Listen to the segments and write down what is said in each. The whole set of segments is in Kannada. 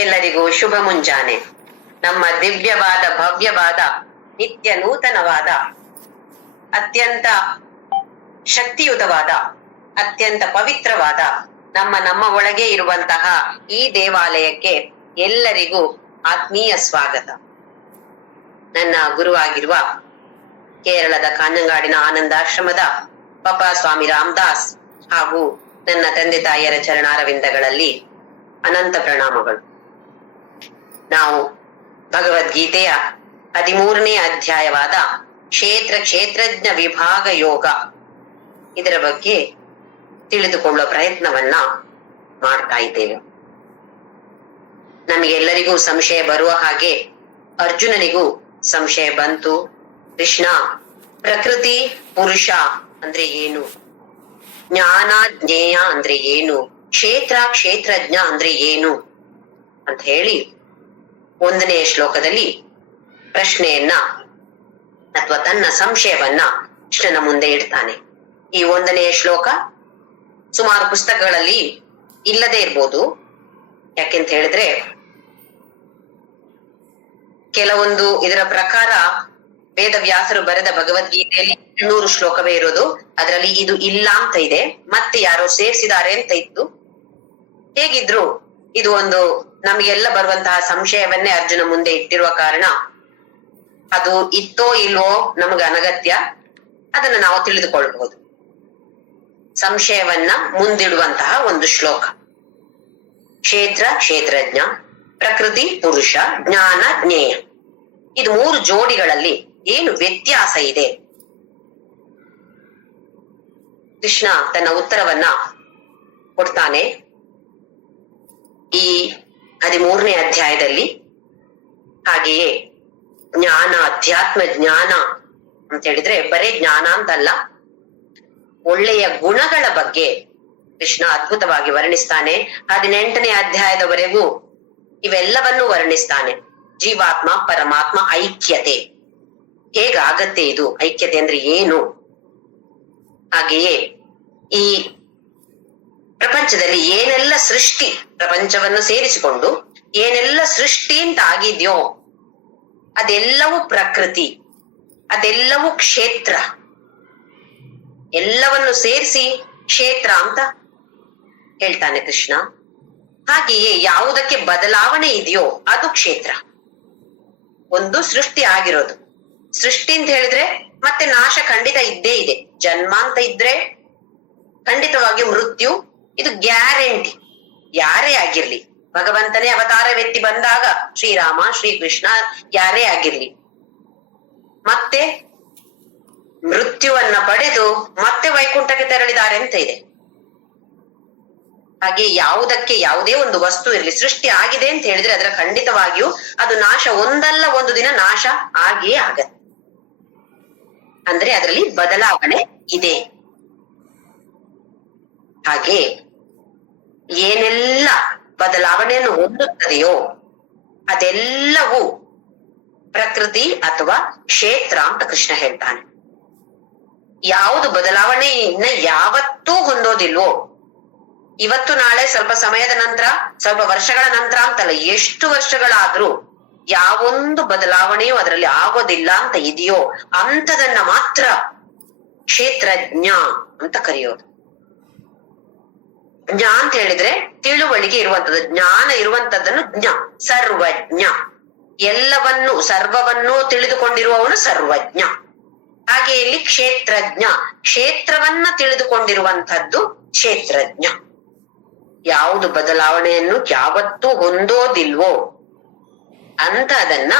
ಎಲ್ಲರಿಗೂ ಶುಭ ಮುಂಜಾನೆ. ನಮ್ಮ ದಿವ್ಯವಾದ ಭವ್ಯವಾದ ನಿತ್ಯ ನೂತನವಾದ ಅತ್ಯಂತ ಶಕ್ತಿಯುತವಾದ ಅತ್ಯಂತ ಪವಿತ್ರವಾದ ನಮ್ಮ ಒಳಗೆ ಇರುವಂತಹ ಈ ದೇವಾಲಯಕ್ಕೆ ಎಲ್ಲರಿಗೂ ಆತ್ಮೀಯ ಸ್ವಾಗತ. ನನ್ನ ಗುರುವಾಗಿರುವ ಕೇರಳದ ಕಾಂಜಂಗಾಡಿನ ಆನಂದಾಶ್ರಮದ ಪಪ ಸ್ವಾಮಿ ರಾಮದಾಸ್ ಹಾಗೂ ನನ್ನ ತಂದೆ ತಾಯಿಯರ ಚರಣಾರವಿಂದಗಳಲ್ಲಿ ಅನಂತ ಪ್ರಣಾಮಗಳು. ನಾವು ಭಗವದ್ಗೀತೆಯ 13ನೇ ಅಧ್ಯಾಯವಾದ ಕ್ಷೇತ್ರಜ್ಞ ವಿಭಾಗ ಯೋಗ ಇದರ ಬಗ್ಗೆ ತಿಳಿದುಕೊಳ್ಳುವ ಪ್ರಯತ್ನವನ್ನ ಮಾಡ್ತಾ ಇದ್ದೇವೆ. ನಮಗೆಲ್ಲರಿಗೂ ಸಂಶಯ ಬರುವ ಹಾಗೆ ಅರ್ಜುನನಿಗೂ ಸಂಶಯ ಬಂತು. ಕೃಷ್ಣ, ಪ್ರಕೃತಿ ಪುರುಷ ಅಂದ್ರೆ ಏನು, ಜ್ಞಾನ ಜ್ಞೇಯ ಅಂದ್ರೆ ಏನು, ಕ್ಷೇತ್ರಜ್ಞ ಅಂದ್ರೆ ಏನು ಅಂತ ಹೇಳಿ 1ನೇ ಶ್ಲೋಕದಲ್ಲಿ ಪ್ರಶ್ನೆಯನ್ನ ಅಥವಾ ತನ್ನ ಸಂಶಯವನ್ನ ಕೃಷ್ಣನ ಮುಂದೆ ಇಡ್ತಾನೆ. ಈ 1ನೇ ಶ್ಲೋಕ ಸುಮಾರು ಪುಸ್ತಕಗಳಲ್ಲಿ ಇಲ್ಲದೆ ಇರ್ಬೋದು. ಯಾಕೆಂತ ಹೇಳಿದ್ರೆ ಕೆಲವೊಂದು ಇದರ ಪ್ರಕಾರ ವೇದವ್ಯಾಸರು ಬರೆದ ಭಗವದ್ಗೀತೆಯಲ್ಲಿ 200 ಶ್ಲೋಕವೇ ಇರೋದು, ಅದರಲ್ಲಿ ಇದು ಇಲ್ಲ ಅಂತ ಇದೆ, ಮತ್ತೆ ಯಾರೋ ಸೇರಿಸಿದ್ದಾರೆ ಅಂತ ಇತ್ತು. ಹೇಗಿದ್ರು ಇದು ಒಂದು ನಮಗೆಲ್ಲ ಬರುವಂತಹ ಸಂಶಯವನ್ನೇ ಅರ್ಜುನ ಮುಂದೆ ಇಟ್ಟಿರುವ ಕಾರಣ ಅದು ಇತ್ತೋ ಇಲ್ವೋ ನಮಗೆ ಅನಗತ್ಯ, ಅದನ್ನ ನಾವು ತಿಳಿದುಕೊಳ್ಳಬಹುದು. ಸಂಶಯವನ್ನ ಮುಂದಿಡುವಂತಹ ಒಂದು ಶ್ಲೋಕ. ಕ್ಷೇತ್ರಜ್ಞ, ಪ್ರಕೃತಿ ಪುರುಷ, ಜ್ಞಾನ ಜ್ಞೇಯ, ಇದು 3 ಜೋಡಿಗಳಲ್ಲಿ ಏನು ವ್ಯತ್ಯಾಸ ಇದೆ? ಕೃಷ್ಣ ತನ್ನ ಉತ್ತರವನ್ನ ಕೊಡ್ತಾನೆ ಈ 13ನೇ ಅಧ್ಯಾಯದಲ್ಲಿ. ಹಾಗೆಯೇ ಜ್ಞಾನ, ಅಧ್ಯಾತ್ಮ ಜ್ಞಾನ ಅಂತ ಹೇಳಿದ್ರೆ ಬರೇ ಜ್ಞಾನ ಅಂತಲ್ಲ, ಒಳ್ಳೆಯ ಗುಣಗಳ ಬಗ್ಗೆ ಕೃಷ್ಣ ಅದ್ಭುತವಾಗಿ ವರ್ಣಿಸ್ತಾನೆ. 18ನೇ ಅಧ್ಯಾಯದವರೆಗೂ ಇವೆಲ್ಲವನ್ನೂ ವರ್ಣಿಸ್ತಾನೆ. ಜೀವಾತ್ಮ ಪರಮಾತ್ಮ ಐಕ್ಯತೆ ಹೇಗಾಗತ್ತೆ, ಇದು ಐಕ್ಯತೆ ಅಂದ್ರೆ ಏನು, ಹಾಗೆಯೇ ಈ ಪ್ರಪಂಚದಲ್ಲಿ ಏನೆಲ್ಲ ಸೃಷ್ಟಿ, ಪ್ರಪಂಚವನ್ನು ಸೇರಿಸಿಕೊಂಡು ಏನೆಲ್ಲ ಸೃಷ್ಟಿ ಅಂತ ಆಗಿದ್ಯೋ ಅದೆಲ್ಲವೂ ಪ್ರಕೃತಿ, ಅದೆಲ್ಲವೂ ಕ್ಷೇತ್ರ, ಎಲ್ಲವನ್ನು ಸೇರಿಸಿ ಕ್ಷೇತ್ರ ಅಂತ ಹೇಳ್ತಾನೆ ಕೃಷ್ಣ. ಹಾಗೆಯೇ ಯಾವುದಕ್ಕೆ ಬದಲಾವಣೆ ಇದೆಯೋ ಅದು ಕ್ಷೇತ್ರ. ಒಂದು ಸೃಷ್ಟಿ ಆಗಿರೋದು, ಸೃಷ್ಟಿ ಅಂತ ಹೇಳಿದ್ರೆ ಮತ್ತೆ ನಾಶ ಖಂಡಿತ ಇದ್ದೇ ಇದೆ. ಜನ್ಮ ಅಂತ ಇದ್ರೆ ಖಂಡಿತವಾಗಿ ಮೃತ್ಯು, ಇದು ಗ್ಯಾರಂಟಿ. ಯಾರೇ ಆಗಿರ್ಲಿ, ಭಗವಂತನೇ ಅವತಾರವೆತ್ತಿ ಬಂದಾಗ ಶ್ರೀರಾಮ ಶ್ರೀಕೃಷ್ಣ ಯಾರೇ ಆಗಿರ್ಲಿ, ಮತ್ತೆ ಮೃತ್ಯುವನ್ನ ಪಡೆದು ಮತ್ತೆ ವೈಕುಂಠಕ್ಕೆ ತೆರಳಿದ್ದಾರೆ ಅಂತ ಇದೆ. ಹಾಗೆ ಯಾವುದಕ್ಕೆ ಯಾವುದೇ ಒಂದು ವಸ್ತು ಇರಲಿ, ಸೃಷ್ಟಿ ಆಗಿದೆ ಅಂತ ಹೇಳಿದ್ರೆ ಅದರ ಖಂಡಿತವಾಗಿಯೂ ಅದು ನಾಶ ಒಂದಲ್ಲ ಒಂದು ದಿನ ನಾಶ ಆಗಿಯೇ ಆಗತ್ತೆ. ಅಂದ್ರೆ ಅದರಲ್ಲಿ ಬದಲಾವಣೆ ಇದೆ. ಹಾಗೆ ಏನೆಲ್ಲ ಬದಲಾವಣೆಯನ್ನು ಹೊಂದುತ್ತದೆಯೋ ಅದೆಲ್ಲವೂ ಪ್ರಕೃತಿ ಅಥವಾ ಕ್ಷೇತ್ರ ಅಂತ ಕೃಷ್ಣ ಹೇಳ್ತಾನೆ. ಯಾವುದು ಬದಲಾವಣೆಯನ್ನ ಯಾವತ್ತೂ ಹೊಂದೋದಿಲ್ವೋ, ಇವತ್ತು ನಾಳೆ ಸ್ವಲ್ಪ ಸಮಯದ ನಂತರ, ಸ್ವಲ್ಪ ವರ್ಷಗಳ ನಂತರ ಅಂತಲ್ಲ, ಎಷ್ಟು ವರ್ಷಗಳಾದ್ರೂ ಯಾವೊಂದು ಬದಲಾವಣೆಯೂ ಅದರಲ್ಲಿ ಆಗೋದಿಲ್ಲ ಅಂತ ಇದೆಯೋ ಅಂಥದನ್ನ ಮಾತ್ರ ಕ್ಷೇತ್ರಜ್ಞ ಅಂತ ಕರೆಯೋದು. ಜ್ಞ ಅಂತ ಹೇಳಿದ್ರೆ ತಿಳುವಳಿಕೆ ಇರುವಂತದ್ದು, ಜ್ಞಾನ ಇರುವಂತದ್ದನ್ನು ಜ್ಞ. ಸರ್ವಜ್ಞ, ಎಲ್ಲವನ್ನೂ ಸರ್ವವನ್ನೂ ತಿಳಿದುಕೊಂಡಿರುವವನು ಸರ್ವಜ್ಞ. ಹಾಗೆ ಇಲ್ಲಿ ಕ್ಷೇತ್ರಜ್ಞ, ಕ್ಷೇತ್ರವನ್ನ ತಿಳಿದುಕೊಂಡಿರುವಂತದ್ದು ಕ್ಷೇತ್ರಜ್ಞ. ಯಾವುದು ಬದಲಾವಣೆಯನ್ನು ಯಾವತ್ತೂ ಹೊಂದೋದಿಲ್ವೋ ಅಂತ ಅದನ್ನ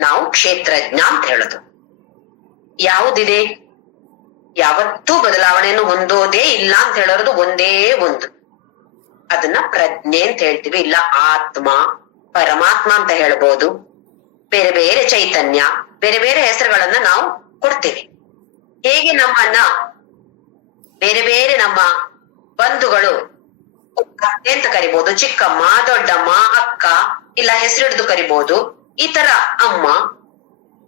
ನಾವು ಕ್ಷೇತ್ರಜ್ಞ ಅಂತ ಹೇಳೋದು. ಯಾವುದಿದೆ ಯಾವತ್ತೂ ಬದಲಾವಣೆಯನ್ನು ಹೊಂದೋದೇ ಇಲ್ಲ ಅಂತ ಹೇಳೋದು ಒಂದೇ ಒಂದು, ಅದನ್ನ ಪ್ರಜ್ಞೆ ಅಂತ ಹೇಳ್ತೀವಿ. ಇಲ್ಲ ಆತ್ಮ, ಪರಮಾತ್ಮ ಅಂತ ಹೇಳ್ಬೋದು. ಬೇರೆ ಬೇರೆ ಚೈತನ್ಯ, ಬೇರೆ ಬೇರೆ ಹೆಸರುಗಳನ್ನ ನಾವು ಕೊಡ್ತೇವೆ. ಹೇಗೆ ನಮ್ಮನ್ನ ಬೇರೆ ಬೇರೆ ನಮ್ಮ ಬಂಧುಗಳು ಅತ್ತೆ ಅಂತ ಕರಿಬಹುದು, ಚಿಕ್ಕಮ್ಮ, ದೊಡ್ಡಮ್ಮ, ಅಕ್ಕ, ಇಲ್ಲ ಹೆಸರು ಹಿಡಿದು ಕರಿಬಹುದು. ಈ ತರ ಅಮ್ಮ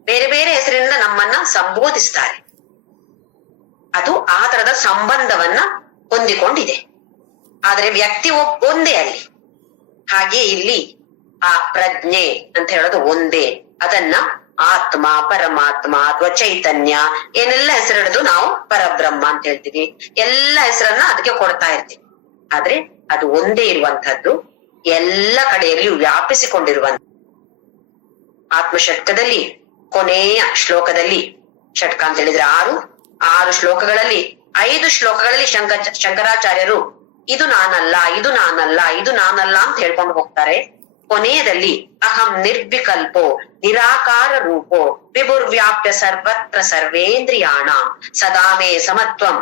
ಬೇರೆ ಬೇರೆ ಹೆಸರಿನಿಂದ ನಮ್ಮನ್ನ ಸಂಬೋಧಿಸ್ತಾರೆ. ಅದು ಆ ತರದ ಸಂಬಂಧವನ್ನ ಹೊಂದಿಕೊಂಡಿದೆ. ಆದ್ರೆ ವ್ಯಕ್ತಿ ಒಂದೇ ಅಲ್ಲಿ. ಹಾಗೆ ಇಲ್ಲಿ ಆ ಪ್ರಜ್ಞೆ ಅಂತ ಹೇಳೋದು ಒಂದೇ. ಅದನ್ನ ಆತ್ಮ, ಪರಮಾತ್ಮ ಅಥವಾ ಚೈತನ್ಯ ಏನೆಲ್ಲ ಹೆಸರಿಡೋದು ನಾವು ಪರಬ್ರಹ್ಮ ಅಂತ ಹೇಳ್ತೀವಿ. ಎಲ್ಲ ಹೆಸರನ್ನ ಅದಕ್ಕೆ ಕೊಡ್ತಾ ಇರ್ತೀವಿ. ಆದ್ರೆ ಅದು ಒಂದೇ ಇರುವಂತಹದ್ದು, ಎಲ್ಲ ಕಡೆಯಲ್ಲಿಯೂ ವ್ಯಾಪಿಸಿಕೊಂಡಿರುವಂತ. ಆತ್ಮಷಟ್ಕದಲ್ಲಿ ಕೊನೆಯ ಶ್ಲೋಕದಲ್ಲಿ, ಷಟ್ಕ ಅಂತ ಹೇಳಿದ್ರೆ ಆರು ಶ್ಲೋಕಗಳಲ್ಲಿ 5 ಶ್ಲೋಕಗಳಲ್ಲಿ ಶಂಕರಾಚಾರ್ಯರು ಇದು ನಾನಲ್ಲ, ಇದು ನಾನಲ್ಲ, ಇದು ನಾನಲ್ಲ ಅಂತ ಹೇಳ್ಕೊಂಡು ಹೋಗ್ತಾರೆ. ಕೊನೆಯದಲ್ಲಿ ಅಹಂ ನಿರ್ವಿಕಲ್ಪೋ ನಿರಾಕಾರ ರೂಪೋ ವಿಭುರ್ವ್ಯಾಪ್ಯ ಸರ್ವತ್ರ ಸರ್ವೇಂದ್ರಿಯಾಣ ಸದಾಮೇ ಸಮತ್ವಂ.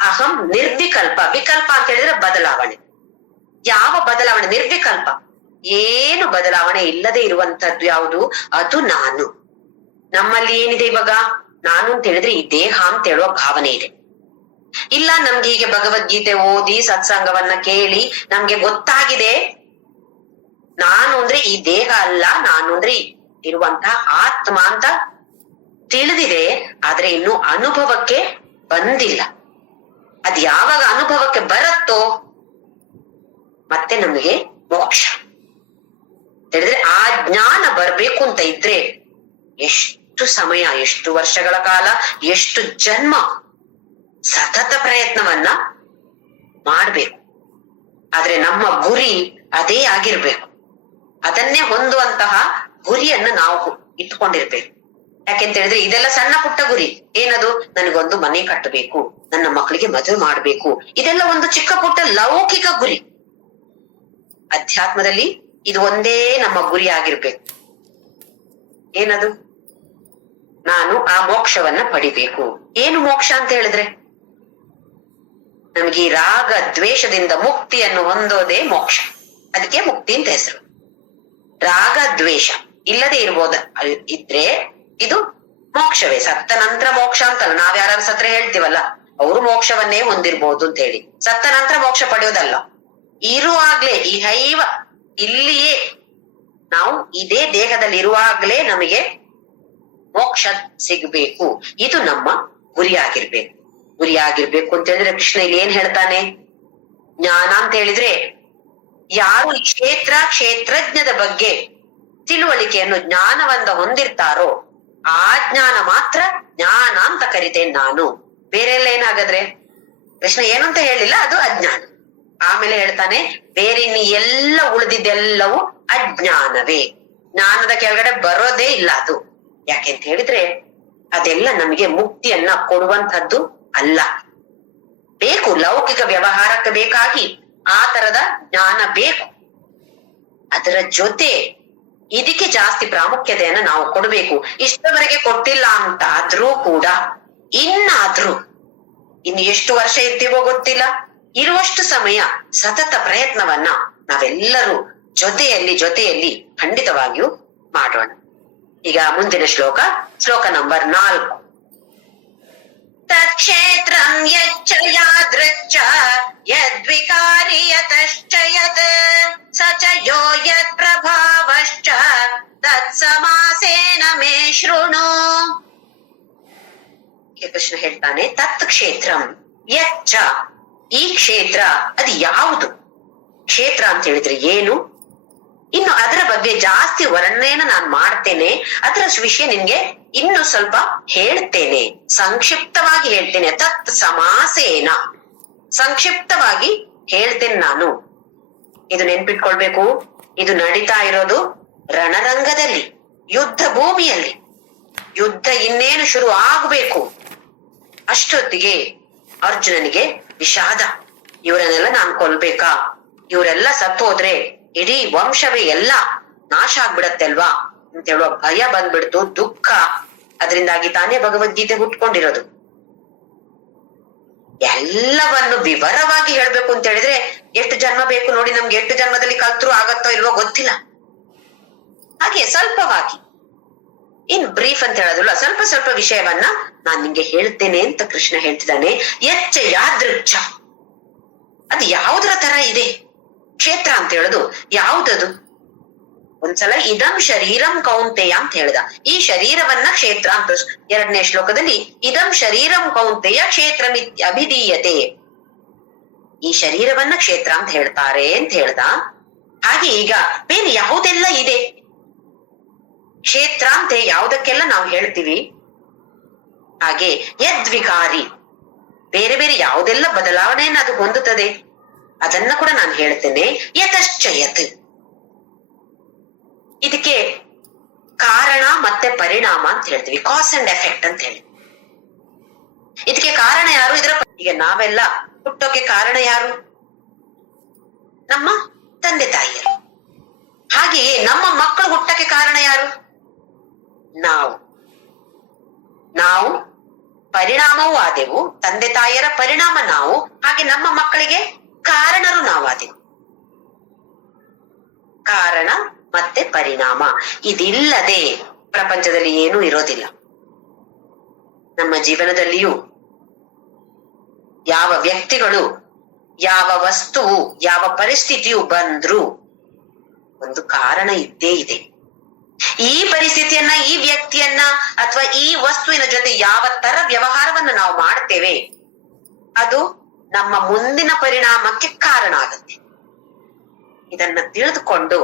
ಅಹಂ ನಿರ್ವಿಕಲ್ಪ. ವಿಕಲ್ಪ ಅಂತ ಹೇಳಿದ್ರೆ ಬದಲಾವಣೆ. ಯಾವ ಬದಲಾವಣೆ? ನಿರ್ವಿಕಲ್ಪ, ಏನು ಬದಲಾವಣೆ ಇಲ್ಲದೆ ಇರುವಂತದ್ದು ಯಾವುದು? ಅದು ನಾನು. ನಮ್ಮಲ್ಲಿ ಏನಿದೆ ಇವಾಗ? ನಾನು ಅಂತ ಹೇಳಿದ್ರೆ ಈ ದೇಹ ಅಂತ ಹೇಳುವ ಭಾವನೆ ಇದೆ. ಇಲ್ಲ, ನಮ್ಗೆ ಹೀಗೆ ಭಗವದ್ಗೀತೆ ಓದಿ ಸತ್ಸಂಗವನ್ನ ಕೇಳಿ ನಮ್ಗೆ ಗೊತ್ತಾಗಿದೆ ನಾನು ಅಂದ್ರೆ ಈ ದೇಹ ಅಲ್ಲ, ನಾನು ಅಂದ್ರೆ ಇರುವಂತಹ ಆತ್ಮ ಅಂತ ತಿಳಿದಿದೆ. ಆದ್ರೆ ಇನ್ನು ಅನುಭವಕ್ಕೆ ಬಂದಿಲ್ಲ. ಅದ್ ಯಾವಾಗ ಅನುಭವಕ್ಕೆ ಬರತ್ತೋ ಮತ್ತೆ ನಮಗೆ ಮೋಕ್ಷ. ಹೇಳಿದ್ರೆ ಆ ಜ್ಞಾನ ಬರ್ಬೇಕು ಅಂತ ಇದ್ರೆ ಎಷ್ಟು ಸಮಯ, ಎಷ್ಟು ವರ್ಷಗಳ ಕಾಲ, ಎಷ್ಟು ಜನ್ಮ ಸತತ ಪ್ರಯತ್ನವನ್ನ ಮಾಡ್ಬೇಕು. ಆದ್ರೆ ನಮ್ಮ ಗುರಿ ಅದೇ ಆಗಿರ್ಬೇಕು. ಅದನ್ನೇ ಹೊಂದುವಂತಹ ಗುರಿಯನ್ನ ನಾವು ಇಟ್ಕೊಂಡಿರ್ಬೇಕು. ಯಾಕೆಂತ ಹೇಳಿದ್ರೆ ಇದೆಲ್ಲ ಸಣ್ಣ ಪುಟ್ಟ ಗುರಿ. ಏನದು? ನನಗೊಂದು ಮನೆ ಕಟ್ಟಬೇಕು, ನನ್ನ ಮಕ್ಕಳಿಗೆ ಮದುವೆ ಮಾಡ್ಬೇಕು, ಇದೆಲ್ಲ ಒಂದು ಚಿಕ್ಕ ಪುಟ್ಟ ಲೌಕಿಕ ಗುರಿ. ಅಧ್ಯಾತ್ಮದಲ್ಲಿ ಇದು ಒಂದೇ ನಮ್ಮ ಗುರಿ ಆಗಿರ್ಬೇಕು. ಏನದು? ನಾನು ಆ ಮೋಕ್ಷವನ್ನ ಪಡಿಬೇಕು. ಏನು ಮೋಕ್ಷ ಅಂತ ಹೇಳಿದ್ರೆ ನಮ್ಗೆ ಈ ರಾಗ ದ್ವೇಷದಿಂದ ಮುಕ್ತಿಯನ್ನು ಹೊಂದೋದೇ ಮೋಕ್ಷ. ಅದಕ್ಕೆ ಮುಕ್ತಿ ಅಂತ ಹೆಸರು. ರಾಗ ದ್ವೇಷ ಇಲ್ಲದೆ ಇದ್ರೆ ಇದು ಮೋಕ್ಷವೇ. ಸತ್ತ ನಂತರ ಮೋಕ್ಷ ಅಂತಲ್ಲ. ನಾವ್ಯಾರು ಸತ್ರ ಹೇಳ್ತೀವಲ್ಲ, ಅವರು ಮೋಕ್ಷವನ್ನೇ ಹೊಂದಿರ್ಬೋದು ಅಂತ ಹೇಳಿ. ಸತ್ತ ನಂತರ ಮೋಕ್ಷ ಪಡೆಯೋದಲ್ಲ. ಇರುವಾಗ್ಲೇ ಇಹೈವ, ಇಲ್ಲಿಯೇ ನಾವು ಇದೇ ದೇಹದಲ್ಲಿ ಇರುವಾಗ್ಲೇ ನಮಗೆ ಮೋಕ್ಷ ಸಿಗ್ಬೇಕು. ಇದು ನಮ್ಮ ಗುರಿಯಾಗಿರ್ಬೇಕು. ಗುರಿಯಾಗಿರ್ಬೇಕು ಅಂತ ಹೇಳಿದ್ರೆ ಕೃಷ್ಣ ಇಲ್ಲಿ ಏನ್ ಹೇಳ್ತಾನೆ? ಜ್ಞಾನ ಅಂತ ಹೇಳಿದ್ರೆ ಯಾರು ಕ್ಷೇತ್ರಜ್ಞದ ಬಗ್ಗೆ ತಿಳುವಳಿಕೆಯನ್ನು, ಜ್ಞಾನವನ್ನ ಹೊಂದಿರ್ತಾರೋ ಆ ಜ್ಞಾನ ಮಾತ್ರ ಜ್ಞಾನ ಅಂತ ಕರಿತೇನೆ ನಾನು. ಬೇರೆ ಎಲ್ಲ ಏನಾಗದ್ರೆ ಕೃಷ್ಣ ಏನು ಅಂತ ಹೇಳಿಲ್ಲ, ಅದು ಅಜ್ಞಾನ. ಆಮೇಲೆ ಹೇಳ್ತಾನೆ ಬೇರೆ ಇನ್ನು ಎಲ್ಲ ಉಳಿದಿದ್ದೆಲ್ಲವೂ ಅಜ್ಞಾನವೇ. ಜ್ಞಾನದ ಕೆಳಗಡೆ ಬರೋದೇ ಇಲ್ಲ ಅದು. ಯಾಕೆಂತ ಹೇಳಿದ್ರೆ ಅದೆಲ್ಲ ನಮಗೆ ಮುಕ್ತಿಯನ್ನ ಕೊಡುವಂತದ್ದು ಅಲ್ಲ. ಬೇಕು, ಲೌಕಿಕ ವ್ಯವಹಾರಕ್ಕೆ ಬೇಕಾಗಿ ಆ ತರದ ಜ್ಞಾನ ಬೇಕು. ಅದರ ಜೊತೆ ಇದಕ್ಕೆ ಜಾಸ್ತಿ ಪ್ರಾಮುಖ್ಯತೆಯನ್ನ ನಾವು ಕೊಡ್ಬೇಕು. ಇಷ್ಟವರೆಗೆ ಕೊಟ್ಟಿಲ್ಲ ಅಂತ ಆದ್ರೂ ಕೂಡ ಇನ್ನಾದ್ರೂ ಇನ್ನು ಎಷ್ಟು ವರ್ಷ ಇರ್ತೀವೋ ಗೊತ್ತಿಲ್ಲ, ಇರುವಷ್ಟು ಸಮಯ ಸತತ ಪ್ರಯತ್ನವನ್ನ ನಾವೆಲ್ಲರೂ ಜೊತೆಯಲ್ಲಿ ಖಂಡಿತವಾಗಿಯೂ ಮಾಡೋಣ. ಈಗ ಮುಂದಿನ ಶ್ಲೋಕ ನಂಬರ್ 4. ತತ್ಕ್ಷೇತ್ರಂ ಯಚ್ಚ ಯಾದೃಚ್ಛ ಯದ್ವಿಕಾರಿ ಯತಶ್ಚ ಯತ್ ಸ ಚ ಯೋ ಯತ್ ಪ್ರಭಾವಶ್ಚ ತತ್ಸಮಾಸೇನ ಮೇ ಶೃಣು. ಕೃಷ್ಣ ಹೇಳ್ತಾನೆ ತತ್ ಕ್ಷೇತ್ರಂ ಯಚ್ಚ, ಈ ಕ್ಷೇತ್ರ ಅದು ಯಾವುದು? ಕ್ಷೇತ್ರ ಅಂತ ಹೇಳಿದ್ರೆ ಏನು? ಇನ್ನು ಅದರ ಬಗ್ಗೆ ಜಾಸ್ತಿ ವರ್ಣನೆಯನ್ನ ನಾನು ಮಾಡ್ತೇನೆ. ಅದರ ವಿಷಯ ನಿನ್ಗೆ ಇನ್ನು ಸ್ವಲ್ಪ ಹೇಳ್ತೇನೆ, ಸಂಕ್ಷಿಪ್ತವಾಗಿ ಹೇಳ್ತೇನೆ. ತತ್ ಸಮಾಸೇನ, ಸಂಕ್ಷಿಪ್ತವಾಗಿ ಹೇಳ್ತೇನೆ ನಾನು. ಇದು ನೆನ್ಪಿಟ್ಕೊಳ್ಬೇಕು. ಇದು ನಡೀತಾ ಇರೋದು ರಣರಂಗದಲ್ಲಿ, ಯುದ್ಧ ಭೂಮಿಯಲ್ಲಿ. ಯುದ್ಧ ಇನ್ನೇನು ಶುರು ಆಗ್ಬೇಕು ಅಷ್ಟೊತ್ತಿಗೆ ಅರ್ಜುನನಿಗೆ ವಿಷಾದ. ಇವರನ್ನೆಲ್ಲ ನಾನು ಕೊಲ್ಬೇಕಾ? ಇವರೆಲ್ಲ ಸತ್ತು ಹೋದ್ರೆ ಇಡೀ ವಂಶವೇ ಎಲ್ಲ ನಾಶ ಆಗ್ಬಿಡತ್ತೆ ಅಲ್ವಾ ಅಂತ ಹೇಳುವ ಭಯ ಬಂದ್ಬಿಡ್ತು, ದುಃಖ. ಅದರಿಂದಾಗಿ ತಾನೇ ಭಗವದ್ಗೀತೆ ಹುಟ್ಕೊಂಡಿರೋದು. ಎಲ್ಲವನ್ನು ವಿವರವಾಗಿ ಹೇಳ್ಬೇಕು ಅಂತ ಹೇಳಿದ್ರೆ ಎಷ್ಟು ಜನ್ಮ ಬೇಕು ನೋಡಿ. ನಮ್ಗೆ ಎಷ್ಟು ಜನ್ಮದಲ್ಲಿ ಕಲ್ತ್ರು ಆಗತ್ತೋ ಇಲ್ವೋ ಗೊತ್ತಿಲ್ಲ. ಹಾಗೆ ಸ್ವಲ್ಪವಾಗಿ ಇನ್ ಬ್ರೀಫ್ ಅಂತ ಹೇಳೋದಿಲ್ಲ, ಸ್ವಲ್ಪ ವಿಷಯವನ್ನ ನಾನ್ ನಿಂಗೆ ಹೇಳ್ತೇನೆ ಅಂತ ಕೃಷ್ಣ ಹೇಳ್ತಿದ್ದಾನೆ. ಯಚ್ಚ ಯಾದೃಚ್ಛ, ಅದು ಯಾವುದರ ತರ ಇದೆ ಕ್ಷೇತ್ರ ಅಂತ ಹೇಳುದು? ಯಾವುದದು? ಒಂದ್ಸಲ ಇದಂ ಶರೀರಂ ಕೌಂತೆಯ ಅಂತ ಹೇಳ್ದ. ಈ ಶರೀರವನ್ನ ಕ್ಷೇತ್ರ ಅಂತ 2ನೇ ಶ್ಲೋಕದಲ್ಲಿ ಇದಂ ಶರೀರಂ ಕೌಂತೆಯ ಕ್ಷೇತ್ರಮಿತ್ಯಭಿಧೀಯತೆ, ಈ ಶರೀರವನ್ನ ಕ್ಷೇತ್ರ ಅಂತ ಹೇಳ್ತಾರೆ ಅಂತ ಹೇಳ್ದ. ಹಾಗೆ ಈಗ ಬೇರೆ ಯಾವುದೆಲ್ಲ ಇದೆ, ಕ್ಷೇತ್ರ ಅಂತ ಯಾವುದಕ್ಕೆಲ್ಲ ನಾವು ಹೇಳ್ತೀವಿ, ಹಾಗೆ ಯದ್ವಿಕಾರಿ ಬೇರೆ ಬೇರೆ ಯಾವುದೆಲ್ಲ ಬದಲಾವಣೆಯನ್ನು ಅದು ಹೊಂದುತ್ತದೆ ಅದನ್ನ ಕೂಡ ನಾನು ಹೇಳ್ತೇನೆ. ಯತಶ್ಚಯತ್, ಇದಕ್ಕೆ ಕಾರಣ ಮತ್ತೆ ಪರಿಣಾಮ ಅಂತ ಹೇಳ್ತೀವಿ, ಕಾಸ್ ಅಂಡ್ ಎಫೆಕ್ಟ್ ಅಂತ ಹೇಳಿ. ಇದಕ್ಕೆ ಕಾರಣ ಯಾರು? ಈಗ ನಾವೆಲ್ಲ ಹುಟ್ಟೋಕೆ ಕಾರಣ ಯಾರು? ನಮ್ಮ ತಂದೆ ತಾಯಿಯರು. ಹಾಗೆಯೇ ನಮ್ಮ ಮಕ್ಕಳು ಹುಟ್ಟಕ್ಕೆ ಕಾರಣ ಯಾರು? ನಾವು ಪರಿಣಾಮವೂ ಆದೆವು, ತಂದೆ ತಾಯಿಯರ ಪರಿಣಾಮ ನಾವು, ಹಾಗೆ ನಮ್ಮ ಮಕ್ಕಳಿಗೆ ಕಾರಣರು ನಾವಾದೆವು. ಕಾರಣ ಮತ್ತೆ ಪರಿಣಾಮ ಇದಿಲ್ಲದೆ ಪ್ರಪಂಚದಲ್ಲಿ ಏನೂ ಇರೋದಿಲ್ಲ. ನಮ್ಮ ಜೀವನದಲ್ಲಿಯೂ ಯಾವ ವ್ಯಕ್ತಿಗಳು, ಯಾವ ವಸ್ತುವು, ಯಾವ ಪರಿಸ್ಥಿತಿಯು ಬಂದ್ರು ಒಂದು ಕಾರಣ ಇದ್ದೇ ಇದೆ. ಈ ಪರಿಸ್ಥಿತಿಯನ್ನ, ಈ ವ್ಯಕ್ತಿಯನ್ನ ಅಥವಾ ಈ ವಸ್ತುವಿನ ಜೊತೆ ಯಾವ ತರ ವ್ಯವಹಾರವನ್ನು ನಾವು ಮಾಡ್ತೇವೆ ಅದು ನಮ್ಮ ಮುಂದಿನ ಪರಿಣಾಮಕ್ಕೆ ಕಾರಣ ಆಗುತ್ತೆ. ಇದನ್ನ ತಿಳಿದುಕೊಂಡು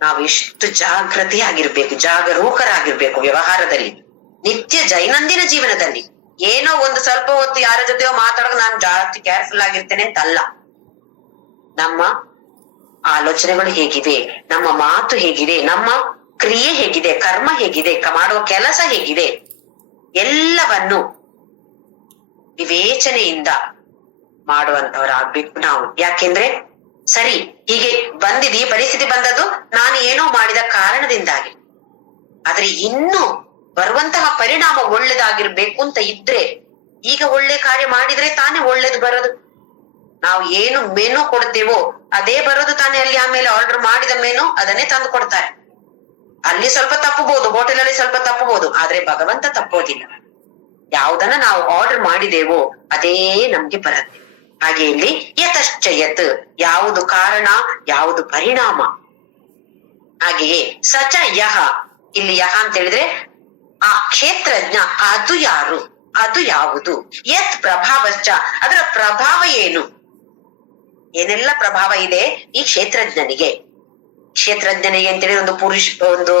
ನಾವು ಎಷ್ಟು ಜಾಗೃತಿಯಾಗಿರ್ಬೇಕು, ಜಾಗರೂಕರಾಗಿರ್ಬೇಕು ವ್ಯವಹಾರದಲ್ಲಿ, ನಿತ್ಯ ದೈನಂದಿನ ಜೀವನದಲ್ಲಿ. ಏನೋ ಒಂದು ಸ್ವಲ್ಪ ಹೊತ್ತು ಯಾರ ಜೊತೆಯೋ ಮಾತಾಡೋದು ನಾನು ಜಾಸ್ತಿ ಕೇರ್ಫುಲ್ ಆಗಿರ್ತೇನೆ ಅಂತಲ್ಲ. ನಮ್ಮ ಆಲೋಚನೆಗಳು ಹೇಗಿವೆ, ನಮ್ಮ ಮಾತು ಹೇಗಿದೆ, ನಮ್ಮ ಕ್ರಿಯೆ ಹೇಗಿದೆ, ಕರ್ಮ ಹೇಗಿದೆ, ಮಾಡುವ ಕೆಲಸ ಹೇಗಿದೆ, ಎಲ್ಲವನ್ನು ವಿವೇಚನೆಯಿಂದ ಮಾಡುವಂತವರಾಗ್ಬೇಕು ನಾವು. ಯಾಕೆಂದ್ರೆ ಸರಿ ಹೀಗೆ ಬಂದಿದೆ, ಈ ಪರಿಸ್ಥಿತಿ ಬಂದದ್ದು ನಾನು ಏನೋ ಮಾಡಿದ ಕಾರಣದಿಂದಾಗಿ, ಆದ್ರೆ ಇನ್ನು ಬರುವಂತಹ ಪರಿಣಾಮ ಒಳ್ಳೇದಾಗಿರ್ಬೇಕು ಅಂತ ಇದ್ರೆ ಈಗ ಒಳ್ಳೆ ಕಾರ್ಯ ಮಾಡಿದ್ರೆ ತಾನೇ ಒಳ್ಳೇದು ಬರೋದು. ನಾವು ಏನು ಮೆನು ಕೊಡ್ತೇವೋ ಅದೇ ಬರೋದು ತಾನೇ. ಅಲ್ಲಿ ಆಮೇಲೆ ಆರ್ಡರ್ ಮಾಡಿದ ಮೆನು ಅದನ್ನೇ ತಂದು ಕೊಡ್ತಾರೆ. ಅಲ್ಲಿ ಸ್ವಲ್ಪ ತಪ್ಪಬಹುದು, ಹೋಟೆಲ್ ಅಲ್ಲಿ ಸ್ವಲ್ಪ ತಪ್ಪಬಹುದು, ಆದ್ರೆ ಭಗವಂತ ತಪ್ಪೋದಿಲ್ಲ. ಯಾವುದನ್ನ ನಾವು ಆರ್ಡರ್ ಮಾಡಿದೇವೋ ಅದೇ ನಮ್ಗೆ ಬರುತ್ತೆ. ಹಾಗೆ ಇಲ್ಲಿ ಯತಶ್ಚಯತ್, ಯಾವುದು ಕಾರಣ ಯಾವುದು ಪರಿಣಾಮ. ಹಾಗೆಯೇ ಸಚ ಯಹ, ಇಲ್ಲಿ ಯಹ ಅಂತ ಹೇಳಿದ್ರೆ ಆ ಕ್ಷೇತ್ರಜ್ಞ, ಅದು ಯಾರು, ಅದು ಯಾವುದು. ಯತ್ ಪ್ರಭಾವಶ್ಚ, ಅದರ ಪ್ರಭಾವ ಏನು, ಏನೆಲ್ಲ ಪ್ರಭಾವ ಇದೆ ಈ ಕ್ಷೇತ್ರಜ್ಞನಿಗೆ. ಕ್ಷೇತ್ರಜ್ಞನಿಗೆ ಅಂತೇಳಿ ಒಂದು ಒಂದು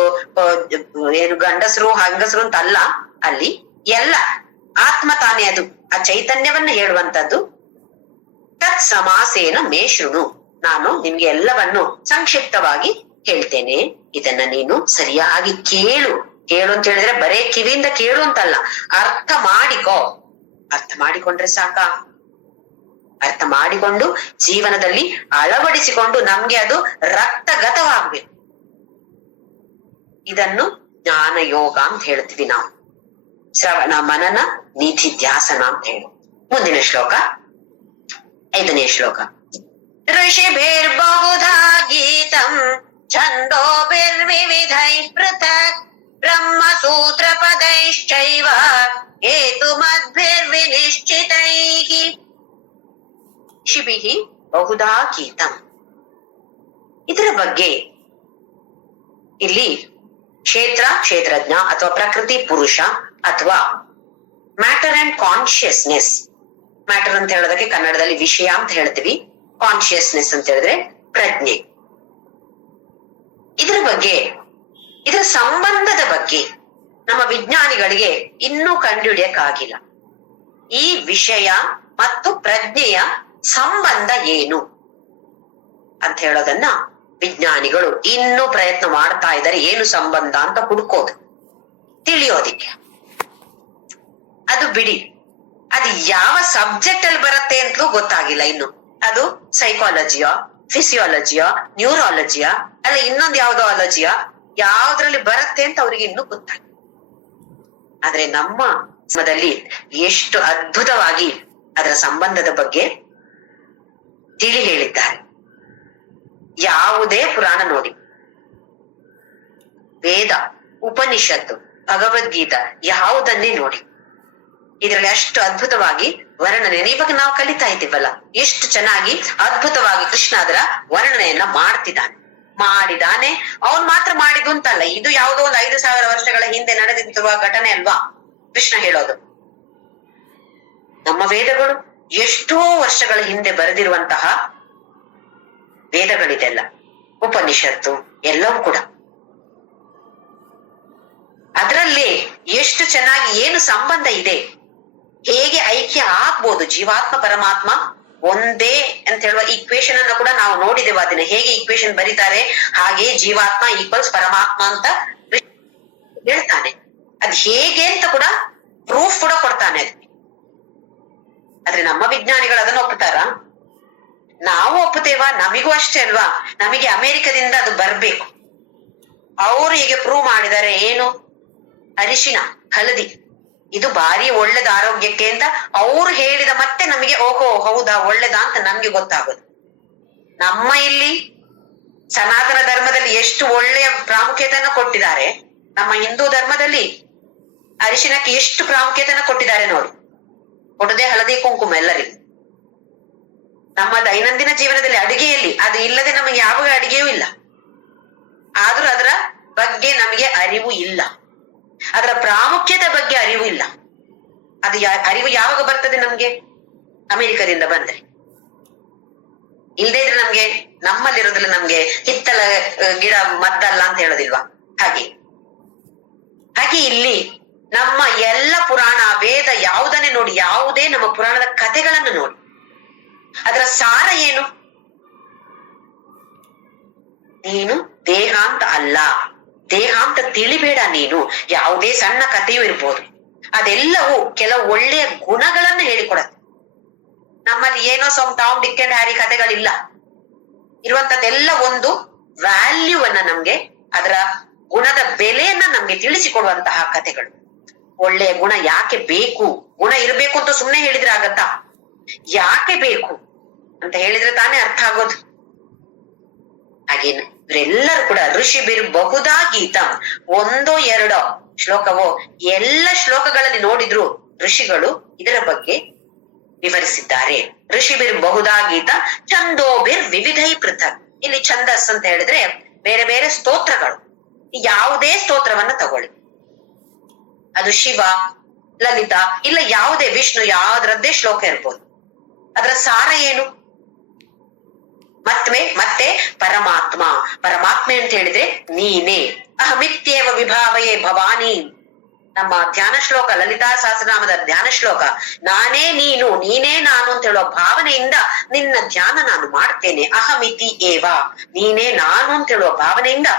ಏನು ಗಂಡಸರು ಹಂಗಸರು ಅಂತ ಅಲ್ಲ, ಅಲ್ಲಿ ಎಲ್ಲ ಆತ್ಮ ತಾನೇ, ಅದು ಆ ಚೈತನ್ಯವನ್ನ ಹೇಳುವಂತದ್ದು. ತತ್ ಸಮಾಸೇನ ಮೇ ಶೃಣು, ನಾನು ನಿಮ್ಗೆ ಎಲ್ಲವನ್ನು ಸಂಕ್ಷಿಪ್ತವಾಗಿ ಹೇಳ್ತೇನೆ, ಇದನ್ನ ನೀನು ಸರಿಯಾಗಿ ಕೇಳು. ಕೇಳು ಅಂತ ಹೇಳಿದ್ರೆ ಬರೇ ಕಿವಿಯಿಂದ ಕೇಳು ಅಂತಲ್ಲ, ಅರ್ಥ ಮಾಡಿಕೋ. ಅರ್ಥ ಮಾಡಿಕೊಂಡ್ರೆ ಸಾಕ. ಅರ್ಥ ಮಾಡಿಕೊಂಡು ಜೀವನದಲ್ಲಿ ಅಳವಡಿಸಿಕೊಂಡು ನಮ್ಗೆ ಅದು ರಕ್ತಗತವಾಗ್ಬೇಕು. ಇದನ್ನು ಜ್ಞಾನ ಯೋಗ ಅಂತ ಹೇಳ್ತೀವಿ ನಾವು. ಶ್ರವಣ ಮನನ ನಿಧಿಧ್ಯಾಸನ ಅಂತ ಹೇಳು. ಮುಂದಿನ ಶ್ಲೋಕ, 5ನೇ ಶ್ಲೋಕ. ಋಷಿಭಿರ್ಬಹುಧಾ ಗೀತಂ ಛಂದೋಭಿರ್ವಿವಿಧೈ ಪೃಥಕ್ ಬ್ರಹ್ಮಸೂತ್ರ ಪದೈಶ್ಚೈವ ಹೇತುಮದ್ಭಿರ್ವಿನಿಶ್ಚಿತೈಃ. ಋಷಿಭಿಃ ಬಹುಧಾ ಗೀತಂ, ಇದರ ಬಗ್ಗೆ ಇಲ್ಲಿ ಕ್ಷೇತ್ರ, ಕ್ಷೇತ್ರಜ್ಞ ಅಥವಾ ಪ್ರಕೃತಿ ಪುರುಷ ಅಥವಾ ಮ್ಯಾಟರ್ ಅಂಡ್ ಕಾನ್ಶಿಯಸ್ನೆಸ್. ಮ್ಯಾಟರ್ ಅಂತ ಹೇಳೋದಕ್ಕೆ ಕನ್ನಡದಲ್ಲಿ ವಿಷಯ ಅಂತ ಹೇಳ್ತೀವಿ, ಕಾನ್ಶಿಯಸ್ನೆಸ್ ಅಂತ ಹೇಳಿದ್ರೆ ಪ್ರಜ್ಞೆ. ಇದರ ಬಗ್ಗೆ, ಇದರ ಸಂಬಂಧದ ಬಗ್ಗೆ ನಮ್ಮ ವಿಜ್ಞಾನಿಗಳಿಗೆ ಇನ್ನೂ ಕಂಡುಹಿಡಿಯಕ್ಕಾಗಿಲ್ಲ. ಈ ವಿಷಯ ಮತ್ತು ಪ್ರಜ್ಞೆಯ ಸಂಬಂಧ ಏನು ಅಂತ ಹೇಳೋದನ್ನ ವಿಜ್ಞಾನಿಗಳು ಇನ್ನೂ ಪ್ರಯತ್ನ ಮಾಡ್ತಾ ಇದ್ದಾರೆ. ಏನು ಸಂಬಂಧ ಅಂತ ಹುಡುಕೋದು, ತಿಳಿಯೋದಿಕ್ಕೆ. ಅದು ಬಿಡಿ, ಅದು ಯಾವ ಸಬ್ಜೆಕ್ಟ್ ಅಲ್ಲಿ ಬರುತ್ತೆ ಅಂತಲೂ ಗೊತ್ತಾಗಿಲ್ಲ ಇನ್ನು. ಅದು ಸೈಕಾಲಜಿಯಾ, ಫಿಸಿಯಾಲಜಿಯಾ, ನ್ಯೂರಾಲಜಿಯಾ, ಅಲ್ಲ ಇನ್ನೊಂದು ಯಾವ್ದೋ ಆಲಜಿಯಾ, ಯಾವ್ದ್ರಲ್ಲಿ ಬರುತ್ತೆ ಅಂತ ಅವ್ರಿಗೆ ಇನ್ನೂ ಗೊತ್ತಾಗಿಲ್ಲ. ಆದ್ರೆ ನಮ್ಮ ಧರ್ಮದಲ್ಲಿ ಎಷ್ಟು ಅದ್ಭುತವಾಗಿ ಅದರ ಸಂಬಂಧದ ಬಗ್ಗೆ ತಿಳಿ ಹೇಳಿದ್ದಾರೆ. ಯಾವುದೇ ಪುರಾಣ ನೋಡಿ, ವೇದ, ಉಪನಿಷತ್ತು, ಭಗವದ್ಗೀತಾ, ಯಾವುದನ್ನೇ ನೋಡಿ, ಇದರಲ್ಲಿ ಅಷ್ಟು ಅದ್ಭುತವಾಗಿ ವರ್ಣನೆ. ಇವಾಗ ನಾವು ಕಲಿತಾ ಇದ್ದೀವಲ್ಲ, ಎಷ್ಟು ಚೆನ್ನಾಗಿ ಅದ್ಭುತವಾಗಿ ಕೃಷ್ಣ ಅದರ ವರ್ಣನೆಯನ್ನ ಮಾಡಿದಾನೆ. ಅವನ್ ಮಾತ್ರ ಮಾಡಿದ್ದು ಅಂತಲ್ಲ, ಇದು ಯಾವುದೋ ಒಂದು 5,000 ವರ್ಷಗಳ ಹಿಂದೆ ನಡೆದಿರುವ ಘಟನೆ ಅಲ್ವಾ ಕೃಷ್ಣ ಹೇಳೋದು. ನಮ್ಮ ವೇದಗಳು ಎಷ್ಟೋ ವರ್ಷಗಳ ಹಿಂದೆ ಬರೆದಿರುವಂತಹ ವೇದಗಳಿದೆಲ್ಲ. ಉಪನಿಷತ್ತು ಎಲ್ಲವೂ ಕೂಡ ಅದರಲ್ಲಿ ಎಷ್ಟು ಚೆನ್ನಾಗಿ ಏನು ಸಂಬಂಧ ಇದೆ, ಹೇಗೆ ಐಕ್ಯ ಆಗ್ಬೋದು ಜೀವಾತ್ಮ ಪರಮಾತ್ಮ ಒಂದೇ ಅಂತ ಹೇಳುವ ಈಕ್ವೇಶನ್ ಅನ್ನ ಕೂಡ ನಾವು ನೋಡಿದೆವು. ಅದನ್ನ ಹೇಗೆ ಈಕ್ವೇಶನ್ ಬರೀತಾರೆ, ಹಾಗೆ ಜೀವಾತ್ಮ ಈಕ್ವಲ್ಸ್ ಪರಮಾತ್ಮ ಅಂತ ಹೇಳ್ತಾನೆ. ಅದ್ ಹೇಗೆ ಅಂತ ಕೂಡ ಪ್ರೂಫ್ ಕೂಡ ಕೊಡ್ತಾನೆ ಅದಕ್ಕೆ. ಆದ್ರೆ ನಮ್ಮ ವಿಜ್ಞಾನಿಗಳು ಅದನ್ನ ಒಪ್ಪುತ್ತಾರ? ನಾವು ಒಪ್ಪುತ್ತೇವಾ? ನಮಿಗೂ ಅಷ್ಟೇ ಅಲ್ವಾ, ನಮಗೆ ಅಮೆರಿಕದಿಂದ ಅದು ಬರ್ಬೇಕು. ಅವರು ಹೀಗೆ ಪ್ರೂವ್ ಮಾಡಿದ್ದಾರೆ, ಏನು ಅರಿಶಿನ ಹಳದಿ ಇದು ಭಾರಿ ಒಳ್ಳೇದ ಆರೋಗ್ಯಕ್ಕೆ ಅಂತ ಅವ್ರು ಹೇಳಿದ ಮತ್ತೆ ನಮಗೆ ಓಹೋ ಹೌದಾ ಒಳ್ಳೇದಾ ಅಂತ ನಮ್ಗೆ ಗೊತ್ತಾಗೋದು. ನಮ್ಮ ಇಲ್ಲಿ ಸನಾತನ ಧರ್ಮದಲ್ಲಿ ಎಷ್ಟು ಒಳ್ಳೆಯ ಪ್ರಾಮುಖ್ಯತೆಯನ್ನ ಕೊಟ್ಟಿದ್ದಾರೆ, ನಮ್ಮ ಹಿಂದೂ ಧರ್ಮದಲ್ಲಿ ಅರಿಶಿನಕ್ಕೆ ಎಷ್ಟು ಪ್ರಾಮುಖ್ಯತೆಯನ್ನ ಕೊಟ್ಟಿದ್ದಾರೆ ನೋಡಿ. ಕೊಡದೆ ಹಳದಿ ಕುಂಕುಮ ಎಲ್ಲರಿಗೂ. ನಮ್ಮ ದೈನಂದಿನ ಜೀವನದಲ್ಲಿ ಅಡಿಗೆಯಲ್ಲಿ ಅದು ಇಲ್ಲದೆ ನಮಗೆ ಯಾವ ಅಡಿಗೆಯೂ ಇಲ್ಲ. ಆದ್ರೂ ಅದರ ಬಗ್ಗೆ ನಮಗೆ ಅರಿವು ಇಲ್ಲ, ಅದರ ಪ್ರಾಮುಖ್ಯತೆ ಬಗ್ಗೆ ಅರಿವು ಇಲ್ಲ. ಅದು ಅರಿವು ಯಾವಾಗ ಬರ್ತದೆ ನಮ್ಗೆ? ಅಮೆರಿಕದಿಂದ ಬಂದ್ರೆ. ಇಲ್ದೇ ಇದ್ರೆ ನಮ್ಗೆ ನಮ್ಮಲ್ಲಿರೋದಿಲ್ಲ. ನಮ್ಗೆ ಹಿತ್ತಲ ಗಿಡ ಮದ್ದಲ್ಲ ಅಂತ ಹೇಳೋದಿಲ್ವಾ? ಹಾಗೆ ಇಲ್ಲಿ ನಮ್ಮ ಎಲ್ಲ ಪುರಾಣ ವೇದ ಯಾವುದನ್ನೇ ನೋಡಿ, ಯಾವುದೇ ನಮ್ಮ ಪುರಾಣದ ಕಥೆಗಳನ್ನು ನೋಡಿ, ಅದರ ಸಾರ ಏನು? ನೀನು ದೇಹ ಅಂತ ಅಲ್ಲ, ದೇಹ ಅಂತ ತಿಳಿಬೇಡ ನೀನು. ಯಾವುದೇ ಸಣ್ಣ ಕಥೆಯೂ ಇರ್ಬೋದು, ಅದೆಲ್ಲವೂ ಕೆಲವು ಒಳ್ಳೆಯ ಗುಣಗಳನ್ನ ಹೇಳಿಕೊಡತ್ತೆ. ನಮ್ಮಲ್ಲಿ ಏನೋ ಟಾಮ್ ಡಿಕ್ ಅಂಡ್ ಹ್ಯಾರಿ ಕಥೆಗಳಿಲ್ಲ. ಇರುವಂತದ್ದೆಲ್ಲ ಒಂದು ವ್ಯಾಲ್ಯೂ ಅನ್ನ ನಮ್ಗೆ, ಅದರ ಗುಣದ ಬೆಲೆಯನ್ನ ನಮ್ಗೆ ತಿಳಿಸಿಕೊಡುವಂತಹ ಕಥೆಗಳು. ಒಳ್ಳೆಯ ಗುಣ ಯಾಕೆ ಬೇಕು, ಗುಣ ಇರಬೇಕು ಅಂತ ಸುಮ್ನೆ ಹೇಳಿದ್ರೆ ಆಗತ್ತಾ? ಯಾಕೆ ಬೇಕು ಅಂತ ಹೇಳಿದ್ರೆ ತಾನೇ ಅರ್ಥ ಆಗೋದು. ಹಾಗೇನು ಇವರೆಲ್ಲರೂ ಕೂಡ ಋಷಿ ಬಹುದಾ ಗೀತಂ, ಒಂದೋ ಎರಡೋ ಶ್ಲೋಕವೋ, ಎಲ್ಲ ಶ್ಲೋಕಗಳಲ್ಲಿ ನೋಡಿದ್ರು ಋಷಿಗಳು ಇದರ ಬಗ್ಗೆ ವಿವರಿಸಿದ್ದಾರೆ. ಋಷಿ ಬಹುದಾ ಗೀತ ಛಂದೋಭಿರ್ ವಿವಿಧೈ ಪೃಥಕ್. ಇಲ್ಲಿ ಛಂದಸ್ ಅಂತ ಹೇಳಿದ್ರೆ ಬೇರೆ ಬೇರೆ ಸ್ತೋತ್ರಗಳು. ಯಾವುದೇ ಸ್ತೋತ್ರವನ್ನ ತಗೊಳ್ಳಿ, ಅದು ಶಿವ, ಲಲಿತಾ, ಇಲ್ಲ ಯಾವುದೇ ವಿಷ್ಣು, ಯಾವ್ದ್ರದ್ದೇ ಶ್ಲೋಕ ಇರ್ಬೋದು. ಅದರ ಸಾರ ಏನು? ಮತ್ತೆ ಪರಮಾತ್ಮ. ಪರಮಾತ್ಮೆ ಅಂತ ಹೇಳಿದ್ರೆ ನೀನೇ. ಅಹಮಿತ್ಯೇವ ವಿಭಾವಯೇ ಭವಾನಿ. ನಮ್ಮ ಧ್ಯಾನ ಶ್ಲೋಕ, ಲಲಿತಾ ಸಹಸ್ರನಾಮದ ಧ್ಯಾನ ಶ್ಲೋಕ, ನಾನೇ ನೀನು, ನೀನೇ ನಾನು ಅಂತ ಹೇಳುವ ಭಾವನೆಯಿಂದ ನಿನ್ನ ಧ್ಯಾನ ನಾನು ಮಾಡ್ತೇನೆ. ಅಹಮಿತಿ ಏವ, ನೀನೇ ನಾನು ಅಂತ ಹೇಳುವ ಭಾವನೆಯಿಂದ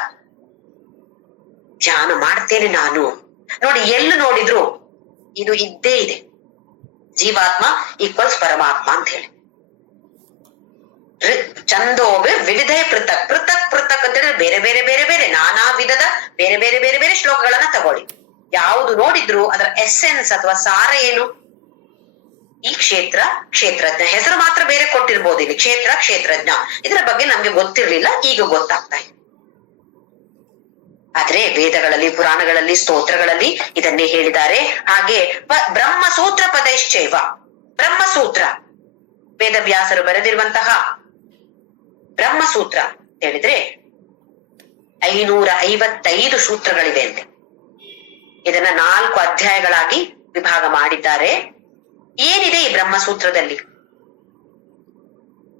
ಧ್ಯಾನ ಮಾಡ್ತೇನೆ ನಾನು. ನೋಡಿ, ಎಲ್ಲಿ ನೋಡಿದ್ರು ಇದು ಇದ್ದೇ ಇದೆ, ಜೀವಾತ್ಮ ಈಕ್ವಲ್ಸ್ ಪರಮಾತ್ಮ ಅಂತ ಹೇಳಿ. ಚಂದೋಬೆ ವಿವಿಧೇ ಪೃಥಕ್. ಪೃಥಕ್ ಅಂತ ಹೇಳಿದ್ರೆ ಬೇರೆ ಬೇರೆ ಬೇರೆ ಬೇರೆ ನಾನಾ ವಿಧದ ಬೇರೆ ಬೇರೆ ಬೇರೆ ಬೇರೆ ಶ್ಲೋಕಗಳನ್ನ ತಗೊಳ್ಳಿ. ಯಾವುದು ನೋಡಿದ್ರು ಅದರ ಎಸೆನ್ಸ್ ಅಥವಾ ಸಾರ ಏನು? ಈ ಕ್ಷೇತ್ರಜ್ಞ ಹೆಸರು ಮಾತ್ರ ಬೇರೆ ಕೊಟ್ಟಿರ್ಬೋದು. ಇಲ್ಲಿ ಕ್ಷೇತ್ರಜ್ಞ, ಇದರ ಬಗ್ಗೆ ನಮ್ಗೆ ಗೊತ್ತಿರ್ಲಿಲ್ಲ, ಈಗ ಗೊತ್ತಾಗ್ತಾ ಇದೆ. ಆದ್ರೆ ವೇದಗಳಲ್ಲಿ, ಪುರಾಣಗಳಲ್ಲಿ, ಸ್ತೋತ್ರಗಳಲ್ಲಿ ಇದನ್ನೇ ಹೇಳಿದ್ದಾರೆ. ಹಾಗೆ ಬ್ರಹ್ಮಸೂತ್ರ ಪದೈಶ್ಚೈವ, ಬ್ರಹ್ಮಸೂತ್ರ ವೇದವ್ಯಾಸರು ಬರೆದಿರುವಂತಹ ಬ್ರಹ್ಮಸೂತ್ರ ಅಂತ ಹೇಳಿದ್ರೆ 555 ಸೂತ್ರಗಳಿವೆ ಅಂತೆ. ಇದನ್ನ 4 ಅಧ್ಯಾಯಗಳಾಗಿ ವಿಭಾಗ ಮಾಡಿದ್ದಾರೆ. ಏನಿದೆ ಈ ಬ್ರಹ್ಮಸೂತ್ರದಲ್ಲಿ?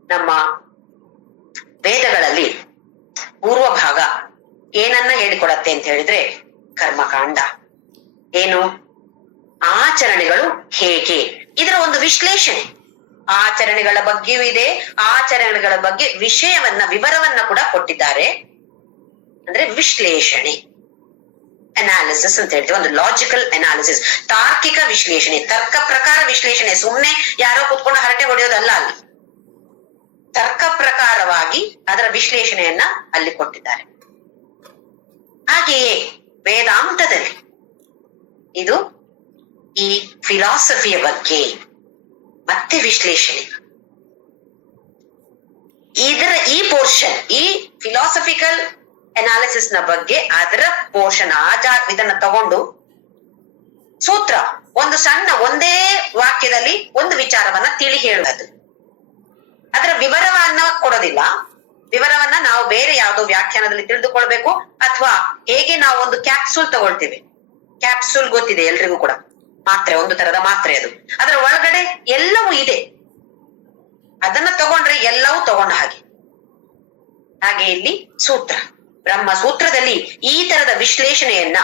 ನಮ್ಮ ವೇದಗಳಲ್ಲಿ ಪೂರ್ವ ಭಾಗ ಏನನ್ನ ಹೇಳಿಕೊಡತ್ತೆ ಅಂತ ಹೇಳಿದ್ರೆ ಕರ್ಮಕಾಂಡ, ಏನು ಆಚರಣೆಗಳು ಹೇಗೆ, ಇದರ ಒಂದು ವಿಶ್ಲೇಷಣೆ. ಆಚರಣೆಗಳ ಬಗ್ಗೆಯೂ ಇದೆ, ಆಚರಣೆಗಳ ಬಗ್ಗೆ ವಿವರವನ್ನ ಕೂಡ ಕೊಟ್ಟಿದ್ದಾರೆ. ಅಂದ್ರೆ ವಿಶ್ಲೇಷಣೆ, ಅನಾಲಿಸಿಸ್ ಅಂತ ಹೇಳ್ತೀವಿ. ಒಂದು ಲಾಜಿಕಲ್ ಅನಾಲಿಸಿಸ್, ತಾರ್ಕಿಕ ವಿಶ್ಲೇಷಣೆ, ತರ್ಕ ಪ್ರಕಾರ ವಿಶ್ಲೇಷಣೆ. ಸುಮ್ನೆ ಯಾರೋ ಕುತ್ಕೊಂಡು ಹರಟೆ ಹೊಡೆಯೋದಲ್ಲ, ಅಲ್ಲಿ ತರ್ಕ ಪ್ರಕಾರವಾಗಿ ಅದರ ವಿಶ್ಲೇಷಣೆಯನ್ನ ಅಲ್ಲಿ ಕೊಟ್ಟಿದ್ದಾರೆ. ಹಾಗೆಯೇ ವೇದಾಂತದಲ್ಲಿ ಇದು ಈ ಫಿಲಾಸಫಿಯ ಬಗ್ಗೆ ಮತ್ತೆ ವಿಶ್ಲೇಷಣೆ. ಈ ಪೋರ್ಷನ್, ಈ ಫಿಲಾಸಫಿಕಲ್ ಅನಾಲಿಸಿಸ್ ನ ಬಗ್ಗೆ ಅದರ ಪೋರ್ಷನ್ ಇದನ್ನ ತಗೊಂಡು ಸೂತ್ರ, ಒಂದು ಸಣ್ಣ ಒಂದೇ ವಾಕ್ಯದಲ್ಲಿ ಒಂದು ವಿಚಾರವನ್ನ ತಿಳಿ ಹೇಳೋದು. ಅದರ ವಿವರವನ್ನ ಕೊಡೋದಿಲ್ಲ. ವಿವರವನ್ನ ನಾವು ಬೇರೆ ಯಾವುದೋ ವ್ಯಾಖ್ಯಾನದಲ್ಲಿ ತಿಳಿದುಕೊಳ್ಬೇಕು. ಅಥವಾ ಹೇಗೆ ನಾವು ಒಂದು ಕ್ಯಾಪ್ಸೂಲ್ ತಗೊಳ್ತೀವಿ, ಕ್ಯಾಪ್ಸೂಲ್ ಗೊತ್ತಿದೆ ಎಲ್ರಿಗೂ ಕೂಡ, ಮಾತ್ರೆ, ಒಂದು ತರದ ಮಾತ್ರೆ. ಅದು ಅದರ ಒಳಗಡೆ ಎಲ್ಲವೂ ಇದೆ. ಅದನ್ನ ತಗೊಂಡ್ರೆ ಎಲ್ಲವೂ ತಗೊಂಡ ಹಾಗೆ. ಹಾಗೆ ಇಲ್ಲಿ ಸೂತ್ರ, ಬ್ರಹ್ಮ ಸೂತ್ರದಲ್ಲಿ ಈ ತರದ ವಿಶ್ಲೇಷಣೆಯನ್ನ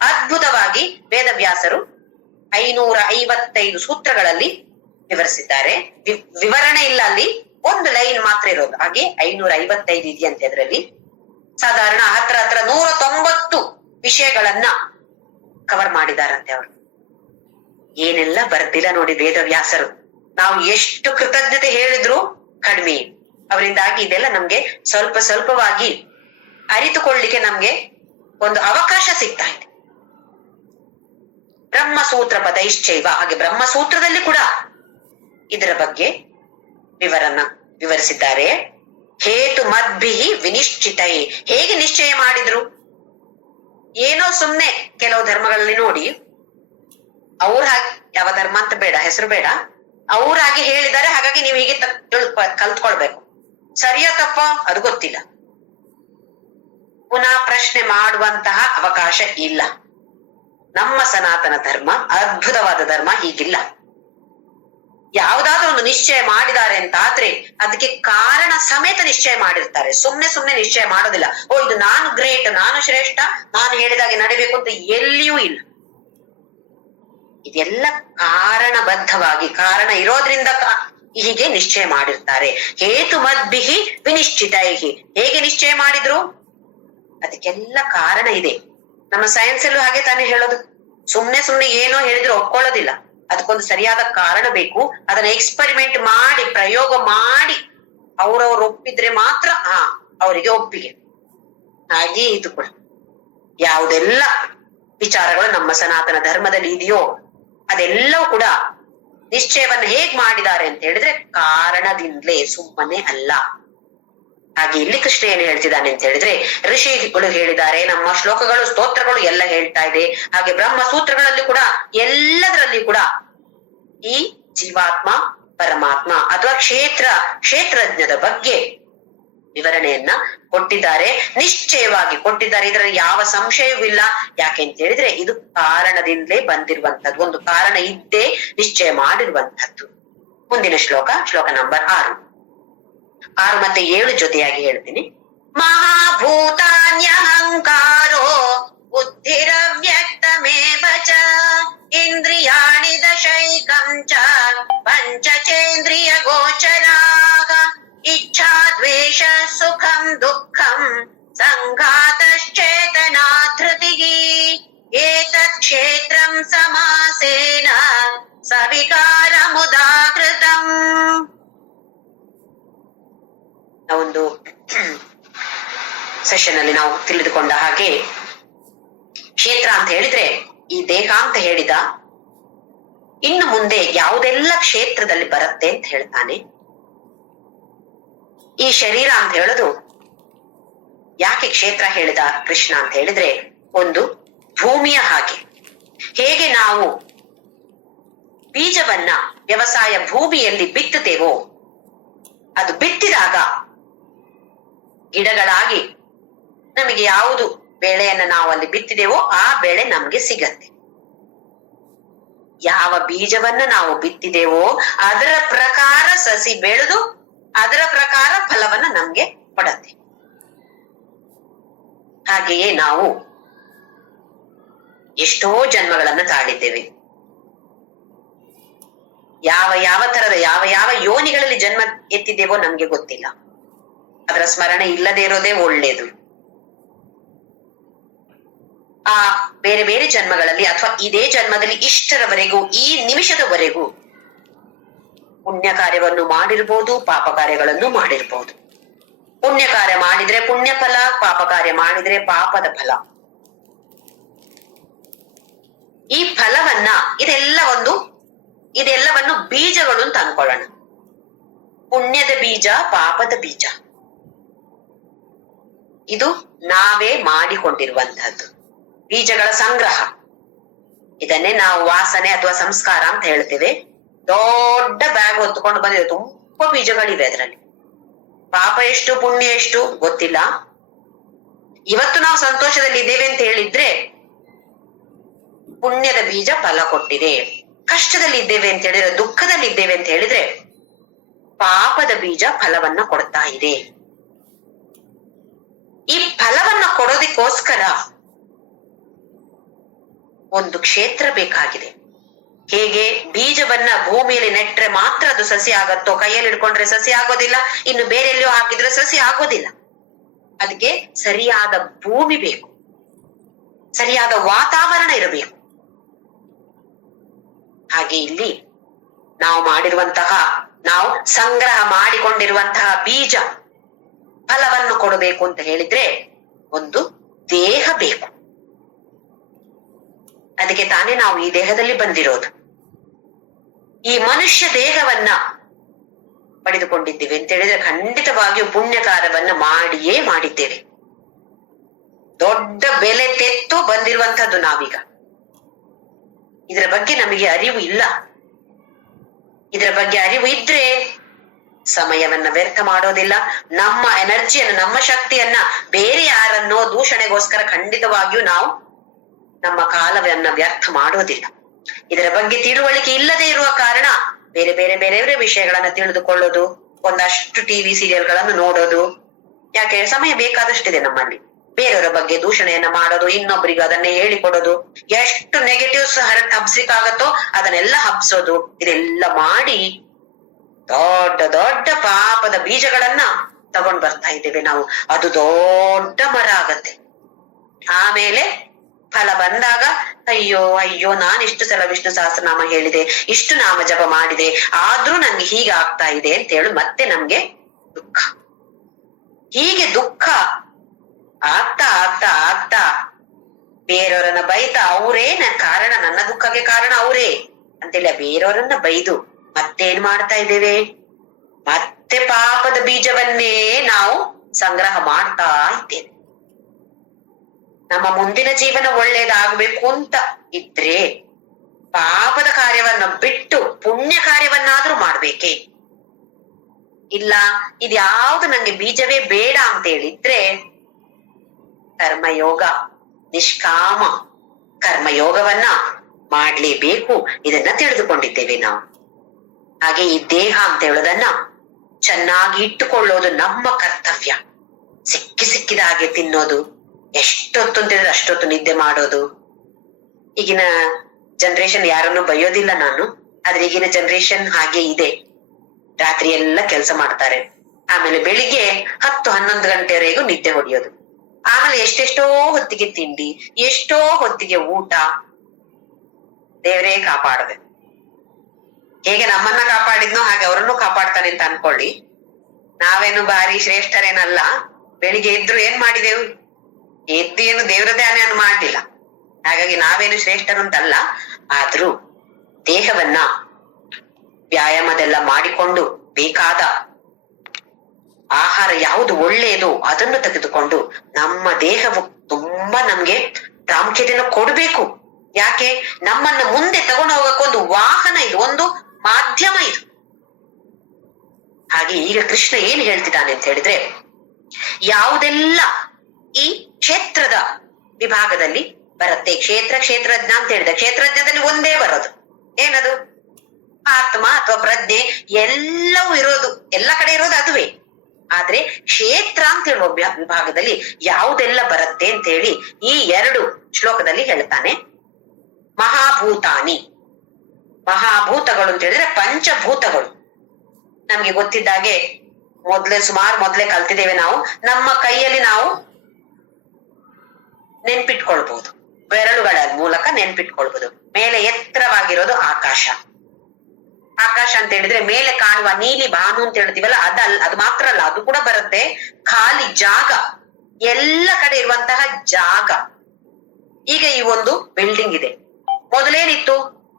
ಅದ್ಭುತವಾಗಿ ವೇದವ್ಯಾಸರು 555 ಸೂತ್ರಗಳಲ್ಲಿ ವಿವರಿಸಿದ್ದಾರೆ. ವಿವರಣೆ ಇಲ್ಲ, ಅಲ್ಲಿ ಒಂದು ಲೈನ್ ಮಾತ್ರ ಇರೋದು. ಹಾಗೆ 555 ಇದೆಯಂತೆ. ಅದರಲ್ಲಿ ಸಾಧಾರಣ ಹತ್ರ 190 ವಿಷಯಗಳನ್ನ ಕವರ್ ಮಾಡಿದಾರಂತೆ ಅವರು. ಏನೆಲ್ಲ ಬರ್ದಿಲ್ಲ ನೋಡಿ ವೇದವ್ಯಾಸರು. ನಾವು ಎಷ್ಟು ಕೃತಜ್ಞತೆ ಹೇಳಿದ್ರು ಕಡಿಮೆ. ಅವರಿಂದಾಗಿ ಇದೆಲ್ಲ ನಮ್ಗೆ ಸ್ವಲ್ಪವಾಗಿ ಅರಿತುಕೊಳ್ಳಿಕ್ಕೆ ನಮ್ಗೆ ಒಂದು ಅವಕಾಶ ಸಿಗ್ತಾ ಇದೆ. ಬ್ರಹ್ಮಸೂತ್ರ ಪದೈಶ್ಚೈವ, ಹಾಗೆ ಬ್ರಹ್ಮಸೂತ್ರದಲ್ಲಿ ಕೂಡ ಇದರ ಬಗ್ಗೆ ವಿವರಿಸಿದ್ದಾರೆ. ಹೇತು ಮದ್ಭಿಹಿ ವಿನಿಶ್ಚಿತೈ, ಹೇಗೆ ನಿಶ್ಚಯ ಮಾಡಿದ್ರು? ಏನೋ ಸುಮ್ನೆ ಕೆಲವು ಧರ್ಮಗಳಲ್ಲಿ ನೋಡಿ ಅವ್ರ ಹಾಗೆ, ಯಾವ ಧರ್ಮ ಅಂತ ಬೇಡ, ಹೆಸರು ಬೇಡ, ಅವ್ರಾಗಿ ಹೇಳಿದ್ದಾರೆ, ಹಾಗಾಗಿ ನೀವು ಹೀಗೆ ಕಲ್ತ್ಕೊಳ್ಬೇಕು. ಸರಿಯೋ ತಪ್ಪ ಅದು ಗೊತ್ತಿಲ್ಲ, ಪುನಃ ಪ್ರಶ್ನೆ ಮಾಡುವಂತಹ ಅವಕಾಶ ಇಲ್ಲ. ನಮ್ಮ ಸನಾತನ ಧರ್ಮ ಅದ್ಭುತವಾದ ಧರ್ಮ, ಹೀಗಿಲ್ಲ. ಯಾವ್ದಾದ್ರೂ ಒಂದು ನಿಶ್ಚಯ ಮಾಡಿದ್ದಾರೆ ಅಂತ ಆದ್ರೆ ಅದಕ್ಕೆ ಕಾರಣ ಸಮೇತ ನಿಶ್ಚಯ ಮಾಡಿರ್ತಾರೆ. ಸುಮ್ನೆ ನಿಶ್ಚಯ ಮಾಡೋದಿಲ್ಲ. ಓ ಇದು ನಾನು ಗ್ರೇಟ್, ನಾನು ಶ್ರೇಷ್ಠ, ನಾನು ಹೇಳಿದಾಗೆ ನಡಿಬೇಕು ಅಂತ ಎಲ್ಲಿಯೂ ಇಲ್ಲ. ಇದೆಲ್ಲ ಕಾರಣಬದ್ಧವಾಗಿ, ಕಾರಣ ಇರೋದ್ರಿಂದ ಹೀಗೆ ನಿಶ್ಚಯ ಮಾಡಿರ್ತಾರೆ. ಹೇತು ಮದ್ಭಿಹಿ ವಿನಿಶ್ಚಿತೈಹಿ, ಹೇಗೆ ನಿಶ್ಚಯ ಮಾಡಿದ್ರು? ಅದಕ್ಕೆಲ್ಲ ಕಾರಣ ಇದೆ. ನಮ್ಮ ಸೈನ್ಸ್ ಅಲ್ಲೂ ಹಾಗೆ ತಾನೇ ಹೇಳೋದು. ಸುಮ್ನೆ ಏನೋ ಹೇಳಿದ್ರು ಒಪ್ಕೊಳ್ಳೋದಿಲ್ಲ. ಅದಕ್ಕೊಂದು ಸರಿಯಾದ ಕಾರಣ ಬೇಕು. ಅದನ್ನ ಎಕ್ಸ್ಪೆರಿಮೆಂಟ್ ಮಾಡಿ, ಪ್ರಯೋಗ ಮಾಡಿ ಅವ್ರವ್ರು ಒಪ್ಪಿದ್ರೆ ಮಾತ್ರ ಅವರಿಗೆ ಒಪ್ಪಿಗೆ. ಹಾಗೆ ಇದು ಕೂಡ ಯಾವುದೆಲ್ಲ ವಿಚಾರಗಳು ನಮ್ಮ ಸನಾತನ ಧರ್ಮದಲ್ಲಿ ಇದೆಯೋ ಅದೆಲ್ಲವೂ ಕೂಡ ನಿಶ್ಚಯವನ್ನ ಹೇಗ್ ಮಾಡಿದ್ದಾರೆ ಅಂತ ಹೇಳಿದ್ರೆ ಕಾರಣದಿಂದಲೇ, ಸುಮ್ಮನೆ ಅಲ್ಲ. ಹಾಗೆ ಇಲ್ಲಿ ಕೃಷ್ಣ ಏನು ಹೇಳ್ತಿದ್ದಾನೆ ಅಂತ ಹೇಳಿದ್ರೆ, ಋಷಿಗಳು ಹೇಳಿದ್ದಾರೆ, ನಮ್ಮ ಶ್ಲೋಕಗಳು ಸ್ತೋತ್ರಗಳು ಎಲ್ಲ ಹೇಳ್ತಾ ಇದೆ. ಹಾಗೆ ಬ್ರಹ್ಮ ಸೂತ್ರಗಳಲ್ಲಿ ಕೂಡ ಎಲ್ಲದರಲ್ಲಿ ಕೂಡ ಈ ಜೀವಾತ್ಮ ಪರಮಾತ್ಮ ಅಥವಾ ಕ್ಷೇತ್ರಜ್ಞದ ಬಗ್ಗೆ ವಿವರಣೆಯನ್ನ ಕೊಟ್ಟಿದ್ದಾರೆ, ನಿಶ್ಚಯವಾಗಿ ಕೊಟ್ಟಿದ್ದಾರೆ. ಇದರಲ್ಲಿ ಯಾವ ಸಂಶಯವೂ ಯಾಕೆ ಅಂತ ಹೇಳಿದ್ರೆ ಇದು ಕಾರಣದಿಂದಲೇ ಬಂದಿರುವಂತದ್ದು, ಒಂದು ಕಾರಣ ಇದ್ದೇ ನಿಶ್ಚಯ ಮಾಡಿರುವಂತದ್ದು. ಮುಂದಿನ ಶ್ಲೋಕ ನಂಬರ್ 6 ಮತ್ತೆ 7 ಜೊತೆಯಾಗಿ ಹೇಳ್ತೀನಿ. ಮಹಾಭೂತಾನ್ಯಹಂಕಾರೋ ಬುದ್ಧಿರವ್ಯಕ್ತಮೇವ ಚ ಇಂದ್ರಿಯಾಣಿ ದಶೈಕಂ ಚ ಪಂಚಚೇಂದ್ರಿಯ ಗೋಚರಾಃ ಇಚ್ಛಾ ದ್ವೇಷ ಸುಖಂ ದುಃಖಂ ಸಂಘಾತಶ್ಚೇತನಾ ಧೃತಿಃ ಏತತ್ ಕ್ಷೇತ್ರಂ ಸಮಾಸೇನ ಸವಿಕಾರಮುದಾಹೃತಂ. ಒಂದು ಸೆಷನ್ ಅಲ್ಲಿ ನಾವು ತಿಳಿದುಕೊಂಡ ಹಾಗೆ ಕ್ಷೇತ್ರ ಅಂತ ಹೇಳಿದ್ರೆ ಈ ದೇಹ ಅಂತ ಹೇಳಿದ, ಇನ್ನು ಮುಂದೆ ಯಾವುದೆಲ್ಲ ಕ್ಷೇತ್ರದಲ್ಲಿ ಬರುತ್ತೆ ಅಂತ ಹೇಳ್ತಾನೆ. ಈ ಶರೀರ ಅಂತ ಹೇಳೋದು ಯಾಕೆ ಕ್ಷೇತ್ರ ಹೇಳಿದ ಕೃಷ್ಣ ಅಂತ ಹೇಳಿದ್ರೆ, ಒಂದು ಭೂಮಿಯ ಹಾಗೆ. ಹೇಗೆ ನಾವು ಬೀಜವನ್ನ ವ್ಯವಸಾಯ ಭೂಮಿಯಲ್ಲಿ ಬಿತ್ತುತ್ತೇವೋ, ಅದು ಬಿತ್ತಿದಾಗ ಗಿಡಗಳಾಗಿ ನಮಗೆ ಯಾವುದು ಬೆಳೆಯನ್ನ ನಾವು ಅಲ್ಲಿ ಬಿತ್ತಿದೆವೋ ಆ ಬೆಳೆ ನಮ್ಗೆ ಸಿಗತ್ತೆ. ಯಾವ ಬೀಜವನ್ನ ನಾವು ಬಿತ್ತಿದೆವೋ ಅದರ ಪ್ರಕಾರ ಸಸಿ ಬೆಳೆದು ಅದರ ಪ್ರಕಾರ ಫಲವನ್ನ ನಮ್ಗೆ ಕೊಡತ್ತೆ. ಹಾಗೆಯೇ ನಾವು ಎಷ್ಟೋ ಜನ್ಮಗಳನ್ನ ತಾಳಿದ್ದೇವೆ. ಯಾವ ತರದ ಯಾವ ಯೋನಿಗಳಲ್ಲಿ ಜನ್ಮ ಎತ್ತಿದ್ದೇವೋ ನಮ್ಗೆ ಗೊತ್ತಿಲ್ಲ. ಅದರ ಸ್ಮರಣೆ ಇಲ್ಲದೆ ಇರೋದೇ ಒಳ್ಳೇದು. ಆ ಬೇರೆ ಬೇರೆ ಜನ್ಮಗಳಲ್ಲಿ ಅಥವಾ ಇದೇ ಜನ್ಮದಲ್ಲಿ ಇಷ್ಟರವರೆಗೂ, ಈ ನಿಮಿಷದವರೆಗೂ ಪುಣ್ಯ ಕಾರ್ಯವನ್ನು ಮಾಡಿರ್ಬೋದು, ಪಾಪ ಕಾರ್ಯಗಳನ್ನು ಮಾಡಿರ್ಬೋದು. ಪುಣ್ಯ ಕಾರ್ಯ ಮಾಡಿದ್ರೆ ಪುಣ್ಯ ಫಲ, ಪಾಪ ಕಾರ್ಯ ಮಾಡಿದ್ರೆ ಪಾಪದ ಫಲ. ಈ ಫಲವನ್ನ ಇದೆಲ್ಲವನ್ನು ಬೀಜಗಳು ಅಂತ ಅನ್ಕೊಳ್ಳೋಣ. ಪುಣ್ಯದ ಬೀಜ, ಪಾಪದ ಬೀಜ, ಇದು ನಾವೇ ಮಾಡಿಕೊಂಡಿರುವಂತಹದ್ದು ಬೀಜಗಳ ಸಂಗ್ರಹ. ಇದನ್ನೇ ನಾವು ವಾಸನೆ ಅಥವಾ ಸಂಸ್ಕಾರ ಅಂತ ಹೇಳ್ತೇವೆ. ದೊಡ್ಡ ಬ್ಯಾಗ್ ಹೊತ್ತುಕೊಂಡು ಬಂದಿದೆ, ತುಂಬಾ ಬೀಜಗಳಿವೆ ಅದರಲ್ಲಿ. ಪಾಪ ಎಷ್ಟು ಪುಣ್ಯ ಎಷ್ಟು ಗೊತ್ತಿಲ್ಲ. ಇವತ್ತು ನಾವು ಸಂತೋಷದಲ್ಲಿ ಇದ್ದೇವೆ ಅಂತ ಹೇಳಿದ್ರೆ ಪುಣ್ಯದ ಬೀಜ ಫಲ ಕೊಟ್ಟಿದೆ. ಕಷ್ಟದಲ್ಲಿ ಇದ್ದೇವೆ ಅಂತ ಹೇಳಿದ್ರೆ, ದುಃಖದಲ್ಲಿ ಇದ್ದೇವೆ ಅಂತ ಹೇಳಿದ್ರೆ ಪಾಪದ ಬೀಜ ಫಲವನ್ನ ಕೊಡ್ತಾ ಇದೆ. ಕೊಡೋದಿಕ್ಕೋಸ್ಕರ ಒಂದು ಕ್ಷೇತ್ರ ಬೇಕಾಗಿದೆ. ಹೇಗೆ ಬೀಜವನ್ನ ಭೂಮಿಯಲ್ಲಿ ನೆಟ್ರೆ ಮಾತ್ರ ಅದು ಸಸಿ ಆಗತ್ತೋ, ಕೈಯಲ್ಲಿ ಹಿಡ್ಕೊಂಡ್ರೆ ಸಸಿ ಆಗೋದಿಲ್ಲ, ಇನ್ನು ಬೇರೆ ಎಲ್ಲಿಯೋ ಹಾಕಿದ್ರೆ ಸಸಿ ಆಗೋದಿಲ್ಲ. ಅದಕ್ಕೆ ಸರಿಯಾದ ಭೂಮಿ ಬೇಕು, ಸರಿಯಾದ ವಾತಾವರಣ ಇರಬೇಕು. ಹಾಗೆ ಇಲ್ಲಿ ನಾವು ಸಂಗ್ರಹ ಮಾಡಿಕೊಂಡಿರುವಂತಹ ಬೀಜ ಫಲವನ್ನು ಕೊಡಬೇಕು ಅಂತ ಹೇಳಿದ್ರೆ ಒಂದು ದೇಹ ಬೇಕು. ಅದಕ್ಕೆ ತಾನೇ ನಾವು ಈ ದೇಹದಲ್ಲಿ ಬಂದಿರೋದು. ಈ ಮನುಷ್ಯ ದೇಹವನ್ನ ಪಡೆದುಕೊಂಡಿದ್ದೇವೆ ಅಂತ ಹೇಳಿದ್ರೆ ಖಂಡಿತವಾಗಿಯೂ ಪುಣ್ಯ ಕಾರ್ಯವನ್ನ ಮಾಡಿಯೇ ಮಾಡಿದ್ದೇವೆ. ದೊಡ್ಡ ಬೆಲೆ ತೆತ್ತು ಬಂದಿರುವಂತಹದ್ದು ನಾವೀಗ. ಇದರ ಬಗ್ಗೆ ನಮಗೆ ಅರಿವು ಇಲ್ಲ. ಇದರ ಬಗ್ಗೆ ಅರಿವು ಇದ್ರೆ ಸಮಯವನ್ನ ವ್ಯರ್ಥ ಮಾಡೋದಿಲ್ಲ. ನಮ್ಮ ಎನರ್ಜಿಯನ್ನು, ನಮ್ಮ ಶಕ್ತಿಯನ್ನ ಬೇರೆ ಯಾರನ್ನೋ ದೂಷಣೆಗೋಸ್ಕರ ಖಂಡಿತವಾಗಿಯೂ ನಾವು ನಮ್ಮ ಕಾಲವನ್ನ ವ್ಯರ್ಥ ಮಾಡೋದಿಲ್ಲ. ಇದರ ಬಗ್ಗೆ ತಿಳುವಳಿಕೆ ಇಲ್ಲದೆ ಇರುವ ಕಾರಣ ಬೇರೆ ಬೇರೆ ಬೇರೆ ಬೇರೆ ವಿಷಯಗಳನ್ನ ತಿಳಿದುಕೊಳ್ಳೋದು, ಒಂದಷ್ಟು ಟಿವಿ ಸೀರಿಯಲ್ಗಳನ್ನು ನೋಡೋದು. ಯಾಕೆ ಸಮಯ ಬೇಕಾದಷ್ಟಿದೆ ನಮ್ಮಲ್ಲಿ. ಬೇರೆಯವರ ಬಗ್ಗೆ ದೂಷಣೆಯನ್ನ ಮಾಡೋದು, ಇನ್ನೊಬ್ಬರಿಗೆ ಅದನ್ನೇ ಹೇಳಿಕೊಡೋದು, ಎಷ್ಟು ನೆಗೆಟಿವ್ಸ್ ಹಬ್ಸಿಕ್ಕಾಗತ್ತೋ ಅದನ್ನೆಲ್ಲ ಹಬ್ಸೋದು, ಇದೆಲ್ಲ ಮಾಡಿ ದೊಡ್ಡ ದೊಡ್ಡ ಪಾಪದ ಬೀಜಗಳನ್ನ ತಗೊಂಡ್ ಬರ್ತಾ ಇದ್ದೇವೆ ನಾವು. ಅದು ದೊಡ್ಡ ಮರ ಆಗತ್ತೆ. ಆಮೇಲೆ ಫಲ ಬಂದಾಗ ಅಯ್ಯೋ ಅಯ್ಯೋ, ನಾನು ಇಷ್ಟು ಸಲ ವಿಷ್ಣು ಸಹಸ್ರನಾಮ ಹೇಳಿದೆ, ಇಷ್ಟು ನಾಮ ಜಪ ಮಾಡಿದೆ, ಆದ್ರೂ ನನ್ಗೆ ಹೀಗೆ ಆಗ್ತಾ ಇದೆ ಅಂತ ಹೇಳಿ ಮತ್ತೆ ನಮ್ಗೆ ದುಃಖ. ಹೀಗೆ ದುಃಖ ಆಗ್ತಾ ಆಗ್ತಾ ಆಗ್ತಾ ಬೇರೆಯವರನ್ನ ಬೈತಾ ಅವರೇ ಕಾರಣ, ನನ್ನ ದುಃಖಕ್ಕೆ ಕಾರಣ ಅವರೇ ಅಂತೇಳಿ ಬೇರೆಯವರನ್ನ ಬೈದು ಮತ್ತೇನ್ ಮಾಡ್ತಾ ಇದ್ದೇವೆ? ಮತ್ತೆ ಪಾಪದ ಬೀಜವನ್ನೇ ನಾವು ಸಂಗ್ರಹ ಮಾಡ್ತಾ ಇದ್ದೇವೆ. ನಮ್ಮ ಮುಂದಿನ ಜೀವನ ಒಳ್ಳೇದಾಗಬೇಕು ಅಂತ ಇದ್ರೆ ಪಾಪದ ಕಾರ್ಯವನ್ನ ಬಿಟ್ಟು ಪುಣ್ಯ ಕಾರ್ಯವನ್ನಾದ್ರೂ ಮಾಡ್ಬೇಕೇ. ಇಲ್ಲ ಇದ್ಯಾವ್ದು ನಂಗೆ ಬೀಜವೇ ಬೇಡ ಅಂತ ಹೇಳಿದ್ರೆ ಕರ್ಮಯೋಗ, ನಿಷ್ಕಾಮ ಕರ್ಮಯೋಗವನ್ನ ಮಾಡ್ಲೇಬೇಕು. ಇದನ್ನ ತಿಳಿದುಕೊಂಡಿದ್ದೇವೆ ನಾವು. ಹಾಗೆ ಈ ದೇಹ ಅಂತ ಹೇಳೋದನ್ನ ಚೆನ್ನಾಗಿ ಇಟ್ಟುಕೊಳ್ಳೋದು ನಮ್ಮ ಕರ್ತವ್ಯ. ಸಿಕ್ಕಿದ ಹಾಗೆ ತಿನ್ನೋದು, ಎಷ್ಟೊತ್ತು ಅಂತಿದ್ರೆ ಅಷ್ಟೊತ್ತು ನಿದ್ದೆ ಮಾಡೋದು. ಈಗಿನ ಜನರೇಷನ್ ಯಾರನ್ನು ಬೈಯೋದಿಲ್ಲ ನಾನು, ಆದ್ರೆ ಈಗಿನ ಜನರೇಷನ್ ಹಾಗೆ ಇದೆ. ರಾತ್ರಿ ಎಲ್ಲ ಕೆಲಸ ಮಾಡ್ತಾರೆ, ಆಮೇಲೆ ಬೆಳಿಗ್ಗೆ 10-11 ಗಂಟೆವರೆಗೂ ನಿದ್ದೆ ಹೊಡೆಯೋದು, ಆಮೇಲೆ ಎಷ್ಟೆಷ್ಟೋ ಹೊತ್ತಿಗೆ ತಿಂಡಿ, ಎಷ್ಟೋ ಹೊತ್ತಿಗೆ ಊಟ. ದೇವರೇ ಕಾಪಾಡದೆ. ಹೇಗೆ ನಮ್ಮನ್ನ ಕಾಪಾಡಿದ್ನೋ ಹಾಗೆ ಅವರನ್ನು ಕಾಪಾಡ್ತಾನೆ ಅಂತ ಅನ್ಕೊಳ್ಳಿ. ನಾವೇನು ಭಾರಿ ಶ್ರೇಷ್ಠರೇನಲ್ಲ. ಬೆಳಿಗ್ಗೆ ಎದ್ರು ಏನ್ ಮಾಡಿದೆವು? ಎದ್ದು ಏನು ದೇವರ ಧ್ಯಾನ ಮಾಡ್ಲಿಲ್ಲ. ಹಾಗಾಗಿ ನಾವೇನು ಶ್ರೇಷ್ಠರು ಅಂತಲ್ಲ. ಆದ್ರೂ ದೇಹವನ್ನ ವ್ಯಾಯಾಮದೆಲ್ಲ ಮಾಡಿಕೊಂಡು ಬೇಕಾದ ಆಹಾರ ಯಾವುದು ಒಳ್ಳೆಯದು ಅದನ್ನು ತೆಗೆದುಕೊಂಡು ನಮ್ಮ ದೇಹವು ತುಂಬಾ ನಮ್ಗೆ ಪ್ರಾಮುಖ್ಯತೆಯನ್ನು ಕೊಡ್ಬೇಕು. ಯಾಕೆ? ನಮ್ಮನ್ನ ಮುಂದೆ ತಗೊಂಡು ಹೋಗಕ್ಕೊಂದು ವಾಹನ ಇದು, ಒಂದು ಮಾಧ್ಯಮ ಇದು. ಹಾಗೆ ಈಗ ಕೃಷ್ಣ ಏನ್ ಹೇಳ್ತಿದ್ದಾನೆ ಅಂತ ಹೇಳಿದ್ರೆ, ಯಾವುದೆಲ್ಲ ಈ ಕ್ಷೇತ್ರದ ವಿಭಾಗದಲ್ಲಿ ಬರುತ್ತೆ, ಕ್ಷೇತ್ರಜ್ಞ ಅಂತ ಹೇಳಿದೆ. ಕ್ಷೇತ್ರಜ್ಞದಲ್ಲಿ ಒಂದೇ ಬರೋದು ಏನದು? ಆತ್ಮ ಅಥವಾ ಪ್ರಜ್ಞೆ. ಎಲ್ಲವೂ ಇರೋದು, ಎಲ್ಲ ಕಡೆ ಇರೋದು ಅದುವೇ. ಆದ್ರೆ ಕ್ಷೇತ್ರ ಅಂತ ಹೇಳುವ ವಿಭಾಗದಲ್ಲಿ ಯಾವುದೆಲ್ಲ ಬರುತ್ತೆ ಅಂತ ಹೇಳಿ ಈ 2 ಶ್ಲೋಕದಲ್ಲಿ ಹೇಳ್ತಾನೆ. ಮಹಾಭೂತಾನಿ, ಮಹಾಭೂತಗಳು ಅಂತ ಹೇಳಿದ್ರೆ ಪಂಚಭೂತಗಳು. ನಮ್ಗೆ ಗೊತ್ತಿದ್ದಾಗೆ ಮೊದ್ಲೇ ಕಲ್ತಿದ್ದೇವೆ ನಾವು. ನಮ್ಮ ಕೈಯಲ್ಲಿ ನಾವು ನೆನ್ಪಿಟ್ಕೊಳ್ಬಹುದು, ಬೆರಳುಗಳ ಮೂಲಕ ನೆನ್ಪಿಟ್ಕೊಳ್ಬಹುದು. ಮೇಲೆ ಎತ್ತರವಾಗಿರೋದು ಆಕಾಶ. ಆಕಾಶ ಅಂತ ಹೇಳಿದ್ರೆ ಮೇಲೆ ಕಾಣುವ ನೀಲಿ ಭಾನು ಅಂತ ಹೇಳ್ತೀವಲ್ಲ, ಅದು ಮಾತ್ರ ಅಲ್ಲ, ಅದು ಕೂಡ ಬರುತ್ತೆ. ಖಾಲಿ ಜಾಗ, ಎಲ್ಲ ಕಡೆ ಇರುವಂತಹ ಜಾಗ. ಈಗ ಈ ಒಂದು ಬಿಲ್ಡಿಂಗ್ ಇದೆ, ಮೊದಲೇನಿತ್ತು?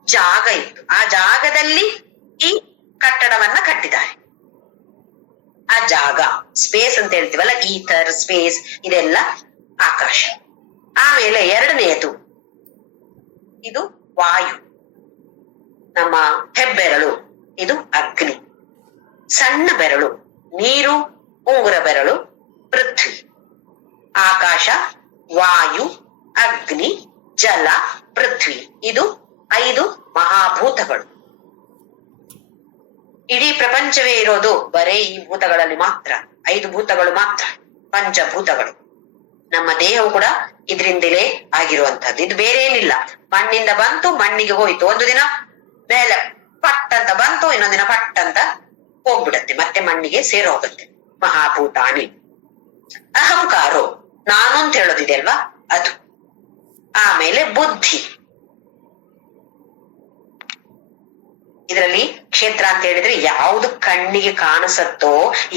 ಜಾಗ ಇತ್ತು. ಆ ಜಾಗದಲ್ಲಿ ಈ ಕಟ್ಟಡವನ್ನ ಕಟ್ಟಿದ್ದಾರೆ. ಆ ಜಾಗ ಸ್ಪೇಸ್ ಅಂತ ಹೇಳ್ತೀವಲ್ಲ, ಈಥರ್, ಸ್ಪೇಸ್, ಇದೆಲ್ಲ ಆಕಾಶ. ಆಮೇಲೆ 2ನೇದು ಇದು ವಾಯು, ನಮ್ಮ ಹೆಬ್ಬೆರಳು, ಇದು ಅಗ್ನಿ. ಸಣ್ಣ ಬೆರಳು ನೀರು, ಉಂಗುರ ಬೆರಳು ಪೃಥ್ವಿ. ಆಕಾಶ, ವಾಯು, ಅಗ್ನಿ, ಜಲ, ಪೃಥ್ವಿ. ಇದು 5 ಮಹಾಭೂತಗಳು. ಇಡೀ ಪ್ರಪಂಚವೇ ಇರೋದು ಬರೇ ಈ ಭೂತಗಳಲ್ಲಿ ಮಾತ್ರ. 5 ಭೂತಗಳು ಮಾತ್ರ, ಪಂಚಭೂತಗಳು. ನಮ್ಮ ದೇಹವು ಕೂಡ ಇದರಿಂದಲೇ ಆಗಿರುವಂತಹದ್ದು. ಇದು ಬೇರೆ ಏನಿಲ್ಲ. ಮಣ್ಣಿಂದ ಬಂತು, ಮಣ್ಣಿಗೆ ಹೋಯ್ತು. ಒಂದು ದಿನ ಮೇಲೆ ಪಟ್ ಅಂತ ಬಂತು, ಇನ್ನೊಂದ್ ದಿನ ಪಟ್ ಅಂತ ಹೋಗ್ಬಿಡತ್ತೆ, ಮತ್ತೆ ಮಣ್ಣಿಗೆ ಸೇರೋಗುತ್ತೆ. ಮಹಾಭೂತಾನಿ. ಅಹಂಕಾರೋ ನಾನು ಅಂತ ಹೇಳೋದಿದೆ ಅಲ್ವಾ, ಅದು. ಆಮೇಲೆ ಬುದ್ಧಿ. ಇದರಲ್ಲಿ ಕ್ಷೇತ್ರ ಅಂತ ಹೇಳಿದ್ರೆ ಯಾವುದು ಕಣ್ಣಿಗೆ ಕಾಣಿಸತ್ತೋ,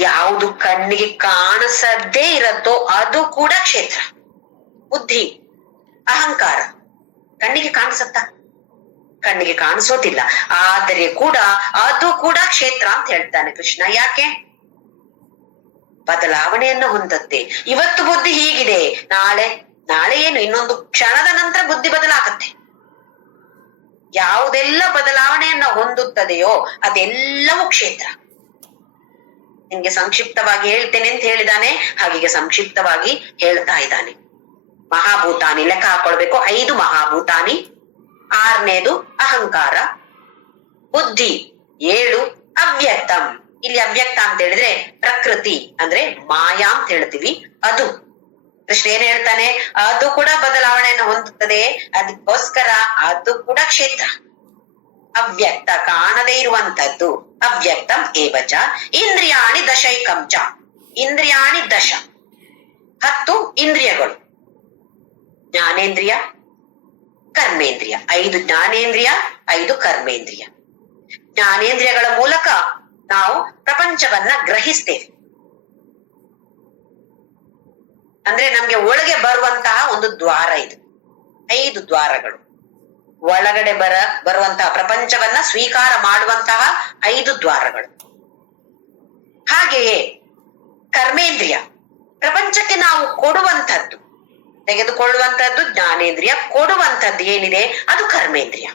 ಯಾವುದು ಕಣ್ಣಿಗೆ ಕಾಣಿಸದ್ದೇ ಇರತ್ತೋ ಅದು ಕೂಡ ಕ್ಷೇತ್ರ. ಬುದ್ಧಿ, ಅಹಂಕಾರ ಕಣ್ಣಿಗೆ ಕಾಣಿಸತ್ತ? ಕಣ್ಣಿಗೆ ಕಾಣಿಸೋದಿಲ್ಲ, ಆದರೆ ಕೂಡ ಅದು ಕೂಡ ಕ್ಷೇತ್ರ ಅಂತ ಹೇಳ್ತಾನೆ ಕೃಷ್ಣ. ಯಾಕೆ? ಬದಲಾವಣೆಯನ್ನು ಹೊಂದತ್ತೆ. ಇವತ್ತು ಬುದ್ಧಿ ಹೀಗಿದೆ, ನಾಳೆ ಏನು ಇನ್ನೊಂದು ಕ್ಷಣದ ನಂತರ ಬುದ್ಧಿ ಬದಲಾಗತ್ತೆ. ಯಾವುದೆಲ್ಲ ಬದಲಾವಣೆಯನ್ನ ಹೊಂದುತ್ತದೆಯೋ ಅದೆಲ್ಲವೂ ಕ್ಷೇತ್ರ. ನಿಮ್ಗೆ ಸಂಕ್ಷಿಪ್ತವಾಗಿ ಹೇಳ್ತೇನೆ ಅಂತ ಹೇಳಿದಾನೆ, ಹಾಗೆ ಸಂಕ್ಷಿಪ್ತವಾಗಿ ಹೇಳ್ತಾ ಇದ್ದಾನೆ. ಮಹಾಭೂತಾನಿ ಲೆಕ್ಕ ಹಾಕೊಳ್ಬೇಕು. 5 ಮಹಾಭೂತಾನಿ. 6ನೇದು ಅಹಂಕಾರ. ಬುದ್ಧಿ 7. ಅವ್ಯಕ್ತಂ. ಇಲ್ಲಿ ಅವ್ಯಕ್ತ ಅಂತ ಹೇಳಿದ್ರೆ ಪ್ರಕೃತಿ ಅಂದ್ರೆ ಮಾಯಾ ಅಂತ ಹೇಳ್ತೀವಿ, ಅದು. ಕೃಷ್ಣ ಏನ್ ಹೇಳ್ತಾನೆ? ಅದು ಕೂಡ ಬದಲಾವಣೆಯನ್ನು ಹೊಂದುತ್ತದೆ, ಅದಕ್ಕೋಸ್ಕರ ಅದು ಕೂಡ ಕ್ಷೇತ್ರ. ಅವ್ಯಕ್ತ ಕಾಣದೇ ಇರುವಂತದ್ದು. ಅವ್ಯಕ್ತಂ ಏವಚ ಇಂದ್ರಿಯಾಣಿ ದಶೈಕಂಚ. ಇಂದ್ರಿಯಾಣಿ ದಶ, 10 ಇಂದ್ರಿಯಗಳು. ಜ್ಞಾನೇಂದ್ರಿಯ, ಕರ್ಮೇಂದ್ರಿಯ. 5 ಜ್ಞಾನೇಂದ್ರಿಯ, 5 ಕರ್ಮೇಂದ್ರಿಯ. ಜ್ಞಾನೇಂದ್ರಿಯಗಳ ಮೂಲಕ ನಾವು ಪ್ರಪಂಚವನ್ನ ಗ್ರಹಿಸ್ತೇವೆ. ಅಂದ್ರೆ ನಮ್ಗೆ ಒಳಗೆ ಬರುವಂತಹ ಒಂದು ದ್ವಾರ ಇದು. 5 ದ್ವಾರಗಳು. ಒಳಗಡೆ ಬರುವಂತಹ ಪ್ರಪಂಚವನ್ನ ಸ್ವೀಕಾರ ಮಾಡುವಂತಹ 5 ದ್ವಾರಗಳು. ಹಾಗೆಯೇ ಕರ್ಮೇಂದ್ರಿಯ, ಪ್ರಪಂಚಕ್ಕೆ ನಾವು ಕೊಡುವಂಥದ್ದು, ತೆಗೆದುಕೊಳ್ಳುವಂತಹದ್ದು ಜ್ಞಾನೇಂದ್ರಿಯ, ಕೊಡುವಂಥದ್ದು ಏನಿದೆ ಅದು ಕರ್ಮೇಂದ್ರಿಯ.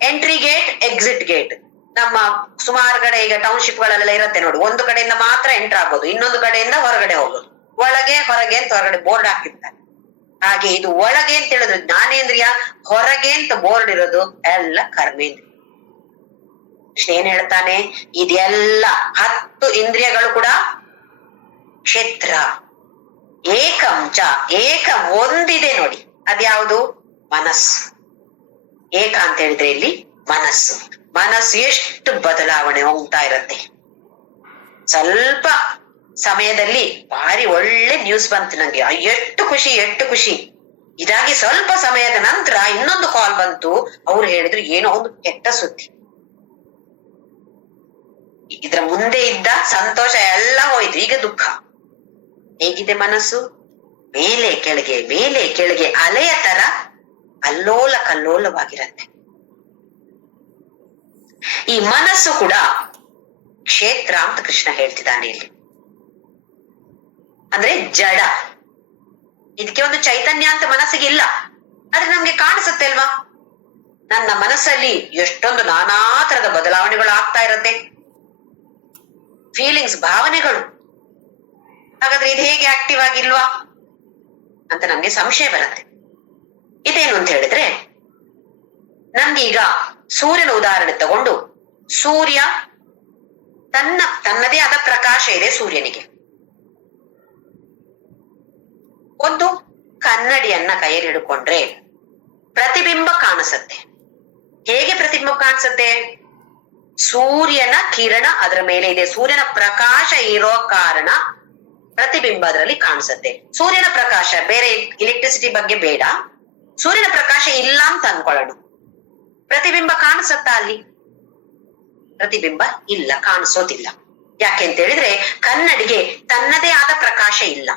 Entry gate, exit gate. ನಮ್ಮ ಸುಮಾರು ಕಡೆ ಈಗ ಟೌನ್ಶಿಪ್ ಗಳೆಲ್ಲ ಇರುತ್ತೆ ನೋಡಿ, ಒಂದು ಕಡೆಯಿಂದ ಮಾತ್ರ ಎಂಟರ್ ಆಗೋದು, ಇನ್ನೊಂದು ಕಡೆಯಿಂದ ಹೊರಗಡೆ ಹೋಗೋದು. ಒಳಗೆ ಹೊರಗೆ ಅಂತ ಹೊರಗಡೆ ಬೋರ್ಡ್ ಹಾಕಿರ್ತಾರೆ. ಹಾಗೆ ಇದು ಒಳಗೆ ಅಂತ ಹೇಳಿದ್ರು ಜ್ಞಾನೇಂದ್ರಿಯ, ಹೊರಗೆ ಅಂತ ಬೋರ್ಡ್ ಇರೋದು ಎಲ್ಲ ಕರ್ಮೇಂದ್ರಿಯ. ಕೃಷ್ಣ ಏನ್ ಹೇಳ್ತಾನೆ? ಇದೆಲ್ಲ 10 ಇಂದ್ರಿಯಗಳು ಕೂಡ ಕ್ಷೇತ್ರ. ಏಕಂಚ, ಏಕ ಒಂದಿದೆ ನೋಡಿ, ಅದ್ಯಾವುದು? ಮನಸ್ಸು. ಏಕ ಅಂತ ಹೇಳಿದ್ರೆ ಇಲ್ಲಿ ಮನಸ್ಸು. ಮನಸ್ಸು ಎಷ್ಟು ಬದಲಾವಣೆ ಹೋಗ್ತಾ ಇರತ್ತೆ. ಸ್ವಲ್ಪ ಸಮಯದಲ್ಲಿ ಭಾರಿ ಒಳ್ಳೆ ನ್ಯೂಸ್ ಬಂತು ನಂಗೆ, ಎಷ್ಟು ಖುಷಿ, ಎಷ್ಟು ಖುಷಿ. ಇದಾಗಿ ಸ್ವಲ್ಪ ಸಮಯದ ನಂತರ ಇನ್ನೊಂದು ಕಾಲ್ ಬಂತು, ಅವ್ರು ಹೇಳಿದ್ರು ಏನೋ ಒಂದು ಕೆಟ್ಟ ಸುದ್ದಿ. ಇದ್ರ ಮುಂದೆ ಇದ್ದ ಸಂತೋಷ ಎಲ್ಲ ಹೋಯ್ತು, ಈಗ ದುಃಖ. ಹೇಗಿದೆ ಮನಸ್ಸು? ಮೇಲೆ ಕೆಳಗೆ, ಮೇಲೆ ಕೆಳಗೆ ಅಲೆಯ ತರ ಅಲ್ಲೋಲ ಕಲ್ಲೋಲವಾಗಿರತ್ತೆ. ಈ ಮನಸ್ಸು ಕೂಡ ಕ್ಷೇತ್ರ ಅಂತ ಕೃಷ್ಣ ಹೇಳ್ತಿದ್ದಾನೆ ಇಲ್ಲಿ. ಅಂದ್ರೆ ಜಡ. ಇದಕ್ಕೆ ಒಂದು ಚೈತನ್ಯ ಅಂತ ಮನಸ್ಸಿಗೆ ಇಲ್ಲ, ಆದ್ರೆ ನಮ್ಗೆ ಕಾಣಿಸುತ್ತೆ ಅಲ್ವಾ? ನನ್ನ ಮನಸ್ಸಲ್ಲಿ ಎಷ್ಟೊಂದು ನಾನಾ ತರದ ಬದಲಾವಣೆಗಳು ಆಗ್ತಾ ಇರತ್ತೆ, ಫೀಲಿಂಗ್ಸ್, ಭಾವನೆಗಳು. ಹಾಗಾದ್ರೆ ಇದು ಹೇಗೆ ಆಕ್ಟಿವ್ ಆಗಿಲ್ವಾ ಅಂತ ನಮ್ಗೆ ಸಂಶಯ ಬರುತ್ತೆ. ಇದೇನು ಅಂತ ಹೇಳಿದ್ರೆ, ನಮ್ಗೆ ಈಗ ಸೂರ್ಯನ ಉದಾಹರಣೆ ತಗೊಂಡು, ಸೂರ್ಯ ತನ್ನದೇ ಆದ ಪ್ರಕಾಶ ಇದೆ ಸೂರ್ಯನಿಗೆ. ಒಂದು ಕನ್ನಡಿಯನ್ನ ಕೈಯಲ್ಲಿ ಹಿಡ್ಕೊಂಡ್ರೆ ಪ್ರತಿಬಿಂಬ ಕಾಣಿಸತ್ತೆ. ಹೇಗೆ ಪ್ರತಿಬಿಂಬ ಕಾಣಿಸತ್ತೆ? ಸೂರ್ಯನ ಕಿರಣ ಅದರ ಮೇಲೆ ಇದೆ, ಸೂರ್ಯನ ಪ್ರಕಾಶ ಇರೋ ಕಾರಣ ಪ್ರತಿಬಿಂಬ ಅದರಲ್ಲಿ ಕಾಣಿಸತ್ತೆ. ಸೂರ್ಯನ ಪ್ರಕಾಶ, ಬೇರೆ ಎಲೆಕ್ಟ್ರಿಸಿಟಿ ಬಗ್ಗೆ ಬೇಡ, ಸೂರ್ಯನ ಪ್ರಕಾಶ ಇಲ್ಲ ಅಂತ ಅನ್ಕೊಳ್ಳೋಣ, ಪ್ರತಿಬಿಂಬ ಕಾಣಿಸತ್ತಾ ಅಲ್ಲಿ? ಪ್ರತಿಬಿಂಬ ಇಲ್ಲ, ಕಾಣಿಸೋದಿಲ್ಲ. ಯಾಕೆ ಅಂತ ಹೇಳಿದ್ರೆ ಕನ್ನಡಿಗೆ ತನ್ನದೇ ಆದ ಪ್ರಕಾಶ ಇಲ್ಲ.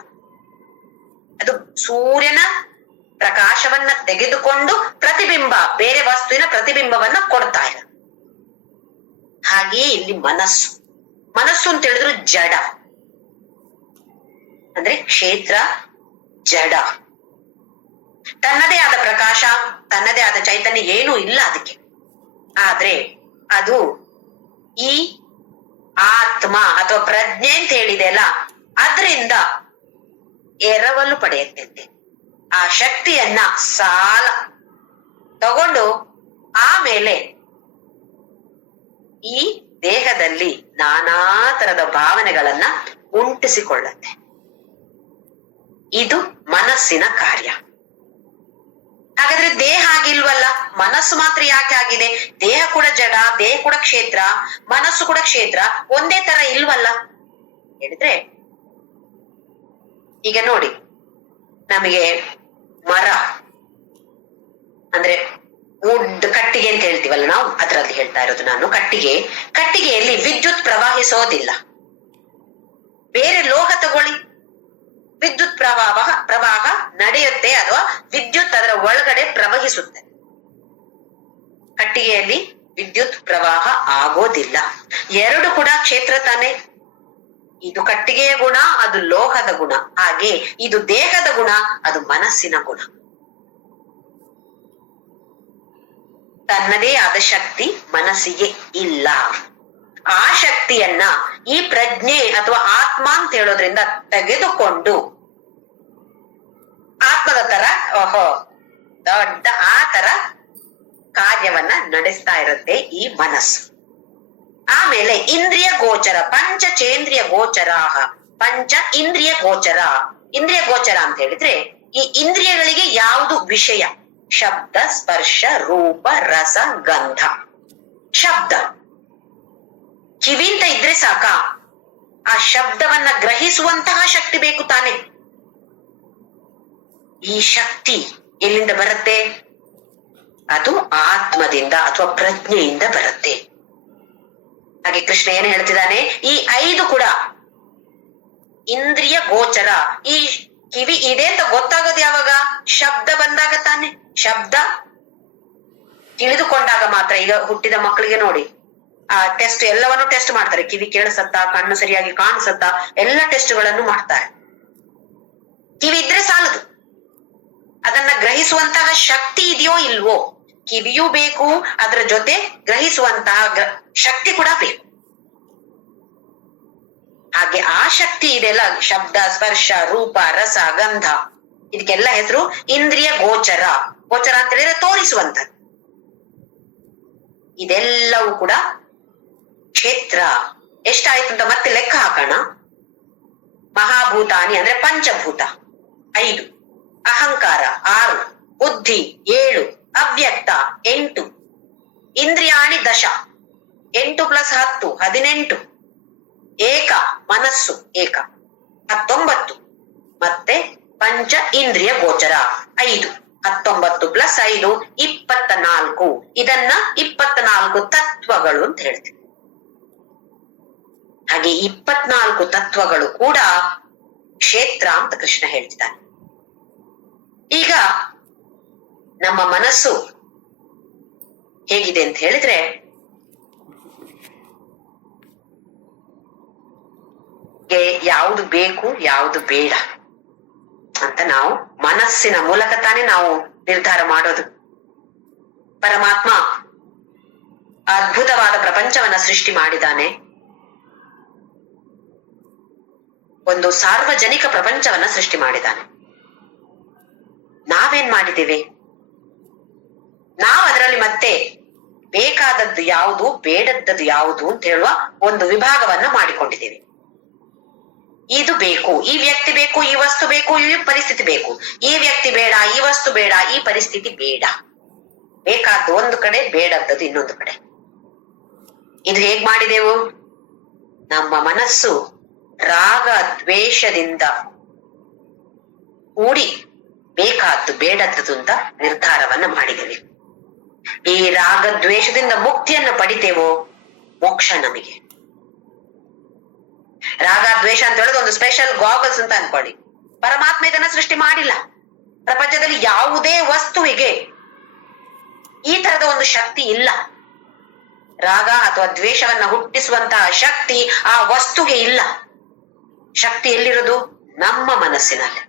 ಅದು ಸೂರ್ಯನ ಪ್ರಕಾಶವನ್ನ ತೆಗೆದುಕೊಂಡು ಪ್ರತಿಬಿಂಬ, ಬೇರೆ ವಸ್ತುವಿನ ಪ್ರತಿಬಿಂಬವನ್ನ ಕೊಡ್ತಾ ಇದೆ. ಹಾಗೆಯೇ ಇಲ್ಲಿ ಮನಸ್ಸು. ಮನಸ್ಸು ಅಂತ ಹೇಳಿದ್ರು ಜಡ, ಅಂದ್ರೆ ಕ್ಷೇತ್ರ ಜಡ. ತನ್ನದೇ ಆದ ಪ್ರಕಾಶ, ತನ್ನದೇ ಆದ ಚೈತನ್ಯ ಏನೂ ಇಲ್ಲ ಅದಕ್ಕೆ. ಆದ್ರೆ ಅದು ಈ ಆತ್ಮ ಅಥವಾ ಪ್ರಜ್ಞೆ ಅಂತ ಹೇಳಿದೆ ಅಲ್ಲ, ಅದರಿಂದ ಎರವಲು ಪಡೆಯುತ್ತೆ. ಆ ಶಕ್ತಿಯನ್ನ ಸಾಲ ತಗೊಂಡು ಆಮೇಲೆ ಈ ದೇಹದಲ್ಲಿ ನಾನಾ ತರದ ಭಾವನೆಗಳನ್ನ ಉಂಟಿಸಿಕೊಳ್ಳುತ್ತೆ. ಇದು ಮನಸ್ಸಿನ ಕಾರ್ಯ. ಹಾಗಾದ್ರೆ ದೇಹ ಆಗಿಲ್ವಲ್ಲ, ಮನಸ್ಸು ಮಾತ್ರ ಯಾಕೆ ಆಗಿದೆ? ದೇಹ ಕೂಡ ಜಡ, ದೇಹ ಕೂಡ ಕ್ಷೇತ್ರ, ಮನಸ್ಸು ಕೂಡ ಕ್ಷೇತ್ರ, ಒಂದೇ ತರ ಇಲ್ವಲ್ಲ ಹೇಳಿದ್ರೆ, ಈಗ ನೋಡಿ, ನಮಗೆ ಮರ ಅಂದ್ರೆ ವುಡ್, ಕಟ್ಟಿಗೆ ಅಂತ ಹೇಳ್ತೀವಲ್ಲ ನಾವು, ಅದರಲ್ಲಿ ಹೇಳ್ತಾ ಇರೋದು ನಾನು. ಕಟ್ಟಿಗೆಯಲ್ಲಿ ವಿದ್ಯುತ್ ಪ್ರವಾಹಿಸೋದಿಲ್ಲ. ಬೇರೆ ಲೋಹ ತಗೊಳ್ಳಿ, ವಿದ್ಯುತ್ ಪ್ರವಾಹ ನಡೆಯುತ್ತೆ, ಅಥವಾ ವಿದ್ಯುತ್ ಅದರ ಒಳಗಡೆ ಪ್ರವಹಿಸುತ್ತೆ. ಕಟ್ಟಿಗೆಯಲ್ಲಿ ವಿದ್ಯುತ್ ಪ್ರವಾಹ ಆಗೋದಿಲ್ಲ. ಎರಡು ಕೂಡ ಕ್ಷೇತ್ರ ತಾನೆ. ಇದು ಕಟ್ಟಿಗೆಯ ಗುಣ, ಅದು ಲೋಹದ ಗುಣ. ಹಾಗೆ ಇದು ದೇಹದ ಗುಣ, ಅದು ಮನಸ್ಸಿನ ಗುಣ. ತನ್ನದೇ ಆದ ಶಕ್ತಿ ಮನಸ್ಸಿಗೆ ಇಲ್ಲ. ಆ ಶಕ್ತಿಯನ್ನ ಈ ಪ್ರಜ್ಞೆ ಅಥವಾ ಆತ್ಮ ಅಂತ ಹೇಳೋದ್ರಿಂದ ತೆಗೆದುಕೊಂಡು ಆತ್ಮದ ತರ ದೊಡ್ಡ ಆ ತರ ಕಾರ್ಯವನ್ನ ನಡೆಸ್ತಾ ಇರುತ್ತೆ ಈ ಮನಸ್ಸು. ಆಮೇಲೆ ಇಂದ್ರಿಯ ಗೋಚರ, ಪಂಚಚೇಂದ್ರಿಯ ಗೋಚರಾಹ, ಪಂಚ ಇಂದ್ರಿಯ ಗೋಚರ. ಇಂದ್ರಿಯ ಗೋಚರ ಅಂತ ಹೇಳಿದ್ರೆ, ಈ ಇಂದ್ರಿಯಗಳಿಗೆ ಯಾವುದು ವಿಷಯ? ಶಬ್ದ, ಸ್ಪರ್ಶ, ರೂಪ, ರಸ, ಗಂಧ. ಶಬ್ದ ಕಿವಿ ಅಂತ ಇದ್ರೆ ಸಾಕ, ಆ ಶಬ್ದವನ್ನ ಗ್ರಹಿಸುವಂತಹ ಶಕ್ತಿ ಬೇಕು ತಾನೆ. ಈ ಶಕ್ತಿ ಎಲ್ಲಿಂದ ಬರುತ್ತೆ? ಅದು ಆತ್ಮದಿಂದ ಅಥವಾ ಪ್ರಜ್ಞೆಯಿಂದ ಬರುತ್ತೆ. ಹಾಗೆ ಕೃಷ್ಣ ಏನು ಹೇಳ್ತಿದ್ದಾನೆ, ಈ 5 ಕೂಡ ಇಂದ್ರಿಯ ಗೋಚರ. ಈ ಕಿವಿ ಇದೆ ಅಂತ ಗೊತ್ತಾಗೋದು ಯಾವಾಗ? ಶಬ್ದ ಬಂದಾಗ ತಾನೆ. ಶಬ್ದ ತಿಳಿದುಕೊಂಡಾಗ ಮಾತ್ರ. ಈಗ ಹುಟ್ಟಿದ ಮಕ್ಕಳಿಗೆ ನೋಡಿ, ಆ ಟೆಸ್ಟ್ ಎಲ್ಲವನ್ನು ಟೆಸ್ಟ್ ಮಾಡ್ತಾರೆ. ಕಿವಿ ಕೇಳಿಸತ್ತಾ, ಕಣ್ಣು ಸರಿಯಾಗಿ ಕಾಣಿಸತ್ತಾ, ಎಲ್ಲ ಟೆಸ್ಟ್ಗಳನ್ನು ಮಾಡ್ತಾರೆ. ಕಿವಿ ಇದ್ರೆ ಸಾಲದು, ಅದನ್ನ ಗ್ರಹಿಸುವಂತಹ ಶಕ್ತಿ ಇದೆಯೋ ಇಲ್ವೋ. ಕಿವಿಯೂ ಬೇಕು, ಅದರ ಜೊತೆ ಗ್ರಹಿಸುವಂತಹ ಶಕ್ತಿ ಕೂಡ ಬೇಕು. ಹಾಗೆ ಆ ಶಕ್ತಿ ಇದೆಲ್ಲ, ಶಬ್ದ, ಸ್ಪರ್ಶ, ರೂಪ, ರಸ, ಗಂಧ, ಇದಕ್ಕೆಲ್ಲ ಹೆಸರು ಇಂದ್ರಿಯ ಗೋಚರ. ಗೋಚರ ಅಂತ ಹೇಳಿದ್ರೆ ತೋರಿಸುವಂತ. ಇದೆಲ್ಲವೂ ಕೂಡ ಕ್ಷೇತ್ರ. ಎಷ್ಟಾಯ್ತು ಅಂತ ಮತ್ತೆ ಲೆಕ್ಕ ಹಾಕೋಣ. ಮಹಾಭೂತಾನಿ ಅಂದ್ರೆ ಪಂಚಭೂತ 5, ಅಹಂಕಾರ 6, ಬುದ್ಧಿ 7, ಅವ್ಯಕ್ತ 8, ಇಂದ್ರಿಯಾಣಿ 10, 8 + 10 18, ಏಕ ಮನಸ್ಸು ಏಕ 19, ಮತ್ತೆ ಪಂಚ ಇಂದ್ರಿಯ ಗೋಚರ 5, 19 + 5 24. ಇದನ್ನ 24 ತತ್ವಗಳು ಅಂತ ಹೇಳ್ತೀವಿ. ಹಾಗೆ 24 ತತ್ವಗಳು ಕೂಡ ಕ್ಷೇತ್ರ ಅಂತ ಕೃಷ್ಣ ಹೇಳ್ತಿದ್ದಾನೆ. ಈಗ ನಮ್ಮ ಮನಸ್ಸು ಹೇಗಿದೆ ಅಂತ ಹೇಳಿದ್ರೆ, ಯಾವುದು ಬೇಕು ಯಾವುದು ಬೇಡ ಅಂತ ನಾವು ಮನಸ್ಸಿನ ಮೂಲಕ ತಾನೇ ನಾವು ನಿರ್ಧಾರ ಮಾಡೋದು. ಪರಮಾತ್ಮ ಅದ್ಭುತವಾದ ಪ್ರಪಂಚವನ್ನ ಸೃಷ್ಟಿ ಮಾಡಿದ್ದಾನೆ. ಒಂದು ಸಾರ್ವಜನಿಕ ಪ್ರಪಂಚವನ್ನ ಸೃಷ್ಟಿ ಮಾಡಿದ್ದಾನೆ. ನಾವೇನ್ ಮಾಡಿದ್ದೇವೆ? ನಾವು ಅದರಲ್ಲಿ ಮತ್ತೆ ಬೇಕಾದದ್ದು ಯಾವುದು, ಬೇಡದ್ದದ್ದು ಯಾವುದು ಅಂತ ಹೇಳುವ ಒಂದು ವಿಭಾಗವನ್ನ ಮಾಡಿಕೊಂಡಿದ್ದೇವೆ. ಇದು ಬೇಕು, ಈ ವ್ಯಕ್ತಿ ಬೇಕು, ಈ ವಸ್ತು ಬೇಕು, ಈ ಪರಿಸ್ಥಿತಿ ಬೇಕು. ಈ ವ್ಯಕ್ತಿ ಬೇಡ, ಈ ವಸ್ತು ಬೇಡ, ಈ ಪರಿಸ್ಥಿತಿ ಬೇಡ. ಬೇಕಾದ್ದು ಒಂದು ಕಡೆ, ಬೇಡದ್ದದು ಇನ್ನೊಂದು ಕಡೆ. ಇದು ಹೇಗ್ ಮಾಡಿದೆವು? ನಮ್ಮ ಮನಸ್ಸು ರಾಗ ದ್ವೇಷದಿಂದ ಕೂಡಿ ಬೇಕಾದ್ದು ಬೇಡದ್ದು ಅಂತ ನಿರ್ಧಾರವನ್ನ ಮಾಡಿದ್ದೇವೆ. ಈ ರಾಗ ದ್ವೇಷದಿಂದ ಮುಕ್ತಿಯನ್ನ ಪಡಿತೇವೋ ಮೋಕ್ಷ ನಮಗೆ. ರಾಗ ದ್ವೇಷ ಅಂತ ಹೇಳೋದು ಒಂದು ಸ್ಪೆಷಲ್ ಗಾಗಲ್ಸ್ ಅಂತ ಅನ್ಕೊಳ್ಳಿ. ಪರಮಾತ್ಮ ಇದನ್ನ ಸೃಷ್ಟಿ ಮಾಡಿಲ್ಲ. ಪ್ರಪಂಚದಲ್ಲಿ ಯಾವುದೇ ವಸ್ತುವಿಗೆ ಈ ತರದ ಒಂದು ಶಕ್ತಿ ಇಲ್ಲ. ರಾಗ ಅಥವಾ ದ್ವೇಷವನ್ನ ಹುಟ್ಟಿಸುವಂತಹ ಶಕ್ತಿ ಆ ವಸ್ತುಗೆ ಇಲ್ಲ. ಶಕ್ತಿ ಎಲ್ಲಿರೋದು? ನಮ್ಮ ಮನಸ್ಸಿನಲ್ಲಿ.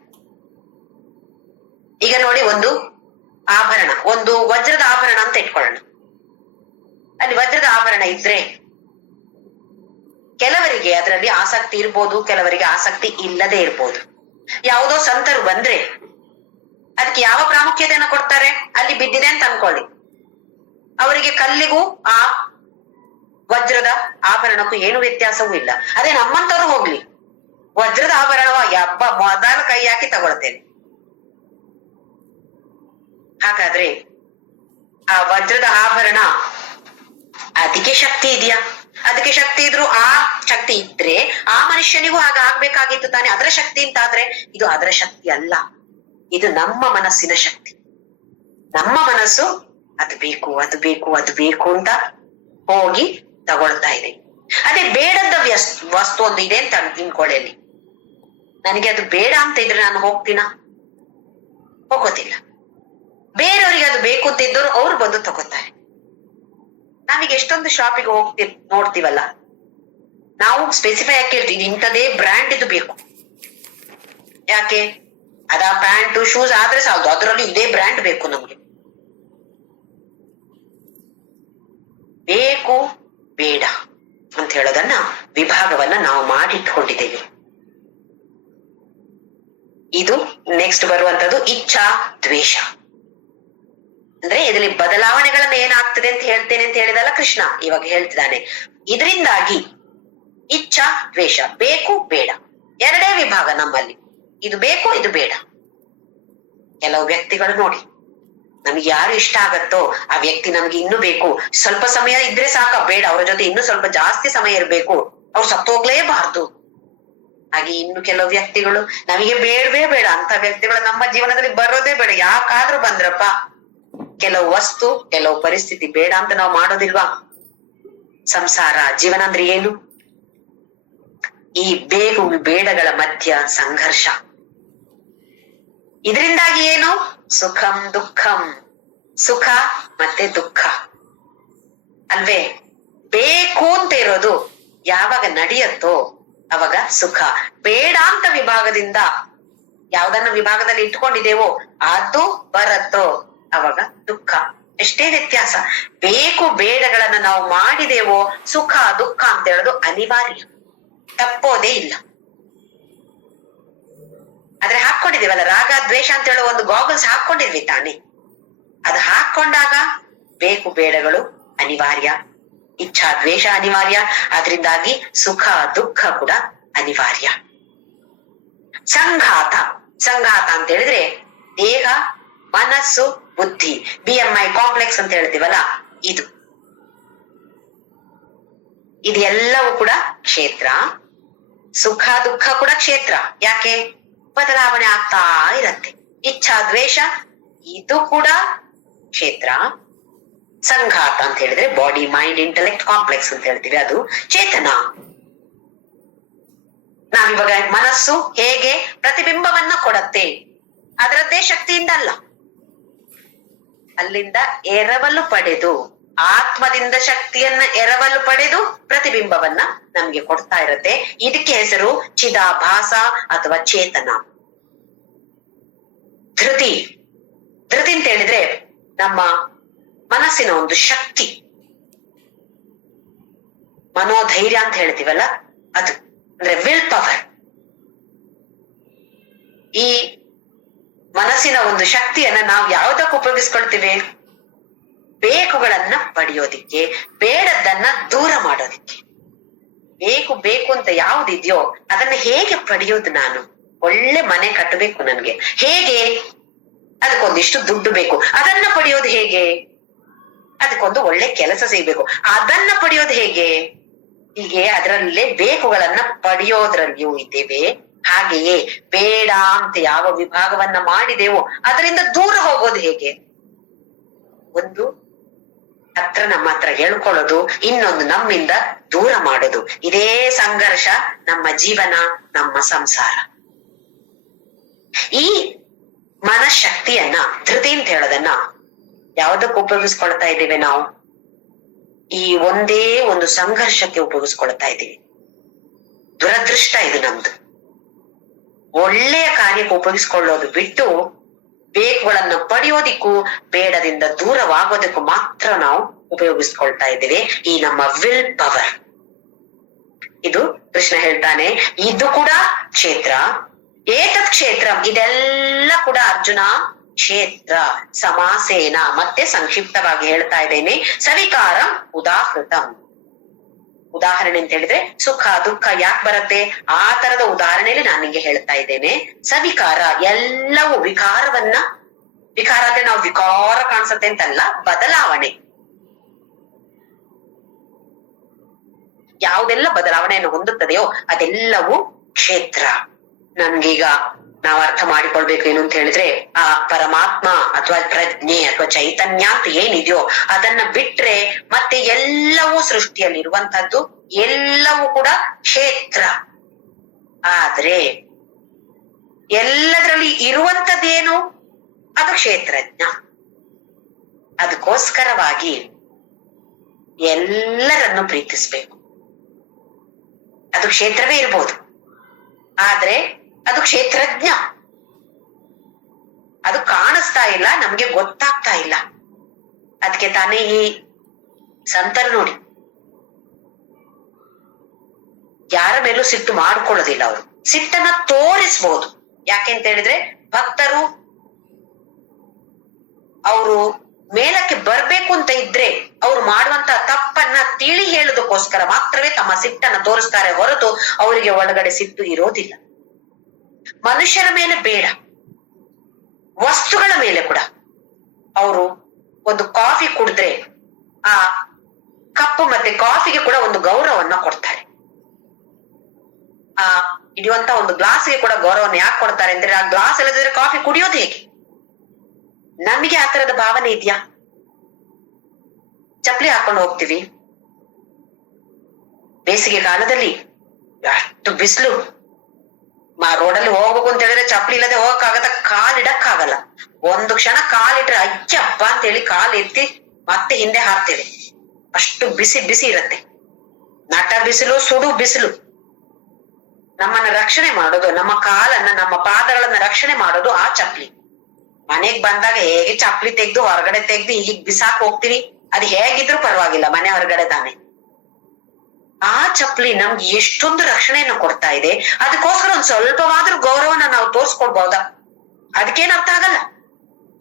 ಈಗ ನೋಡಿ, ಒಂದು ಆಭರಣ, ಒಂದು ವಜ್ರದ ಆಭರಣ ಅಂತ ಇಟ್ಕೊಳ್ಳೋಣ. ಅಲ್ಲಿ ವಜ್ರದ ಆಭರಣ ಇದ್ರೆ ಕೆಲವರಿಗೆ ಅದರಲ್ಲಿ ಆಸಕ್ತಿ ಇರ್ಬೋದು, ಕೆಲವರಿಗೆ ಆಸಕ್ತಿ ಇಲ್ಲದೆ ಇರ್ಬೋದು. ಯಾವುದೋ ಸಂತರು ಬಂದ್ರೆ ಅದಕ್ಕೆ ಯಾವ ಪ್ರಾಮುಖ್ಯತೆಯನ್ನ ಕೊಡ್ತಾರೆ? ಅಲ್ಲಿ ಬಿದ್ದಿದೆ ಅಂತ ಅನ್ಕೊಳ್ಳಿ, ಅವರಿಗೆ ಕಲ್ಲಿಗೂ ಆ ವಜ್ರದ ಆಭರಣಕ್ಕೂ ಏನು ವ್ಯತ್ಯಾಸವೂ ಇಲ್ಲ. ಅದೇ ನಮ್ಮಂತವ್ರು ಹೋಗ್ಲಿ, ವಜ್ರದ ಆಭರಣವ ಯಬ್ಬ ಮೊದಲ ಕೈ ಹಾಕಿ ತಗೊಳ್ತೇನೆ. ಹಾಗಾದ್ರೆ ಆ ವಜ್ರದ ಆಭರಣ ಅದಕ್ಕೆ ಶಕ್ತಿ ಇದೆಯಾ? ಅದಕ್ಕೆ ಶಕ್ತಿ ಇದ್ರು, ಆ ಶಕ್ತಿ ಇದ್ರೆ ಆ ಮನುಷ್ಯನಿಗೂ ಹಾಗೆ ಆಗ್ಬೇಕಾಗಿತ್ತು ತಾನೆ. ಅದರ ಶಕ್ತಿ ಅಂತಾದ್ರೆ ಇದು ಅದರ ಶಕ್ತಿ ಅಲ್ಲ, ಇದು ನಮ್ಮ ಮನಸ್ಸಿನ ಶಕ್ತಿ. ನಮ್ಮ ಮನಸ್ಸು ಅದು ಬೇಕು ಅದು ಬೇಕು ಅದು ಬೇಕು ಅಂತ ಹೋಗಿ ತಗೊಳ್ತಾ ಇದೆ. ಅದೇ ಬೇಡದ ವಸ್ತು ಒಂದು ಇದೆ ಅಂತ ತಿಳ್ಕೊಳ್ಳಿ. ನನಗೆ ಅದು ಬೇಡ ಅಂತ ಇದ್ರೆ ನಾನು ಹೋಗೋದಿಲ್ಲ. ಬೇರೆಯವರಿಗೆ ಅದು ಬೇಕು ಅಂತ ಇದ್ದವರು ಅವ್ರು ಬಂದು ತಗೋತಾರೆ. ನಾವೀಗ ಎಷ್ಟೊಂದು ಶಾಪಿಗೆ ನೋಡ್ತೀವಲ್ಲ, ನಾವು ಸ್ಪೆಸಿಫೈ ಆಗಿ ಕೇಳ್ತೀವಿ ಇಂಥದೇ ಬ್ರ್ಯಾಂಡ್ ಇದು ಬೇಕು. ಯಾಕೆ? ಅದ ಪ್ಯಾಂಟು ಶೂಸ್ ಆದ್ರೆ ಸಾಲದು, ಅದರಲ್ಲಿ ಇದೇ ಬ್ರ್ಯಾಂಡ್ ಬೇಕು ನಮ್ಗೆ. ಬೇಕು ಬೇಡ ಅಂತ ಹೇಳೋದನ್ನ ವಿಭಾಗವನ್ನ ನಾವು ಮಾಡಿಟ್ಕೊಂಡಿದ್ದೇವೆ. ಇದು ನೆಕ್ಸ್ಟ್ ಬರುವಂತದ್ದು ಇಚ್ಛಾ ದ್ವೇಷ. ಅಂದ್ರೆ ಇದರಲ್ಲಿ ಬದಲಾವಣೆಗಳನ್ನ ಏನಾಗ್ತದೆ ಅಂತ ಹೇಳ್ತೇನೆ ಅಂತ ಹೇಳಿದಲ್ಲ ಕೃಷ್ಣ, ಇವಾಗ ಹೇಳ್ತಿದ್ದಾನೆ. ಇದರಿಂದಾಗಿ ಇಚ್ಛಾ ದ್ವೇಷ, ಬೇಕು ಬೇಡ ಎರಡೇ ವಿಭಾಗ ನಮ್ಮಲ್ಲಿ. ಇದು ಬೇಕು ಇದು ಬೇಡ. ಕೆಲವು ವ್ಯಕ್ತಿಗಳು ನೋಡಿ, ನಮ್ಗೆ ಯಾರು ಇಷ್ಟ ಆಗತ್ತೋ ಆ ವ್ಯಕ್ತಿ ನಮ್ಗೆ ಇನ್ನೂ ಬೇಕು, ಸ್ವಲ್ಪ ಸಮಯ ಇದ್ರೆ ಸಾಕ, ಬೇಡ ಅವ್ರ ಜೊತೆ ಇನ್ನೂ ಸ್ವಲ್ಪ ಜಾಸ್ತಿ ಸಮಯ ಇರ್ಬೇಕು, ಅವ್ರು ಸತ್ತೋಗ್ಲೇಬಾರ್ದು. ಹಾಗೆ ಇನ್ನು ಕೆಲವು ವ್ಯಕ್ತಿಗಳು ನಮಗೆ ಬೇಡವೇ ಬೇಡ ಅಂತ ವ್ಯಕ್ತಿಗಳು ನಮ್ಮ ಜೀವನದಲ್ಲಿ ಬರೋದೇ ಬೇಡ. ಯಾಕಾದ್ರೂ ಬಂದ್ರಪ್ಪ. ಕೆಲವು ವಸ್ತು ಕೆಲವು ಪರಿಸ್ಥಿತಿ ಬೇಡ ಅಂತ ನಾವು ಮಾಡೋದಿಲ್ವಾ? ಸಂಸಾರ ಜೀವನ ಅಂದ್ರೆ ಏನು? ಈ ಬೇಕು ಬೇಡಗಳ ಮಧ್ಯ ಸಂಘರ್ಷ. ಇದರಿಂದಾಗಿ ಏನು? ಸುಖಂ ದುಃಖಂ, ಸುಖ ಮತ್ತೆ ದುಃಖ ಅಲ್ವೇ? ಬೇಕು ಅಂತ ಇರೋದು ಯಾವಾಗ ನಡೆಯತ್ತೋ ಅವಾಗ ಸುಖ. ಬೇಡ ಅಂತ ವಿಭಾಗದಿಂದ ಯಾವ್ದನ್ನ ವಿಭಾಗದಲ್ಲಿ ಇಟ್ಕೊಂಡಿದ್ದೇವೋ ಅದು ಬರತ್ತೋ ಅವಾಗ ದುಃಖ. ಎಷ್ಟೇ ವ್ಯತ್ಯಾಸ. ಬೇಕು ಬೇಡಗಳನ್ನ ನಾವು ಮಾಡಿದೇವೋ ಸುಖ ದುಃಖ ಅಂತ ಹೇಳೋದು ಅನಿವಾರ್ಯ, ತಪ್ಪೋದೇ ಇಲ್ಲ. ಆದ್ರೆ ಹಾಕೊಂಡಿದೀವಲ್ಲ ರಾಗ ದ್ವೇಷ ಅಂತ ಹೇಳೋ ಒಂದು ಗಾಗಲ್ಸ್ ಹಾಕೊಂಡಿದ್ವಿ ತಾನೆ, ಅದು ಹಾಕೊಂಡಾಗ ಬೇಕು ಬೇಡಗಳು ಅನಿವಾರ್ಯ, ಇಚ್ಛಾ ದ್ವೇಷ ಅನಿವಾರ್ಯ, ಅದರಿಂದಾಗಿ ಸುಖ ದುಃಖ ಕೂಡ ಅನಿವಾರ್ಯ. ಸಂಘಾತ, ಸಂಘಾತ ಅಂತ ಹೇಳಿದ್ರೆ ದೇಹ ಮನಸ್ಸು ಬುದ್ಧಿ, BMI ಕಾಂಪ್ಲೆಕ್ಸ್ ಅಂತ ಹೇಳ್ತೀವಲ್ಲ, ಇದೆಲ್ಲವೂ ಕೂಡ ಕ್ಷೇತ್ರ. ಸುಖ ದುಃಖ ಕೂಡ ಕ್ಷೇತ್ರ. ಯಾಕೆ? ಬದಲಾವಣೆ ಆಗ್ತಾ ಇರತ್ತೆ. ಇಚ್ಛಾ ದ್ವೇಷ ಇದು ಕೂಡ ಕ್ಷೇತ್ರ. ಸಂಘಾತ ಅಂತ ಹೇಳಿದ್ರೆ ಬಾಡಿ ಮೈಂಡ್ ಇಂಟೆಲೆಕ್ಟ್ ಕಾಂಪ್ಲೆಕ್ಸ್ ಅಂತ ಹೇಳ್ತೀವಿ, ಅದು ಚೇತನ. ನಾವಿವಾಗ ಮನಸ್ಸು ಹೇಗೆ ಪ್ರತಿಬಿಂಬವನ್ನ ಕೊಡತ್ತೆ, ಅದರದ್ದೇ ಶಕ್ತಿಯಿಂದ ಅಲ್ಲ, ಅಲ್ಲಿಂದ ಎರವಲು ಪಡೆದು, ಆತ್ಮದಿಂದ ಶಕ್ತಿಯನ್ನ ಎರವಲು ಪಡೆದು ಪ್ರತಿಬಿಂಬವನ್ನ ನಮ್ಗೆ ಕೊಡ್ತಾ ಇರತ್ತೆ. ಇದಕ್ಕೆ ಹೆಸರು ಚಿದಾಭಾಸ ಅಥವಾ ಚೇತನ. ಧೃತಿ, ಧೃತಿ ಅಂತ ಹೇಳಿದ್ರೆ ನಮ್ಮ ಮನಸ್ಸಿನ ಒಂದು ಶಕ್ತಿ, ಮನೋಧೈರ್ಯ ಅಂತ ಹೇಳ್ತೀವಲ್ಲ ಅದು, ಅಂದ್ರೆ ವಿಲ್ ಪವರ್. ಈ ಮನಸ್ಸಿನ ಒಂದು ಶಕ್ತಿಯನ್ನ ನಾವು ಯಾವ್ದಕ್ಕೆ ಉಪಯೋಗಿಸ್ಕೊಳ್ತೀವಿ? ಬೇಕುಗಳನ್ನ ಪಡೆಯೋದಿಕ್ಕೆ, ಬೇಡದ್ದನ್ನ ದೂರ ಮಾಡೋದಿಕ್ಕೆ. ಬೇಕು ಬೇಕು ಅಂತ ಯಾವ್ದಿದ್ಯೋ ಅದನ್ನ ಹೇಗೆ ಪಡೆಯೋದು? ನಾನು ಒಳ್ಳೆ ಮನೆ ಕಟ್ಟಬೇಕು, ನನ್ಗೆ ಹೇಗೆ? ಅದಕ್ಕೊಂದಿಷ್ಟು ದುಡ್ಡು ಬೇಕು, ಅದನ್ನ ಪಡೆಯೋದು ಹೇಗೆ? ಅದಕ್ಕೊಂದು ಒಳ್ಳೆ ಕೆಲಸ ಸಿಗ್ಬೇಕು, ಅದನ್ನ ಪಡೆಯೋದು ಹೇಗೆ? ಹೀಗೆ ಅದರಲ್ಲೇ ಬೇಕುಗಳನ್ನ ಪಡೆಯೋದ್ರಲ್ಲಿಯೂ ಇದ್ದೇವೆ. ಹಾಗೆಯೇ ಬೇಡ ಅಂತ ಯಾವ ವಿಭಾಗವನ್ನ ಮಾಡಿದೆವೋ ಅದರಿಂದ ದೂರ ಹೋಗೋದು ಹೇಗೆ? ಒಂದು ಹತ್ರ ನಮ್ಮ ಹತ್ರ ಹೇಳ್ಕೊಳ್ಳೋದು, ಇನ್ನೊಂದು ನಮ್ಮಿಂದ ದೂರ ಮಾಡೋದು. ಇದೇ ಸಂಘರ್ಷ ನಮ್ಮ ಜೀವನ, ನಮ್ಮ ಸಂಸಾರ. ಈ ಮನಃಶಕ್ತಿಯನ್ನ, ಧೃತಿ ಅಂತ ಹೇಳೋದನ್ನ ಯಾವ್ದಕ್ಕೆ ಉಪಯೋಗಿಸ್ಕೊಳ್ತಾ ಇದ್ದೀವಿ ನಾವು? ಈ ಒಂದೇ ಒಂದು ಸಂಘರ್ಷಕ್ಕೆ ಉಪಯೋಗಿಸ್ಕೊಳ್ತಾ ಇದ್ದೀವಿ. ದುರದೃಷ್ಟ ಇದು ನಮ್ದು. ಒಳ್ಳೆಯ ಕಾರ್ಯಕ್ಕೆ ಉಪಯೋಗಿಸ್ಕೊಳ್ಳೋದು ಬಿಟ್ಟು ಬೇಕುಗಳನ್ನ ಪಡೆಯೋದಿಕ್ಕೂ ಬೇಡದಿಂದ ದೂರವಾಗೋದಕ್ಕೂ ಮಾತ್ರ ನಾವು ಉಪಯೋಗಿಸ್ಕೊಳ್ತಾ ಇದ್ದೀವಿ ಈ ನಮ್ಮ ವಿಲ್ ಪವರ್. ಇದು ಕೃಷ್ಣ ಹೇಳ್ತಾನೆ, ಇದು ಕೂಡ ಕ್ಷೇತ್ರ. ಏತತ್ ಕ್ಷೇತ್ರ, ಇದೆಲ್ಲ ಕೂಡ ಅರ್ಜುನ ಕ್ಷೇತ್ರ. ಸಮಾಸೇನ, ಮತ್ತೆ ಸಂಕ್ಷಿಪ್ತವಾಗಿ ಹೇಳ್ತಾ ಇದ್ದೇನೆ, ಸವಿಕಾರಂ ಉದಾಹೃತಂ. ಉದಾಹರಣೆ ಅಂತ ಹೇಳಿದ್ರೆ ಸುಖ ದುಃಖ ಯಾಕೆ ಬರುತ್ತೆ ಆ ತರದ ಉದಾಹರಣೆಯಲ್ಲಿ ನಾನು ನಿಂಗೆ ಹೇಳ್ತಾ ಇದ್ದೇನೆ. ಸವಿಕಾರ ಎಲ್ಲವೂ ವಿಕಾರ ಅಂದ್ರೆ ನಾವು ವಿಕಾರ ಕಾಣಿಸುತ್ತೆ ಅಂತಲ್ಲ, ಬದಲಾವಣೆ. ಯಾವುದೆಲ್ಲ ಬದಲಾವಣೆಯನ್ನು ಹೊಂದುತ್ತದೆಯೋ ಅದೆಲ್ಲವೂ ಕ್ಷೇತ್ರ. ನನ್ಗೀಗ ನಾವು ಅರ್ಥ ಮಾಡಿಕೊಳ್ಬೇಕು ಏನು ಅಂತ ಹೇಳಿದ್ರೆ, ಆ ಪರಮಾತ್ಮ ಅಥವಾ ಪ್ರಜ್ಞೆ ಅಥವಾ ಚೈತನ್ಯ ಅಂತ ಏನಿದೆಯೋ ಅದನ್ನ ಬಿಟ್ರೆ ಮತ್ತೆ ಎಲ್ಲವೂ ಸೃಷ್ಟಿಯಲ್ಲಿ ಇರುವಂತಹದ್ದು ಎಲ್ಲವೂ ಕೂಡ ಕ್ಷೇತ್ರ. ಆದ್ರೆ ಎಲ್ಲದರಲ್ಲಿ ಇರುವಂತದ್ದೇನು ಅದು ಕ್ಷೇತ್ರಜ್ಞ. ಅದಕ್ಕೋಸ್ಕರವಾಗಿ ಎಲ್ಲರನ್ನು ಪ್ರೀತಿಸ್ಬೇಕು. ಅದು ಕ್ಷೇತ್ರವೇ ಇರ್ಬೋದು, ಆದ್ರೆ ಅದು ಕ್ಷೇತ್ರಜ್ಞ. ಅದು ಕಾಣಿಸ್ತಾ ಇಲ್ಲ, ನಮ್ಗೆ ಗೊತ್ತಾಗ್ತಾ ಇಲ್ಲ. ಅದಕ್ಕೆ ತಾನೇ ಈ ಸಂತರು ನೋಡಿ ಯಾರ ಮೇಲೂ ಸಿಟ್ಟು ಮಾಡ್ಕೊಳ್ಳೋದಿಲ್ಲ. ಅವರು ಸಿಟ್ಟನ್ನ ತೋರಿಸ್ಬಹುದು. ಯಾಕೆಂತ ಹೇಳಿದ್ರೆ ಭಕ್ತರು ಅವರು ಮೇಲಕ್ಕೆ ಬರ್ಬೇಕು ಅಂತ ಇದ್ರೆ ಅವ್ರು ಮಾಡುವಂತ ತಪ್ಪನ್ನ ತಿಳಿ ಹೇಳೋದಕ್ಕೋಸ್ಕರ ಮಾತ್ರವೇ ತಮ್ಮ ಸಿಟ್ಟನ್ನ ತೋರಿಸ್ತಾರೆ ಹೊರತು ಅವರಿಗೆ ಒಳಗಡೆ ಸಿಟ್ಟು ಇರೋದಿಲ್ಲ. ಮನುಷ್ಯರ ಮೇಲೆ ಬೇಡ, ವಸ್ತುಗಳ ಮೇಲೆ ಕೂಡ. ಅವರು ಒಂದು ಕಾಫಿ ಕುಡಿದ್ರೆ ಆ ಕಪ್ಪು ಮತ್ತೆ ಕಾಫಿಗೆ ಕೂಡ ಒಂದು ಗೌರವನ್ನ ಕೊಡ್ತಾರೆ. ಆ ಹಿಡಿಯುವಂತ ಒಂದು ಗ್ಲಾಸ್ಗೆ ಕೂಡ ಗೌರವನ್ನ ಯಾಕೆ ಕೊಡ್ತಾರೆ ಅಂದ್ರೆ ಆ ಗ್ಲಾಸ್ ಇಲ್ಲದಿದ್ರೆ ಕಾಫಿ ಕುಡಿಯೋದು ಹೇಗೆ? ನಮಗೆ ಆ ತರದ ಭಾವನೆ ಇದೆಯಾ? ಚಪ್ಪಲಿ ಹಾಕೊಂಡು ಹೋಗ್ತೀವಿ, ಬೇಸಿಗೆ ಕಾಲದಲ್ಲಿ ಅಷ್ಟು ಬಿಸಿಲು, ರೋಡಲ್ಲಿ ಹೋಗ್ಬೇಕು ಅಂತ ಹೇಳಿದ್ರೆ ಚಪ್ಪಲಿ ಇಲ್ಲದೆ ಹೋಗಕ್ಕಾಗತ್ತ? ಕಾಲಿಡಕ್ಕಾಗಲ್ಲ. ಒಂದು ಕ್ಷಣ ಕಾಲಿಟ್ರೆ ಅಯ್ಯಪ್ಪ ಅಂತ ಹೇಳಿ ಕಾಲು ಎತ್ತಿ ಮತ್ತೆ ಹಿಂದೆ ಹಾಕ್ತೇವೆ. ಅಷ್ಟು ಬಿಸಿ ಬಿಸಿ ಇರತ್ತೆ. ನಟ ಬಿಸಿಲು, ಸುಡು ಬಿಸಿಲು. ನಮ್ಮನ್ನ ರಕ್ಷಣೆ ಮಾಡೋದು, ನಮ್ಮ ಕಾಲನ್ನ ನಮ್ಮ ಪಾದಗಳನ್ನ ರಕ್ಷಣೆ ಮಾಡೋದು ಆ ಚಪ್ಪಲಿ. ಮನೆಗ್ ಬಂದಾಗ ಹೇಗೆ ಚಪ್ಪಲಿ ತೆಗ್ದು ಹೊರಗಡೆ ತೆಗ್ದು ಈಗ ಬಿಸಾಕ್ ಹೋಗ್ತೀವಿ, ಅದು ಹೇಗಿದ್ರು ಪರವಾಗಿಲ್ಲ, ಮನೆ ಹೊರಗಡೆ ತಾನೆ. ಆ ಚಪ್ಪಲಿ ನಮ್ಗೆ ಎಷ್ಟೊಂದು ರಕ್ಷಣೆಯನ್ನು ಕೊಡ್ತಾ ಇದೆ. ಅದಕ್ಕೋಸ್ಕರ ಒಂದ್ ಸ್ವಲ್ಪವಾದ್ರೂ ಗೌರವನ ನಾವು ತೋರ್ಸ್ಕೊಡ್ಬಹುದಾ? ಅದಕ್ಕೇನ್ ಅರ್ಥ ಆಗಲ್ಲ.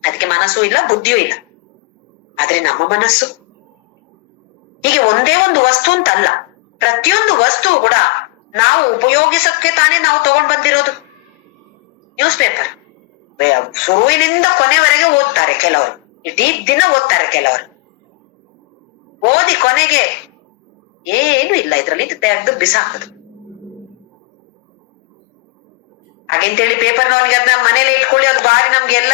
ಅದಕ್ಕೆ ಮನಸ್ಸು ಇಲ್ಲ, ಬುದ್ಧಿಯೂ ಇಲ್ಲ. ಆದ್ರೆ ನಮ್ಮ ಮನಸ್ಸು ಹೀಗೆ ಒಂದೇ ಒಂದು ವಸ್ತು ಅಂತಲ್ಲ, ಪ್ರತಿಯೊಂದು ವಸ್ತು ಕೂಡ ನಾವು ಉಪಯೋಗಿಸಕ್ಕೆ ತಾನೇ ನಾವು ತಗೊಂಡ್ ಬಂದಿರೋದು. ನ್ಯೂಸ್ ಪೇಪರ್ ಶುರುವಿನಿಂದ ಕೊನೆವರೆಗೆ ಓದ್ತಾರೆ ಕೆಲವರು, ಇಡೀ ದಿನ ಓದ್ತಾರೆ ಕೆಲವರು. ಓದಿ ಕೊನೆಗೆ ಏನು ಇಲ್ಲ ಇದ್ರಲ್ಲಿ, ತೆಗೆದು ಬಿಸಾಕುದು. ಹಾಗೆಂತೇಳಿ ಪೇಪರ್ನವನಿಗೆ ಅದನ್ನ ಮನೇಲಿ ಇಟ್ಕೊಳ್ಳಿ, ಅದು ಬಾರಿ ನಮ್ಗೆ ಎಲ್ಲ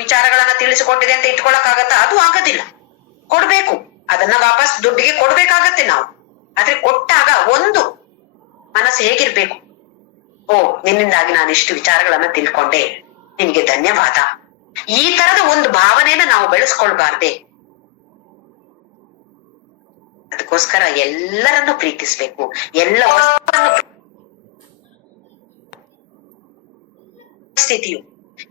ವಿಚಾರಗಳನ್ನ ತಿಳಿಸಿಕೊಟ್ಟಿದೆ ಅಂತ ಇಟ್ಕೊಳಕ್ ಆಗತ್ತಾ? ಅದು ಆಗೋದಿಲ್ಲ. ಕೊಡ್ಬೇಕು, ಅದನ್ನ ವಾಪಸ್ ದುಡ್ಡಿಗೆ ಕೊಡ್ಬೇಕಾಗತ್ತೆ ನಾವು. ಆದ್ರೆ ಕೊಟ್ಟಾಗ ಒಂದು ಮನಸ್ಸು ಹೇಗಿರ್ಬೇಕು? ಓ, ನಿನ್ನಿಂದಾಗಿ ನಾನು ಇಷ್ಟು ವಿಚಾರಗಳನ್ನ ತಿಳ್ಕೊಂಡೆ, ನಿನ್ಗೆ ಧನ್ಯವಾದ. ಈ ತರದ ಒಂದು ಭಾವನೆಯನ್ನ ನಾವು ಬೆಳೆಸ್ಕೊಳ್ಬಾರ್ದೆ? ಅದಕ್ಕೋಸ್ಕರ ಎಲ್ಲರನ್ನು ಪ್ರೀತಿಸ್ಬೇಕು. ಎಲ್ಲ ಪರಿಸ್ಥಿತಿಯು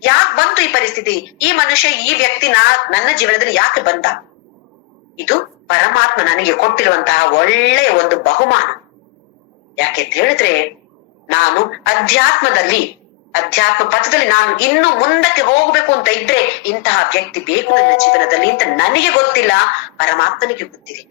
ಯಾಕೆ ಬಂತು? ಈ ಪರಿಸ್ಥಿತಿ, ಈ ಮನುಷ್ಯ, ಈ ವ್ಯಕ್ತಿ ನನ್ನ ಜೀವನದಲ್ಲಿ ಯಾಕೆ ಬಂದ? ಇದು ಪರಮಾತ್ಮ ನನಗೆ ಕೊಟ್ಟಿರುವಂತಹ ಒಳ್ಳೆಯ ಒಂದು ಬಹುಮಾನ. ಯಾಕೆಂತ ಹೇಳಿದ್ರೆ, ನಾನು ಅಧ್ಯಾತ್ಮ ಪಥದಲ್ಲಿ ನಾನು ಇನ್ನು ಮುಂದಕ್ಕೆ ಹೋಗ್ಬೇಕು ಅಂತ ಇದ್ರೆ ಇಂತಹ ವ್ಯಕ್ತಿ ಬೇಕು ನನ್ನ ಜೀವನದಲ್ಲಿ ಅಂತ ನನಗೆ ಗೊತ್ತಿಲ್ಲ, ಪರಮಾತ್ಮನಿಗೆ ಗೊತ್ತಿದೆ.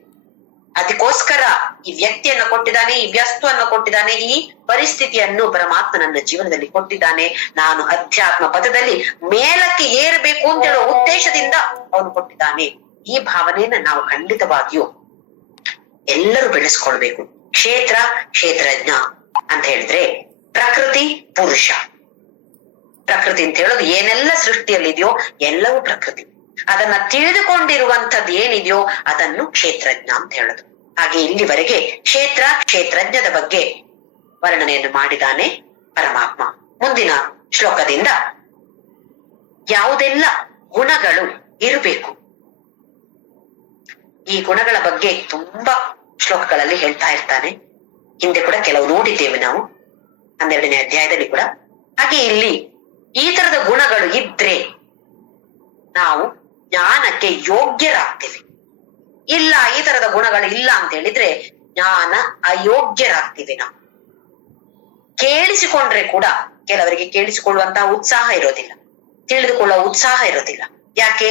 ಅದಕ್ಕೋಸ್ಕರ ಈ ವ್ಯಕ್ತಿಯನ್ನ ಕೊಟ್ಟಿದ್ದಾನೆ, ಈ ವಸ್ತುವನ್ನು ಕೊಟ್ಟಿದ್ದಾನೆ, ಈ ಪರಿಸ್ಥಿತಿಯನ್ನು ಪರಮಾತ್ಮ ನನ್ನ ಜೀವನದಲ್ಲಿ ಕೊಟ್ಟಿದ್ದಾನೆ. ನಾನು ಅಧ್ಯಾತ್ಮ ಪಥದಲ್ಲಿ ಮೇಲಕ್ಕೆ ಏರಬೇಕು ಅಂತ ಹೇಳೋ ಉದ್ದೇಶದಿಂದ ಅವನು ಕೊಟ್ಟಿದ್ದಾನೆ. ಈ ಭಾವನೆಯನ್ನ ನಾವು ಖಂಡಿತವಾಗಿಯೂ ಎಲ್ಲರೂ ಬೆಳೆಸ್ಕೊಳ್ಬೇಕು. ಕ್ಷೇತ್ರಜ್ಞ ಅಂತ ಹೇಳಿದ್ರೆ ಪ್ರಕೃತಿ, ಪುರುಷ. ಪ್ರಕೃತಿ ಅಂತ ಹೇಳೋದು ಏನೆಲ್ಲ ಸೃಷ್ಟಿಯಲ್ಲಿದೆಯೋ ಎಲ್ಲವೂ ಪ್ರಕೃತಿ. ಅದನ್ನ ತಿಳಿದುಕೊಂಡಿರುವಂತದ್ದು ಏನಿದೆಯೋ ಅದನ್ನು ಕ್ಷೇತ್ರಜ್ಞ ಅಂತ ಹೇಳೋದು. ಹಾಗೆ ಇಲ್ಲಿವರೆಗೆ ಕ್ಷೇತ್ರಜ್ಞದ ಬಗ್ಗೆ ವರ್ಣನೆಯನ್ನು ಮಾಡಿದ್ದಾನೆ ಪರಮಾತ್ಮ. ಮುಂದಿನ ಶ್ಲೋಕದಿಂದ ಯಾವುದೆಲ್ಲ ಗುಣಗಳು ಇರಬೇಕು, ಈ ಗುಣಗಳ ಬಗ್ಗೆ ತುಂಬಾ ಶ್ಲೋಕಗಳಲ್ಲಿ ಹೇಳ್ತಾ ಇರ್ತಾನೆ. ಹಿಂದೆ ಕೂಡ ಕೆಲವು ನೋಡಿದ್ದೇವೆ ನಾವು 12ನೇ ಅಧ್ಯಾಯದಲ್ಲಿ ಕೂಡ. ಹಾಗೆ ಇಲ್ಲಿ ಈ ತರದ ಗುಣಗಳು ಇದ್ರೆ ನಾವು ಜ್ಞಾನಕ್ಕೆ ಯೋಗ್ಯರಾಗ್ತೇವೆ. ಇಲ್ಲ, ಈ ತರದ ಗುಣಗಳು ಇಲ್ಲ ಅಂತ ಹೇಳಿದ್ರೆ ಜ್ಞಾನ ಅಯೋಗ್ಯರಾಗ್ತೀವಿ ನಾವು. ಕೇಳಿಸಿಕೊಂಡ್ರೆ ಕೂಡ ಕೆಲವರಿಗೆ ಕೇಳಿಸಿಕೊಳ್ಳುವಂತಹ ಉತ್ಸಾಹ ಇರೋದಿಲ್ಲ, ತಿಳಿದುಕೊಳ್ಳುವ ಉತ್ಸಾಹ ಇರೋದಿಲ್ಲ. ಯಾಕೆ?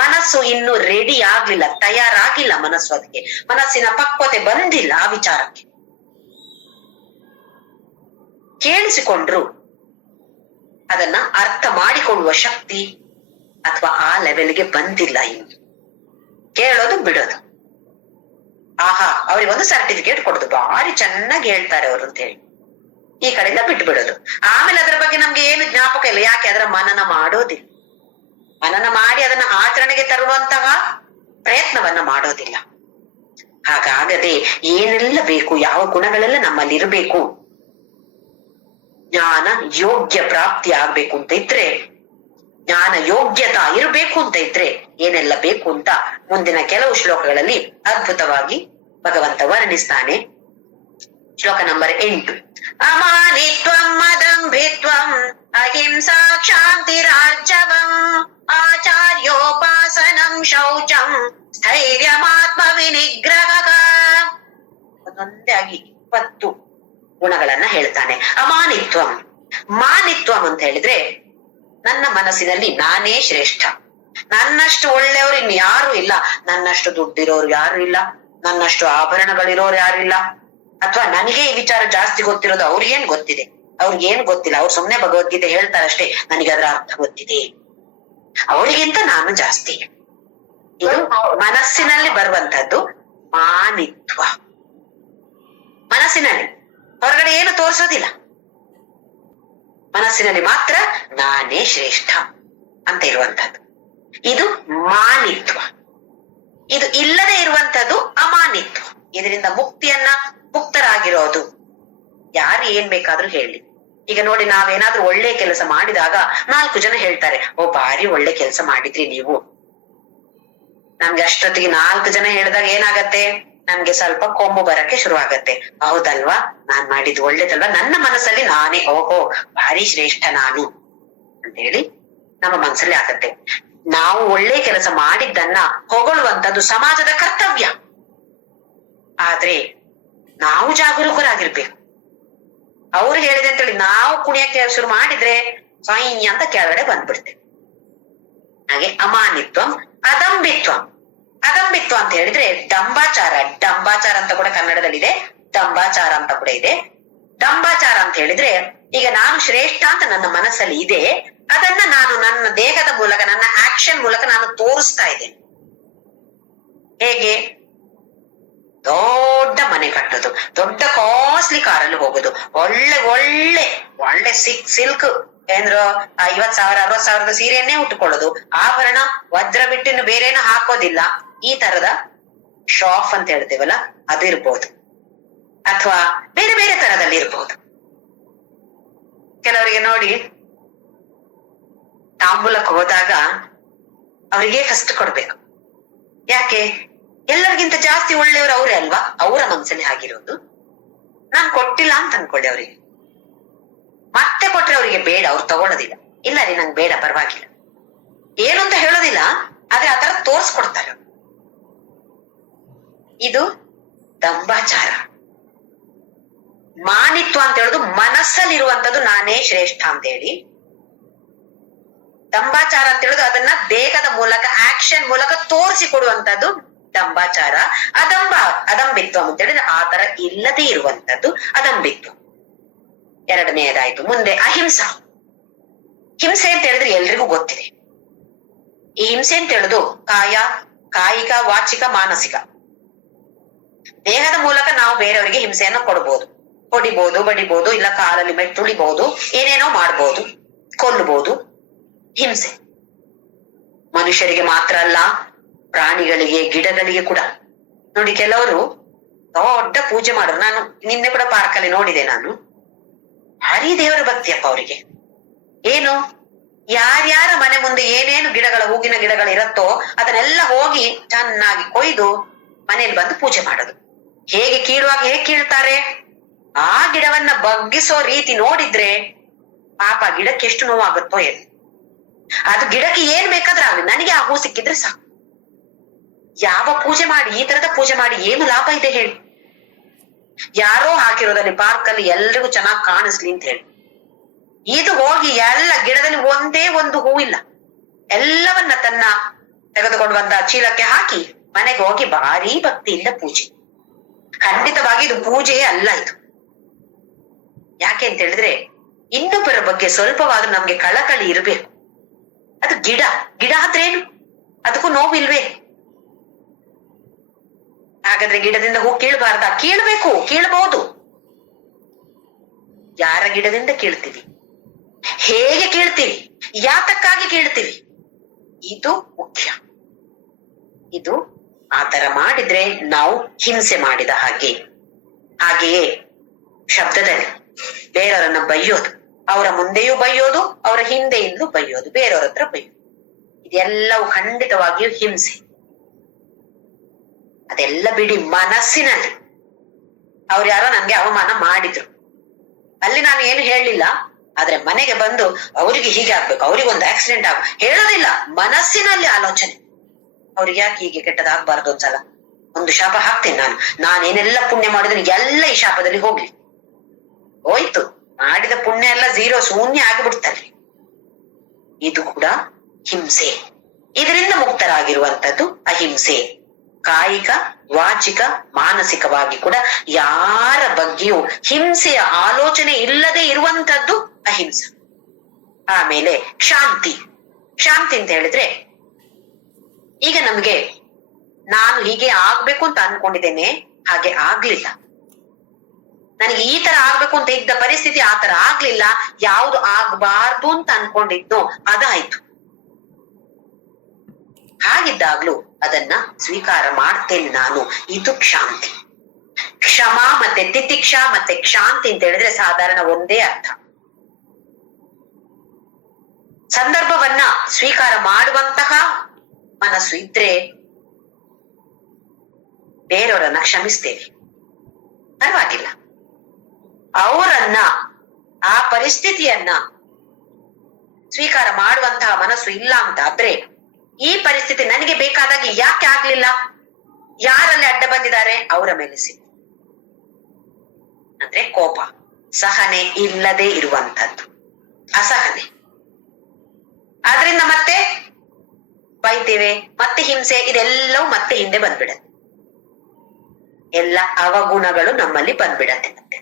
ಮನಸ್ಸು ಇನ್ನು ರೆಡಿ ಆಗ್ಲಿಲ್ಲ, ತಯಾರಾಗಿಲ್ಲ ಮನಸ್ಸು. ಅದಕ್ಕೆ ಮನಸ್ಸಿನ ಪಕ್ವತೆ ಬಂದಿಲ್ಲ ಆ ವಿಚಾರಕ್ಕೆ. ಕೇಳಿಸಿಕೊಂಡ್ರು ಅದನ್ನ ಅರ್ಥ ಮಾಡಿಕೊಳ್ಳುವ ಶಕ್ತಿ ಅಥವಾ ಆ ಲೆವೆಲ್ಗೆ ಬಂದಿಲ್ಲ ಇನ್ನು. ಕೇಳೋದು ಬಿಡೋದು, ಆಹಾ ಅವ್ರಿಗೆ ಒಂದು ಸರ್ಟಿಫಿಕೇಟ್ ಕೊಡುದು, ಭಾರಿ ಚೆನ್ನಾಗಿ ಹೇಳ್ತಾರೆ ಅವರು ಅಂತ ಹೇಳಿ ಈ ಕಡೆಯಿಂದ ಬಿಟ್ಟು ಬಿಡೋದು. ಆಮೇಲೆ ಅದರ ಬಗ್ಗೆ ನಮ್ಗೆ ಏನು ಜ್ಞಾಪಕ ಇಲ್ಲ. ಯಾಕೆ? ಅದರ ಮನನ ಮಾಡೋದಿಲ್ಲ. ಮನನ ಮಾಡಿ ಅದನ್ನ ಆಚರಣೆಗೆ ತರುವಂತಹ ಪ್ರಯತ್ನವನ್ನ ಮಾಡೋದಿಲ್ಲ. ಹಾಗಾಗದೆ ಏನೆಲ್ಲ ಬೇಕು, ಯಾವ ಗುಣಗಳೆಲ್ಲ ನಮ್ಮಲ್ಲಿ ಇರಬೇಕು, ಜ್ಞಾನ ಯೋಗ್ಯ ಪ್ರಾಪ್ತಿ ಆಗ್ಬೇಕು ಅಂತ ಇದ್ರೆ, ಜ್ಞಾನ ಯೋಗ್ಯತಾ ಇರಬೇಕು ಅಂತ ಇದ್ರೆ ಏನೆಲ್ಲ ಬೇಕು ಅಂತ ಮುಂದಿನ ಕೆಲವು ಶ್ಲೋಕಗಳಲ್ಲಿ ಅದ್ಭುತವಾಗಿ ಭಗವಂತ ವರ್ಣಿಸ್ತಾನೆ. ಶ್ಲೋಕ ನಂಬರ್ 8. ಅಮಾನಿತ್ವಂ ಮದಂಭಿತ್ವಂ ಅಹಿಂಸಾ ಕ್ಷಾಂತಿರಾರ್ಜವಂ ಆಚಾರ್ಯೋಪಾಸನಂ ಶೌಚಂ ಸ್ಥೈರ್ಯಮಾತ್ಮ ವಿನಿಗ್ರಹ. ಒಂದೊಂದೇ ಆಗಿ 20 ಗುಣಗಳನ್ನ ಹೇಳ್ತಾನೆ. ಅಮಾನಿತ್ವಂ, ಮಾನಿತ್ವಂ ಅಂತ ಹೇಳಿದ್ರೆ ನನ್ನ ಮನಸ್ಸಿನಲ್ಲಿ ನಾನೇ ಶ್ರೇಷ್ಠ, ನನ್ನಷ್ಟು ಒಳ್ಳೆಯವರು ಇನ್ನು ಯಾರು ಇಲ್ಲ, ನನ್ನಷ್ಟು ದುಡ್ಡಿರೋರು ಯಾರು ಇಲ್ಲ, ನನ್ನಷ್ಟು ಆಭರಣಗಳಿರೋರು ಯಾರು ಇಲ್ಲ, ಅಥವಾ ನನಗೆ ಈ ವಿಚಾರ ಜಾಸ್ತಿ ಗೊತ್ತಿರೋದು ಅವ್ರಿಗೇನ್ ಗೊತ್ತಿದೆ, ಅವ್ರಿಗೇನು ಗೊತ್ತಿಲ್ಲ, ಅವ್ರು ಸುಮ್ನೆ ಭಗವದ್ಗೀತೆ ಹೇಳ್ತಾರಷ್ಟೇ, ನನಗೆ ಅದರ ಅರ್ಥ ಗೊತ್ತಿದೆ, ಅವರಿಗಿಂತ ನಾನು ಜಾಸ್ತಿ. ಇದು ಮನಸ್ಸಿನಲ್ಲಿ ಬರುವಂತದ್ದು ಮಾನಿತ್ವ. ಮನಸ್ಸಿನಲ್ಲಿ, ಹೊರಗಡೆ ಏನು ತೋರಿಸೋದಿಲ್ಲ, ಮನಸ್ಸಿನಲ್ಲಿ ಮಾತ್ರ ನಾನೇ ಶ್ರೇಷ್ಠ ಅಂತ ಇರುವಂತದ್ದು. ಇದು ಮಾನಿತ್ವ. ಇದು ಇಲ್ಲದೆ ಇರುವಂತದ್ದು ಅಮಾನಿತ್ವ. ಇದರಿಂದ ಮುಕ್ತರಾಗಿರೋದು. ಯಾರು ಏನ್ ಬೇಕಾದ್ರೂ ಹೇಳಿ. ಈಗ ನೋಡಿ, ನಾವೇನಾದ್ರೂ ಒಳ್ಳೆ ಕೆಲಸ ಮಾಡಿದಾಗ 4 ಜನ ಹೇಳ್ತಾರೆ, ಓ ಭಾರಿ ಒಳ್ಳೆ ಕೆಲಸ ಮಾಡಿದ್ರಿ ನೀವು. ನಮ್ಗೆ ಅಷ್ಟೊತ್ತಿಗೆ 4 ಜನ ಹೇಳಿದಾಗ ಏನಾಗತ್ತೆ, ನಮ್ಗೆ ಸ್ವಲ್ಪ ಕೊಂಬು ಬರಕ್ಕೆ ಶುರು ಆಗತ್ತೆ. ಹೌದಲ್ವಾ, ನಾನ್ ಮಾಡಿದ್ದು ಒಳ್ಳೇದಲ್ವಾ, ನನ್ನ ಮನಸ್ಸಲ್ಲಿ ನಾನೇ ಓಹೋ ಭಾರಿ ಶ್ರೇಷ್ಠ ನಾನು ಅಂತ ಹೇಳಿ ನಮ್ಮ ಮನಸ್ಸಲ್ಲಿ ಆಗತ್ತೆ. ನಾವು ಒಳ್ಳೆ ಕೆಲಸ ಮಾಡಿದ್ದನ್ನ ಹೊಗಳುವಂತದ್ದು ಸಮಾಜದ ಕರ್ತವ್ಯ. ಆದ್ರೆ ನಾವು ಜಾಗರೂಕರಾಗಿರ್ಬೇಕು. ಅವ್ರು ಹೇಳಿದೆ ಅಂತೇಳಿ ನಾವು ಕುಣಿಯಕ್ಕೆ ಶುರು ಮಾಡಿದ್ರೆ ಸ್ವಯಂ ಅಂತ ಕೆಳಗಡೆ ಬಂದ್ಬಿಡ್ತೇವೆ. ಹಾಗೆ ಅಮಾನಿತ್ವಂ ಅದಂಬಿತ್ವಂ. ಅದಂಬಿತ್ವ ಅಂತ ಹೇಳಿದ್ರೆ ದಂಬಾಚಾರ. ಡಂಬಾಚಾರ ಅಂತ ಕೂಡ ಕನ್ನಡದಲ್ಲಿದೆ, ದಂಬಾಚಾರ ಅಂತ ಕೂಡ ಇದೆ. ದಂಬಾಚಾರ ಅಂತ ಹೇಳಿದ್ರೆ, ಈಗ ನಾನು ಶ್ರೇಷ್ಠ ಅಂತ ನನ್ನ ಮನಸ್ಸಲ್ಲಿ ಇದೆ, ಅದನ್ನ ನಾನು ನನ್ನ ದೇಹದ ಮೂಲಕ, ನನ್ನ ಆಕ್ಷನ್ ಮೂಲಕ ನಾನು ತೋರಿಸ್ತಾ ಇದ್ದೇನೆ. ಹೇಗೆ? ದೊಡ್ಡ ಮನೆ ಕಟ್ಟೋದು, ದೊಡ್ಡ ಕಾಸ್ಟ್ಲಿ ಕಾರಲ್ಲಿ ಹೋಗೋದು, ಒಳ್ಳೆ ಒಳ್ಳೆ ಒಳ್ಳೆ ಸಿಲ್ಕ್ ಏನ್ರು 50,000 60,000 ಸೀರೆಯನ್ನೇ ಉಟ್ಕೊಳ್ಳೋದು, ಆಭರಣ ವಜ್ರ ಬಿಟ್ಟಿನ್ನು ಬೇರೇನ ಹಾಕೋದಿಲ್ಲ. ಈ ತರದ ಶಾಫ್ ಅಂತ ಹೇಳ್ತೇವಲ್ಲ, ಅದು ಇರ್ಬೋದು. ಅಥವಾ ಬೇರೆ ಬೇರೆ ತರದಲ್ಲಿ ಇರ್ಬೋದು. ಕೆಲವರಿಗೆ ನೋಡಿ, ತಾಂಬೂಲಕ್ಕೆ ಹೋದಾಗ ಅವರಿಗೆ ಫಸ್ಟ್ ಕೊಡ್ಬೇಕು. ಯಾಕೆ? ಎಲ್ಲರಿಗಿಂತ ಜಾಸ್ತಿ ಒಳ್ಳೆಯವರು ಅವರೇ ಅಲ್ವಾ, ಅವರ ಮನಸ್ಸಲ್ಲಿ ಆಗಿರೋದು. ನಾನ್ ಕೊಟ್ಟಿಲ್ಲ ಅಂತ ಅನ್ಕೊಳ್ಳಿ, ಅವರಿಗೆ ಮತ್ತೆ ಕೊಟ್ರೆ ಅವರಿಗೆ ಬೇಡ, ಅವ್ರು ತಗೊಳ್ಳೋದಿಲ್ಲ. ಇಲ್ಲ ರೀ ನಂಗೆ ಬೇಡ, ಪರವಾಗಿಲ್ಲ, ಏನು ಅಂತ ಹೇಳೋದಿಲ್ಲ, ಆದ್ರೆ ಆತರ ತೋರ್ಸ್ಕೊಡ್ತಾರೆ. ಇದು ದಂಬಾಚಾರ. ಮಾನಿತ್ವ ಅಂತ ಹೇಳುದು ಮನಸ್ಸಲ್ಲಿರುವಂತದ್ದು ನಾನೇ ಶ್ರೇಷ್ಠ ಅಂತ ಹೇಳಿ. ದಂಬಾಚಾರ ಅಂತ ಹೇಳುದು ಅದನ್ನ ದೇಹದ ಮೂಲಕ, ಆಕ್ಷನ್ ಮೂಲಕ ತೋರಿಸಿಕೊಡುವಂತದ್ದು ದಂಬಾಚಾರ. ಅದಂಬಿತ್ವ ಅಂತ ಹೇಳಿದ್ರೆ ಆ ತರ ಇಲ್ಲದೆ ಇರುವಂತದ್ದು ಅದಂಬಿತ್ವ. ಎರಡನೆಯದಾಯ್ತು. ಮುಂದೆ ಅಹಿಂಸಾ. ಹಿಂಸೆ ಅಂತ ಹೇಳಿದ್ರೆ ಎಲ್ರಿಗೂ ಗೊತ್ತಿದೆ. ಈ ಹಿಂಸೆ ಅಂತ ಹೇಳುದು ಕಾಯಿಕ, ವಾಚಿಕ, ಮಾನಸಿಕ. ದೇಹದ ಮೂಲಕ ನಾವು ಬೇರೆಯವರಿಗೆ ಹಿಂಸೆಯನ್ನು ಕೊಡ್ಬೋದು, ಹೊಡಿಬಹುದು, ಬಡಿಬಹುದು, ಇಲ್ಲ ಕಾಲಲ್ಲಿ ಮೆಟ್ಟುಳಿಬಹುದು, ಏನೇನೋ ಮಾಡ್ಬೋದು, ಕೊಲ್ಲಬಹುದು. ಹಿಂಸೆ ಮನುಷ್ಯರಿಗೆ ಮಾತ್ರ ಅಲ್ಲ, ಪ್ರಾಣಿಗಳಿಗೆ, ಗಿಡಗಳಿಗೆ ಕೂಡ. ನೋಡಿ, ಕೆಲವರು ದೊಡ್ಡ ಪೂಜೆ ಮಾಡೋರು. ನಾನು ನಿನ್ನೆ ಕೂಡ ಪಾರ್ಕಲ್ಲಿ ನೋಡಿದೆ. ನಾನು ಭಾರಿ ದೇವರ ಭಕ್ತಿಯಪ್ಪ ಅವರಿಗೆ. ಏನು, ಯಾರ್ಯಾರ ಮನೆ ಮುಂದೆ ಏನೇನು ಹೂವಿನ ಗಿಡಗಳು ಇರತ್ತೋ ಅದನ್ನೆಲ್ಲ ಹೋಗಿ ಚೆನ್ನಾಗಿ ಕೊಯ್ದು ಮನೇಲಿ ಬಂದು ಪೂಜೆ ಮಾಡೋದು. ಹೇಗೆ ಕೀಳುವಾಗ ಹೇಗೆ ಕೀಳ್ತಾರೆ, ಆ ಗಿಡವನ್ನ ಬಗ್ಗಿಸೋ ರೀತಿ ನೋಡಿದ್ರೆ ಪಾಪ ಗಿಡಕ್ಕೆ ಎಷ್ಟು ನೋವಾಗುತ್ತೋ ಏನು. ಅದು ಗಿಡಕ್ಕೆ ಏನ್ ಬೇಕಾದ್ರೆ ಆಗ್ಲಿ, ನನಗೆ ಆ ಹೂ ಸಿಕ್ಕಿದ್ರೆ ಸಾಕು. ಯಾವ ಪೂಜೆ ಮಾಡಿ, ಈ ತರದ ಪೂಜೆ ಮಾಡಿ ಏನು ಲಾಭ ಇದೆ ಹೇಳಿ? ಯಾರೋ ಹಾಕಿರೋದಲ್ಲಿ ಪಾರ್ಕ್ ಅಲ್ಲಿ ಎಲ್ರಿಗೂ ಚೆನ್ನಾಗಿ ಕಾಣಿಸ್ಲಿ ಅಂತ ಹೇಳಿ, ಇದು ಹೋಗಿ ಎಲ್ಲ ಗಿಡದಲ್ಲಿ ಒಂದೇ ಒಂದು ಹೂ ಇಲ್ಲ, ಎಲ್ಲವನ್ನ ತನ್ನ ತೆಗೆದುಕೊಂಡು ಬಂದ ಚೀಲಕ್ಕೆ ಹಾಕಿ ಮನೆಗೆ ಹೋಗಿ ಭಾರಿ ಭಕ್ತಿಯಿಂದ ಪೂಜೆ. ಖಂಡಿತವಾಗಿ ಇದು ಪೂಜೆಯೇ ಅಲ್ಲ ಇದು. ಯಾಕೆ ಅಂತ ಹೇಳಿದ್ರೆ ಇನ್ನೊಬ್ಬರ ಬಗ್ಗೆ ಸ್ವಲ್ಪವಾದ್ರೂ ನಮ್ಗೆ ಕಳಕಳಿ ಇರ್ಬೇಕು. ಅದು ಗಿಡ, ಗಿಡ ಆದ್ರೇನು, ಅದಕ್ಕೂ ನೋವಿಲ್ವೇ? ಹಾಗಾದ್ರೆ ಗಿಡದಿಂದ ಹೂ ಕೀಳ್ಬಾರ್ದ? ಕೀಳ್ಬೇಕು, ಕೀಳ್ಬಹುದು. ಯಾರ ಗಿಡದಿಂದ ಕೀಳ್ತೀವಿ, ಹೇಗೆ ಕೀಳ್ತೀವಿ, ಯಾತಕ್ಕಾಗಿ ಕೀಳ್ತೀವಿ, ಇದು ಮುಖ್ಯ. ಇದು ಆತರ ಮಾಡಿದ್ರೆ ನಾವು ಹಿಂಸೆ ಮಾಡಿದ ಹಾಗೆ. ಹಾಗೆಯೇ ಶಬ್ದದಲ್ಲಿ ಬೇರೆಯವರನ್ನ ಬೈಯೋದು, ಅವರ ಮುಂದೆಯೂ ಬೈಯೋದು, ಅವರ ಹಿಂದೆಯಿಂದಲೂ ಬೈಯೋದು, ಬೇರೆಯವ್ರ ಹತ್ರ ಬೈಯೋದು, ಇದೆಲ್ಲವೂ ಖಂಡಿತವಾಗಿಯೂ ಹಿಂಸೆ. ಅದೆಲ್ಲ ಬಿಡಿ, ಮನಸ್ಸಿನಲ್ಲಿ ಅವ್ರು ಯಾರೋ ನನ್ಗೆ ಅವಮಾನ ಮಾಡಿದ್ರು, ಅಲ್ಲಿ ನಾನು ಏನು ಹೇಳಲಿಲ್ಲ, ಆದ್ರೆ ಮನೆಗೆ ಬಂದು ಅವರಿಗೆ ಹೀಗೆ ಆಗ್ಬೇಕು, ಅವ್ರಿಗೊಂದು ಆಕ್ಸಿಡೆಂಟ್ ಆಗ ಹೇಳೋದಿಲ್ಲ, ಮನಸ್ಸಿನಲ್ಲಿ ಆಲೋಚನೆ. ಅವ್ರಿಗೆ ಯಾಕೆ ಹೀಗೆ ಕೆಟ್ಟದಾಗ್ಬಾರ್ದು? ಒಂದ್ಸಲ ಒಂದು ಶಾಪ ಹಾಕ್ತೇನೆ ನಾನೇನೆಲ್ಲ ಪುಣ್ಯ ಮಾಡಿದ್ರೆ ಎಲ್ಲ ಈ ಶಾಪದಲ್ಲಿ ಹೋಗ್ಲಿ, ಹೋಯ್ತು, ಮಾಡಿದ ಪುಣ್ಯ ಎಲ್ಲ ಝೀರೋ, ಶೂನ್ಯ ಆಗಿಬಿಡ್ತಲ್ರಿ. ಇದು ಕೂಡ ಹಿಂಸೆ. ಇದರಿಂದ ಮುಕ್ತರಾಗಿರುವಂತದ್ದು ಅಹಿಂಸೆ. ಕಾಯಿಕ, ವಾಚಿಕ, ಮಾನಸಿಕವಾಗಿ ಕೂಡ ಯಾರ ಬಗ್ಗೆಯೂ ಹಿಂಸೆಯ ಆಲೋಚನೆ ಇಲ್ಲದೆ ಇರುವಂತದ್ದು ಅಹಿಂಸೆ. ಆಮೇಲೆ ಶಾಂತಿ. ಶಾಂತಿ ಅಂತ ಹೇಳಿದ್ರೆ, ಈಗ ನಮ್ಗೆ ನಾನು ಹೀಗೆ ಆಗ್ಬೇಕು ಅಂತ ಅನ್ಕೊಂಡಿದ್ದೇನೆ, ಹಾಗೆ ಆಗ್ಲಿಲ್ಲ, ನನಗೆ ಈ ತರ ಆಗ್ಬೇಕು ಅಂತ ಇದ್ದ ಪರಿಸ್ಥಿತಿ ಆ ತರ ಆಗ್ಲಿಲ್ಲ, ಯಾವ್ದು ಆಗ್ಬಾರ್ದು ಅಂತ ಅನ್ಕೊಂಡಿದ್ನೋ ಅದಾಯ್ತು. ಹಾಗಿದ್ದಾಗ್ಲೂ ಅದನ್ನ ಸ್ವೀಕಾರ ಮಾಡ್ತೇನೆ ನಾನು, ಇದು ಶಾಂತಿ. ಕ್ಷಮ ಮತ್ತೆ ತಿತಿಕ್ಷಾ ಮತ್ತೆ ಶಾಂತಿ ಅಂತ ಹೇಳಿದ್ರೆ ಸಾಧಾರಣ ಒಂದೇ ಅರ್ಥ. ಸಂದರ್ಭವನ್ನ ಸ್ವೀಕಾರ ಮಾಡುವಂತಹ ಮನಸ್ಸು ಇದ್ರೆ ಬೇರೆಯವರನ್ನ ಕ್ಷಮಿಸ್ತೇವೆ, ಪರವಾಗಿಲ್ಲ. ಅವರನ್ನ, ಆ ಪರಿಸ್ಥಿತಿಯನ್ನ ಸ್ವೀಕಾರ ಮಾಡುವಂತಹ ಮನಸ್ಸು ಇಲ್ಲ ಅಂತ ಆದ್ರೆ, ಈ ಪರಿಸ್ಥಿತಿ ನನಗೆ ಬೇಕಾದಾಗ ಯಾಕೆ ಆಗ್ಲಿಲ್ಲ, ಯಾರಲ್ಲಿ ಅಡ್ಡ ಬಂದಿದ್ದಾರೆ ಅವರ ಮೇಲೆ ಸಿಟ್ಟು, ಅಂದ್ರೆ ಕೋಪ, ಸಹನೆ ಇಲ್ಲದೆ ಇರುವಂತದ್ದು ಅಸಹನೆ. ಆದ್ರಿಂದ ಮತ್ತೆ ಬೈತೇವೆ, ಮತ್ತೆ ಹಿಂಸೆ, ಇದೆಲ್ಲವೂ ಮತ್ತೆ ಹಿಂದೆ ಬಂದ್ಬಿಡತ್ತೆ, ಎಲ್ಲ ಅವಗುಣಗಳು ನಮ್ಮಲ್ಲಿ ಬಂದ್ಬಿಡತ್ತೆ. ಮತ್ತೆ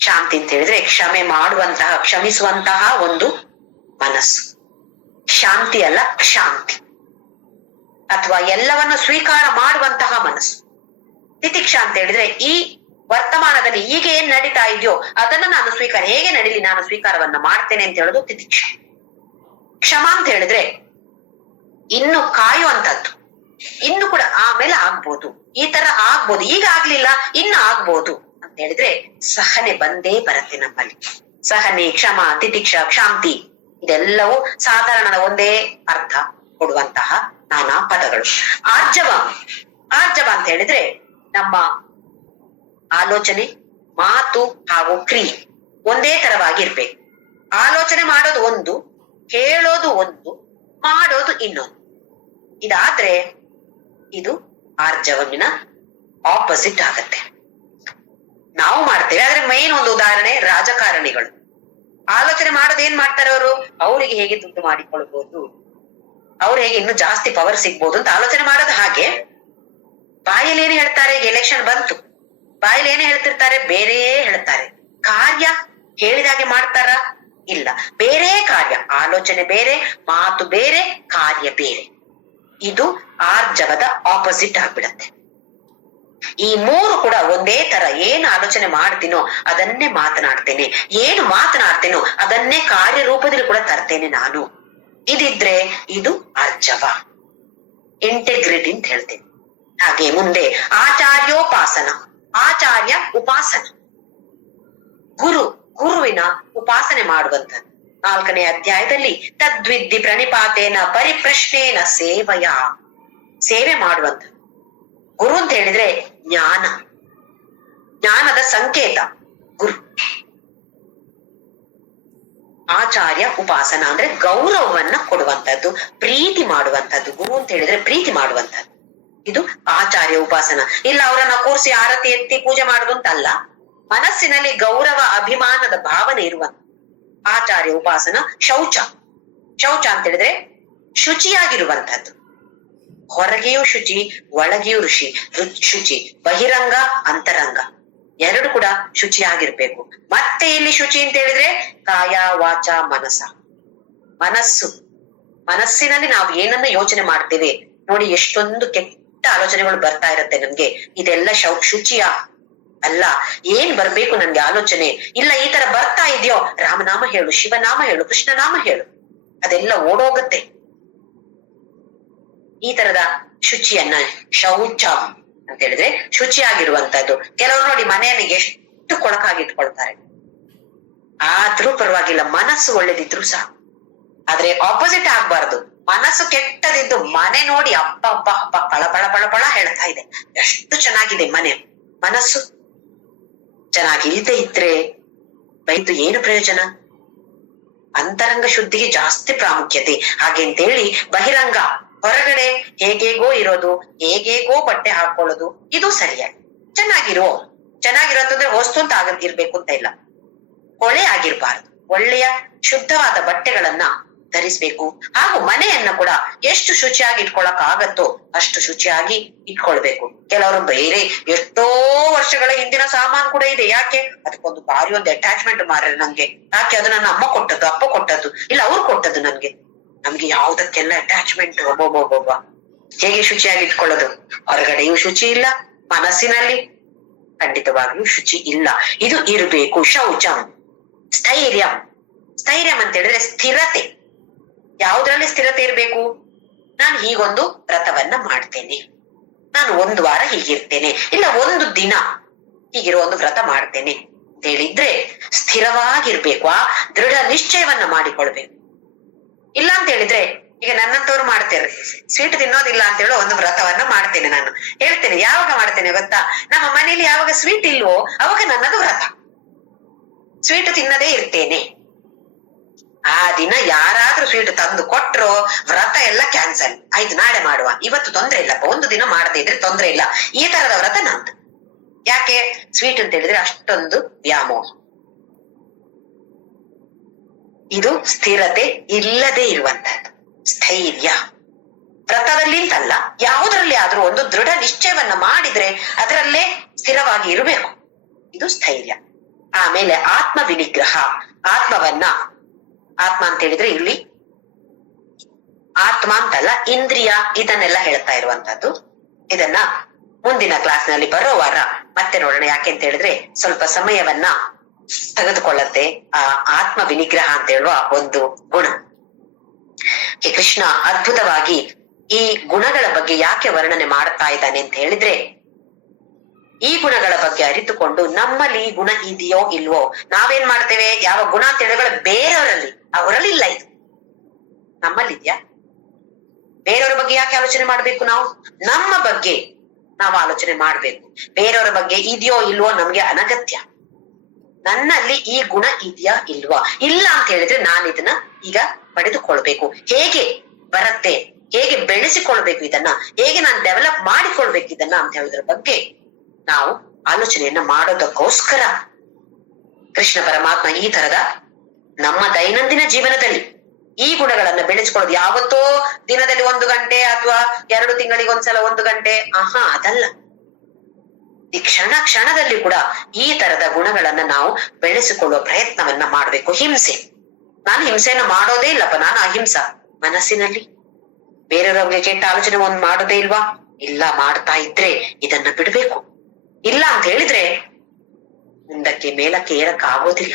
ಶಾಂತಿ ಅಂತ ಹೇಳಿದ್ರೆ ಕ್ಷಮೆ ಮಾಡುವಂತಹ, ಕ್ಷಮಿಸುವಂತಹ ಒಂದು ಮನಸ್ಸು. ಶಾಂತಿ ಅಲ್ಲ, ಶಾಂತಿ, ಅಥವಾ ಎಲ್ಲವನ್ನು ಸ್ವೀಕಾರ ಮಾಡುವಂತಹ ಮನಸ್ಸು. ತಿತಿಕ್ಷಾ ಅಂತ ಹೇಳಿದ್ರೆ ಈ ವರ್ತಮಾನದಲ್ಲಿ ಈಗ ಏನ್ ನಡೀತಾ ಇದೆಯೋ ಅದನ್ನ ನಾನು ಸ್ವೀಕಾರ, ಹೇಗೆ ನಡೀಲಿ ನಾನು ಸ್ವೀಕಾರವನ್ನ ಮಾಡ್ತೇನೆ ಅಂತ ಹೇಳೋದು ತಿತಿಕ್ಷಾ. ಕ್ಷಮ ಅಂತ ಹೇಳಿದ್ರೆ ಇನ್ನು ಕಾಯುವಂತದ್ದು, ಇನ್ನು ಕೂಡ ಆಮೇಲೆ ಆಗ್ಬೋದು, ಈ ತರ ಆಗ್ಬೋದು, ಈಗ ಆಗ್ಲಿಲ್ಲ ಇನ್ನು ಆಗ್ಬೋದು ಅಂತ ಹೇಳಿದ್ರೆ ಸಹನೆ ಬಂದೇ ಬರುತ್ತೆ ನಮ್ಮಲ್ಲಿ. ಸಹನೆ, ಕ್ಷಮ, ತಿತಿಕ್ಷಾ, ಶಾಂತಿ ಇದೆಲ್ಲವೂ ಸಾಧಾರಣದ ಒಂದೇ ಅರ್ಥ ಕೊಡುವಂತಹ ನಾನಾ ಪದಗಳು. ಆರ್ಜವ. ಆರ್ಜವ ಅಂತ ಹೇಳಿದ್ರೆ ನಮ್ಮ ಆಲೋಚನೆ, ಮಾತು ಹಾಗೂ ಕ್ರಿಯೆ ಒಂದೇ ತರವಾಗಿ ಇರ್ಬೇಕು. ಆಲೋಚನೆ ಮಾಡೋದು ಒಂದು, ಹೇಳೋದು ಒಂದು, ಮಾಡೋದು ಇನ್ನೊಂದು. ಇದಾದ್ರೆ ಇದು ಆರ್ಜವಮಿನ ಆಪೋಸಿಟ್ ಆಗತ್ತೆ. ನಾವು ಮಾಡ್ತೇವೆ, ಆದ್ರೆ ಮೇನ್ ಒಂದು ಉದಾಹರಣೆ ರಾಜಕಾರಣಿಗಳು. ಆಲೋಚನೆ ಮಾಡೋದು ಏನ್ ಮಾಡ್ತಾರೆ ಅವರು, ಅವರಿಗೆ ಹೇಗೆ ದುಡ್ಡು ಮಾಡಿಕೊಳ್ಬಹುದು, ಅವ್ರು ಹೇಗೆ ಇನ್ನು ಜಾಸ್ತಿ ಪವರ್ ಸಿಗ್ಬೋದು ಅಂತ ಆಲೋಚನೆ ಮಾಡೋದು. ಹಾಗೆ ಬಾಯಲ್ಲಿ ಏನ್ ಹೇಳ್ತಾರೆ, ಈಗ ಎಲೆಕ್ಷನ್ ಬಂತು, ಬಾಯಲ್ಲಿ ಏನೇ ಹೇಳ್ತಿರ್ತಾರೆ, ಬೇರೆಯೇ ಹೇಳ್ತಾರೆ. ಕಾರ್ಯ ಹೇಳಿದಾಗೆ ಮಾಡ್ತಾರ? ಇಲ್ಲ, ಬೇರೆ ಕಾರ್ಯ. ಆಲೋಚನೆ ಬೇರೆ, ಮಾತು ಬೇರೆ, ಕಾರ್ಯ ಬೇರೆ. ಇದು ಆರ್ಜವದ ಆಪೋಸಿಟ್ ಆಗ್ಬಿಡತ್ತೆ. ಈ ಮೂರು ಕೂಡ ಒಂದೇ ತರ. ಏನ್ ಆಲೋಚನೆ ಮಾಡ್ತೀನೋ ಅದನ್ನೇ ಮಾತನಾಡ್ತೇನೆ, ಏನು ಮಾತನಾಡ್ತೇನೋ ಅದನ್ನೇ ಕಾರ್ಯರೂಪದಲ್ಲಿ ಕೂಡ ತರ್ತೇನೆ ನಾನು. ಇದಿದ್ರೆ ಇದು ಆರ್ಜವ, ಇಂಟೆಗ್ರಿಟಿ ಅಂತ ಹೇಳ್ತೇನೆ. ಹಾಗೆ ಮುಂದೆ ಆಚಾರ್ಯೋಪಾಸನ. ಆಚಾರ್ಯ ಉಪಾಸನ, ಗುರುವಿನ ಉಪಾಸನೆ ಮಾಡುವಂಥದ್ದು. 4ನೇ ಅಧ್ಯಾಯದಲ್ಲಿ ತದ್ವಿದ್ಧಿ ಪ್ರಣಿಪಾತೇನ ಪರಿಪ್ರಶ್ನೇನ ಸೇವೆಯ, ಸೇವೆ ಮಾಡುವಂಥದ್ದು. ಗುರು ಅಂತ ಹೇಳಿದ್ರೆ ಜ್ಞಾನ, ಜ್ಞಾನದ ಸಂಕೇತ ಗುರು. ಆಚಾರ್ಯ ಉಪಾಸನ ಅಂದ್ರೆ ಗೌರವವನ್ನ ಕೊಡುವಂಥದ್ದು, ಪ್ರೀತಿ ಮಾಡುವಂಥದ್ದು. ಗುರು ಅಂತ ಹೇಳಿದ್ರೆ ಪ್ರೀತಿ ಮಾಡುವಂಥದ್ದು. ಇದು ಆಚಾರ್ಯ ಉಪಾಸನ. ಇಲ್ಲ ಅವರನ್ನ ಕೂರಿಸಿ ಆರತಿ ಎತ್ತಿ ಪೂಜೆ ಮಾಡುದು ಅಂತಲ್ಲ, ಮನಸ್ಸಿನಲ್ಲಿ ಗೌರವ ಅಭಿಮಾನದ ಭಾವನೆ ಇರುವಂತ ಆಚಾರ್ಯ ಉಪಾಸನ. ಶೌಚ. ಶೌಚ ಅಂತ ಹೇಳಿದ್ರೆ ಶುಚಿಯಾಗಿರುವಂತಹದ್ದು. ಹೊರಗೆಯೂ ಶುಚಿ, ಒಳಗೆಯೂ ಶುಚಿ. ಬಹಿರಂಗ, ಅಂತರಂಗ ಎರಡು ಕೂಡ ಶುಚಿಯಾಗಿರ್ಬೇಕು. ಮತ್ತೆ ಇಲ್ಲಿ ಶುಚಿ ಅಂತ ಹೇಳಿದ್ರೆ ಕಾಯ, ವಾಚ, ಮನಸ. ಮನಸ್ಸಿನಲ್ಲಿ ನಾವು ಏನನ್ನ ಯೋಚನೆ ಮಾಡ್ತೇವೆ ನೋಡಿ, ಎಷ್ಟೊಂದು ಕೆಟ್ಟ ಆಲೋಚನೆಗಳು ಬರ್ತಾ ಇರುತ್ತೆ ನಮ್ಗೆ. ಇದೆಲ್ಲ ಶುಚಿಯ ಅಲ್ಲ. ಏನ್ ಬರ್ಬೇಕು ನನ್ಗೆ ಆಲೋಚನೆ? ಇಲ್ಲ, ಈ ತರ ಬರ್ತಾ ಇದೆಯೋ, ರಾಮನಾಮ ಹೇಳು, ಶಿವನಾಮ ಹೇಳು, ಕೃಷ್ಣನಾಮ ಹೇಳು, ಅದೆಲ್ಲ ಓಡೋಗತ್ತೆ. ಈ ತರದ ಶುಚಿಯನ್ನ ಶೌಚ ಅಂತ ಹೇಳಿದ್ರೆ ಶುಚಿಯಾಗಿರುವಂತದ್ದು. ಕೆಲವರು ನೋಡಿ ಮನೆಯನ್ನು ಎಷ್ಟು ಕೊಳಕಾಗಿಟ್ಕೊಳ್ತಾರೆ, ಆದ್ರೂ ಪರವಾಗಿಲ್ಲ, ಮನಸ್ಸು ಒಳ್ಳೇದಿದ್ರು ಸಾಕು. ಆದ್ರೆ ಆಪೋಸಿಟ್ ಆಗ್ಬಾರ್ದು. ಮನಸ್ಸು ಕೆಟ್ಟದಿದ್ದು ಮನೆ ನೋಡಿ ಅಪ್ಪ ಅಪ್ಪ ಅಪ್ಪ ಪಳ ಪಳ ಪಳ ಪಳ ಹೇಳ್ತಾ ಇದೆ, ಎಷ್ಟು ಚೆನ್ನಾಗಿದೆ ಮನೆ. ಮನಸ್ಸು ಚೆನ್ನಾಗಿಲ್ದೇ ಇದ್ರೆ ಬೈದು ಏನು ಪ್ರಯೋಜನ? ಅಂತರಂಗ ಶುದ್ಧಿಗೆ ಜಾಸ್ತಿ ಪ್ರಾಮುಖ್ಯತೆ. ಹಾಗೆ ಅಂತೇಳಿ ಬಹಿರಂಗ, ಹೊರಗಡೆ ಹೇಗೇಗೋ ಇರೋದು, ಹೇಗೇಗೋ ಬಟ್ಟೆ ಹಾಕೊಳ್ಳೋದು, ಇದು ಸರಿಯಾಗಿ ಚೆನ್ನಾಗಿರೋ ಅಂತಂದ್ರೆ ವಸ್ತು ಅಂತ ಇರ್ಬೇಕು ಅಂತ ಇಲ್ಲ, ಕೊಳೆ ಆಗಿರ್ಬಾರ್ದು. ಒಳ್ಳೆಯ ಶುದ್ಧವಾದ ಬಟ್ಟೆಗಳನ್ನ ಧರಿಸ್ಬೇಕು. ಹಾಗೂ ಮನೆಯನ್ನ ಕೂಡ ಎಷ್ಟು ಶುಚಿಯಾಗಿ ಇಟ್ಕೊಳಕ್ ಆಗತ್ತೋ ಅಷ್ಟು ಶುಚಿಯಾಗಿ ಇಟ್ಕೊಳ್ಬೇಕು. ಕೆಲವರು ಬೇರೆ ಎಷ್ಟೋ ವರ್ಷಗಳ ಹಿಂದಿನ ಸಾಮಾನು ಕೂಡ ಇದೆ. ಯಾಕೆ? ಅದಕ್ಕೊಂದು ಭಾರಿ ಒಂದು ಅಟ್ಯಾಚ್ಮೆಂಟ್ ಮಾರ್ರೆ ನಂಗೆ. ಯಾಕೆ? ಅದು ನನ್ನ ಅಮ್ಮ ಕೊಟ್ಟದ್ದು, ಅಪ್ಪ ಕೊಟ್ಟದ್ದು, ಇಲ್ಲ ಅವ್ರು ಕೊಟ್ಟದ್ದು ನನ್ಗೆ. ನಮ್ಗೆ ಯಾವ್ದಕ್ಕೆಲ್ಲ ಅಟ್ಯಾಚ್ಮೆಂಟ್. ಒಬ್ಬೊಬ್ಬೊಬ್ಬ ಹೇಗೆ ಶುಚಿಯಾಗಿ ಇಟ್ಕೊಳ್ಳೋದು? ಹೊರಗಡೆಯೂ ಶುಚಿ ಇಲ್ಲ, ಮನಸ್ಸಿನಲ್ಲಿ ಖಂಡಿತವಾಗಿಯೂ ಶುಚಿ ಇಲ್ಲ. ಇದು ಇರ್ಬೇಕು. ಶೌಚಂ. ಸ್ಥೈರ್ಯಂ ಅಂತ ಹೇಳಿದ್ರೆ ಸ್ಥಿರತೆ. ಯಾವುದ್ರಲ್ಲಿ ಸ್ಥಿರತೆ ಇರ್ಬೇಕು? ನಾನು ಹೀಗೊಂದು ವ್ರತವನ್ನ ಮಾಡ್ತೇನೆ, ನಾನು 1 ವಾರ ಹೀಗಿರ್ತೇನೆ, ಇಲ್ಲ 1 ದಿನ ಹೀಗಿರೋ ಒಂದು ವ್ರತ ಮಾಡ್ತೇನೆ ಅಂತ ಹೇಳಿದ್ರೆ ಸ್ಥಿರವಾಗಿರ್ಬೇಕು. ಆ ದೃಢ ನಿಶ್ಚಯವನ್ನ ಮಾಡಿಕೊಳ್ಬೇಕು. ಇಲ್ಲ ಅಂತ ಹೇಳಿದ್ರೆ, ಈಗ ನನ್ನಂತವ್ರು ಮಾಡ್ತೇವೆ, ಸ್ವೀಟ್ ತಿನ್ನೋದಿಲ್ಲ ಅಂತ ಹೇಳೋ ಒಂದು ವ್ರತವನ್ನ ಮಾಡ್ತೇನೆ. ನಾನು ಹೇಳ್ತೇನೆ, ಯಾವಾಗ ಮಾಡ್ತೇನೆ ಗೊತ್ತಾ? ನಮ್ಮ ಮನೇಲಿ ಯಾವಾಗ ಸ್ವೀಟ್ ಇಲ್ವೋ ಅವಾಗ ನನ್ನದು ವ್ರತ. ಸ್ವೀಟ್ ತಿನ್ನದೇ ಇರ್ತೇನೆ. ಆ ದಿನ ಯಾರಾದ್ರೂ ಸ್ವೀಟ್ ತಂದು ಕೊಟ್ರೋ ವ್ರತ ಎಲ್ಲ ಕ್ಯಾನ್ಸಲ್ ಆಯ್ತು, ನಾಳೆ ಮಾಡುವ, ಇವತ್ತು ತೊಂದ್ರೆ ಇಲ್ಲಪ್ಪ, 1 ದಿನ ಮಾಡದೇ ಇದ್ರೆ ತೊಂದ್ರೆ ಇಲ್ಲ. ಈ ತರದ ವ್ರತ ನಂದು. ಯಾಕೆ? ಸ್ವೀಟ್ ಅಂತ ಹೇಳಿದ್ರೆ ಅಷ್ಟೊಂದು ವ್ಯಾಮೋಹ. ಇದು ಸ್ಥಿರತೆ ಇಲ್ಲದೆ ಇರುವಂತಹದ್ದು. ಸ್ಥೈರ್ಯ ವ್ರತದಲ್ಲಿ ಅಂತಲ್ಲ, ಯಾವುದರಲ್ಲಿ ಆದ್ರೂ ಒಂದು ದೃಢ ನಿಶ್ಚಯವನ್ನ ಮಾಡಿದ್ರೆ ಅದರಲ್ಲೇ ಸ್ಥಿರವಾಗಿ ಇರಬೇಕು. ಇದು ಸ್ಥೈರ್ಯ. ಆಮೇಲೆ ಆತ್ಮ ವಿನಿಗ್ರಹ. ಆತ್ಮ ಅಂತ ಹೇಳಿದ್ರೆ ಇಲ್ಲಿ ಆತ್ಮ ಅಂತಲ್ಲ, ಇಂದ್ರಿಯ, ಇದನ್ನೆಲ್ಲ ಹೇಳ್ತಾ ಇರುವಂತದ್ದು. ಇದನ್ನ ಮುಂದಿನ ಕ್ಲಾಸ್ ನಲ್ಲಿ ಬರೋ ವಾರ ಮತ್ತೆ ನೋಡೋಣ. ಯಾಕೆ ಅಂತ ಹೇಳಿದ್ರೆ ಸ್ವಲ್ಪ ಸಮಯವನ್ನ ತೆಗೆದುಕೊಳ್ಳತ್ತೆ ಆ ಆತ್ಮ ವಿನಿಗ್ರಹ ಅಂತ ಹೇಳುವ ಒಂದು ಗುಣ. ಕೃಷ್ಣ ಅದ್ಭುತವಾಗಿ ಈ ಗುಣಗಳ ಬಗ್ಗೆ ಯಾಕೆ ವರ್ಣನೆ ಮಾಡ್ತಾ ಇದ್ದಾನೆ ಅಂತ ಹೇಳಿದ್ರೆ, ಈ ಗುಣಗಳ ಬಗ್ಗೆ ಅರಿತುಕೊಂಡು ನಮ್ಮಲ್ಲಿ ಈ ಗುಣ ಇದೆಯೋ ಇಲ್ವೋ. ನಾವೇನ್ ಮಾಡ್ತೇವೆ, ಯಾವ ಗುಣ ಅಂತ ಹೇಳಿದ್ರೆ ಬೇರೆಯವರಲ್ಲಿ, ಅವರಲ್ಲಿ ಇಲ್ಲ, ಇದು ನಮ್ಮಲ್ಲಿದ್ಯಾ? ಬೇರೆಯವರ ಬಗ್ಗೆ ಯಾಕೆ ಆಲೋಚನೆ ಮಾಡ್ಬೇಕು? ನಾವು ನಮ್ಮ ಬಗ್ಗೆ ನಾವು ಆಲೋಚನೆ ಮಾಡ್ಬೇಕು. ಬೇರೆಯವರ ಬಗ್ಗೆ ಇದೆಯೋ ಇಲ್ವೋ ನಮ್ಗೆ ಅನಗತ್ಯ. ನನ್ನಲ್ಲಿ ಈ ಗುಣ ಇದೆಯಾ ಇಲ್ವಾ? ಇಲ್ಲ ಅಂತ ಹೇಳಿದ್ರೆ ನಾನು ಇದನ್ನ ಈಗ ಪಡೆದುಕೊಳ್ಬೇಕು. ಹೇಗೆ ಬರತ್ತೆ, ಹೇಗೆ ಬೆಳೆಸಿಕೊಳ್ಬೇಕು ಇದನ್ನ, ಹೇಗೆ ನಾನು ಡೆವಲಪ್ ಮಾಡಿಕೊಳ್ಬೇಕು ಇದನ್ನ ಅಂತ ಹೇಳೋದ್ರ ಬಗ್ಗೆ ನಾವು ಆಲೋಚನೆಯನ್ನ ಮಾಡೋದಕ್ಕೋಸ್ಕರ ಕೃಷ್ಣ ಪರಮಾತ್ಮ ಈ ತರದ ನಮ್ಮ ದೈನಂದಿನ ಜೀವನದಲ್ಲಿ ಈ ಗುಣಗಳನ್ನ ಬೆಳೆಸಿಕೊಳ್ಳೋದು. ಯಾವತ್ತೋ ದಿನದಲ್ಲಿ 1 ಗಂಟೆ ಅಥವಾ 2 ತಿಂಗಳಿಗೆ ಒಂದ್ಸಲ 1 ಗಂಟೆ, ಅದಲ್ಲ. ಈ ಕ್ಷಣದಲ್ಲಿ ಕೂಡ ಈ ತರದ ಗುಣಗಳನ್ನ ನಾವು ಬೆಳೆಸಿಕೊಳ್ಳುವ ಪ್ರಯತ್ನವನ್ನ ಮಾಡ್ಬೇಕು. ಹಿಂಸೆ, ನಾನು ಹಿಂಸೆಯನ್ನ ಮಾಡೋದೇ ಇಲ್ಲಪ್ಪ, ನಾನು ಅಹಿಂಸ. ಮನಸ್ಸಿನಲ್ಲಿ ಬೇರೆಯವ್ರ ಬಗ್ಗೆ ಕೆಟ್ಟ ಆಲೋಚನೆ ಮಾಡೋದೇ ಇಲ್ವಾ? ಇಲ್ಲ, ಮಾಡ್ತಾ ಇದ್ರೆ ಇದನ್ನ ಬಿಡ್ಬೇಕು. ಇಲ್ಲ ಅಂತ ಹೇಳಿದ್ರೆ ಮುಂದಕ್ಕೆ ಮೇಲಕ್ಕೆ ಏರಕ್ಕೆ ಆಗೋದಿಲ್ಲ,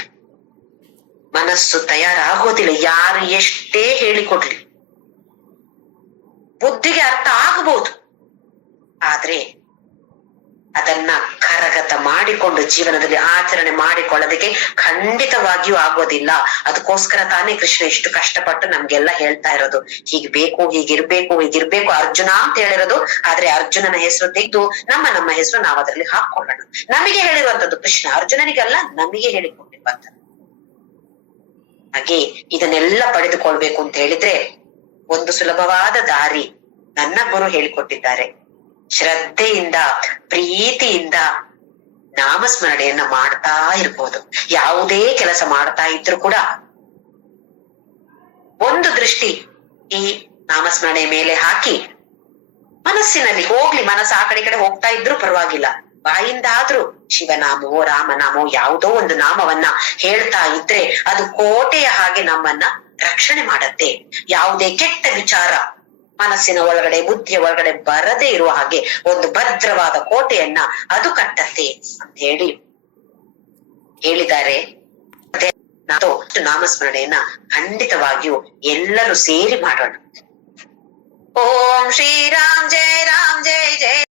ಮನಸ್ಸು ತಯಾರಾಗೋದಿಲ್ಲ. ಯಾರು ಎಷ್ಟೇ ಹೇಳಿಕೊಡ್ಲಿ, ಬುದ್ಧಿಗೆ ಅರ್ಥ ಆಗಬಹುದು, ಆದ್ರೆ ಅದನ್ನ ಕರಗತ ಮಾಡಿಕೊಂಡು ಜೀವನದಲ್ಲಿ ಆಚರಣೆ ಮಾಡಿಕೊಳ್ಳೋದಕ್ಕೆ ಖಂಡಿತವಾಗಿಯೂ ಆಗೋದಿಲ್ಲ. ಅದಕ್ಕೋಸ್ಕರ ತಾನೇ ಕೃಷ್ಣ ಇಷ್ಟು ಕಷ್ಟಪಟ್ಟು ನಮ್ಗೆಲ್ಲ ಹೇಳ್ತಾ ಇರೋದು, ಹೀಗ್ಬೇಕು, ಹೀಗಿರ್ಬೇಕು ಅರ್ಜುನ ಅಂತ ಹೇಳಿರೋದು. ಆದ್ರೆ ಅರ್ಜುನನ ಹೆಸರು ತೆಗೆದು ನಮ್ಮ ಹೆಸರು ನಾವು ಅದರಲ್ಲಿ ಹಾಕೊಳ್ಳೋಣ. ನಮಗೆ ಹೇಳಿರುವಂತದ್ದು ಕೃಷ್ಣ, ಅರ್ಜುನನಿಗಲ್ಲ, ನಮಗೆ ಹೇಳಿಕೊಟ್ಟಿರುವಂತದ್ದು. ಹಾಗೆ ಇದನ್ನೆಲ್ಲ ಪಡೆದುಕೊಳ್ಬೇಕು ಅಂತ ಹೇಳಿದ್ರೆ ಒಂದು ಸುಲಭವಾದ ದಾರಿ ನನ್ನ ಗುರು ಹೇಳಿಕೊಟ್ಟಿದ್ದಾರೆ. ಶ್ರದ್ಧೆಯಿಂದ, ಪ್ರೀತಿಯಿಂದ ನಾಮಸ್ಮರಣೆಯನ್ನ ಮಾಡ್ತಾ ಇರ್ಬೋದು. ಯಾವುದೇ ಕೆಲಸ ಮಾಡ್ತಾ ಇದ್ರು ಕೂಡ ಒಂದು ದೃಷ್ಟಿ, ಈ ನಾಮಸ್ಮರಣೆ ಮೇಲೆ ಹಾಕಿ ಮನಸ್ಸಿನಲ್ಲಿ ಹೋಗ್ಲಿ, ಮನಸ್ಸು ಆ ಕಡೆ ಈ ಕಡೆ ಹೋಗ್ತಾ ಇದ್ರು ಪರವಾಗಿಲ್ಲ, ಬಾಯಿಂದ ಆದ್ರೂ ಶಿವನಾಮವೋ ರಾಮನಾಮೋ ಯಾವುದೋ ಒಂದು ನಾಮವನ್ನ ಹೇಳ್ತಾ ಇದ್ರೆ ಅದು ಕೋಟೆಯ ಹಾಗೆ ನಮ್ಮನ್ನ ರಕ್ಷಣೆ ಮಾಡತ್ತೆ. ಯಾವುದೇ ಕೆಟ್ಟ ವಿಚಾರ ಮನಸ್ಸಿನ ಒಳಗಡೆ ಬುದ್ಧಿಯ ಒಳಗಡೆ ಬರದೇ ಇರುವ ಹಾಗೆ ಒಂದು ಭದ್ರವಾದ ಕೋಟೆಯನ್ನ ಅದು ಕಟ್ಟತ್ತೆ ಅಂತ ಹೇಳಿ ಹೇಳಿದ್ದಾರೆ. ನಾಮಸ್ಮರಣೆಯನ್ನ ಖಂಡಿತವಾಗಿಯೂ ಎಲ್ಲರೂ ಸೇರಿ ಮಾಡೋಣ. ಓಂ ಶ್ರೀರಾಮ್ ಜಯ ರಾಮ್ ಜಯ ಜಯ.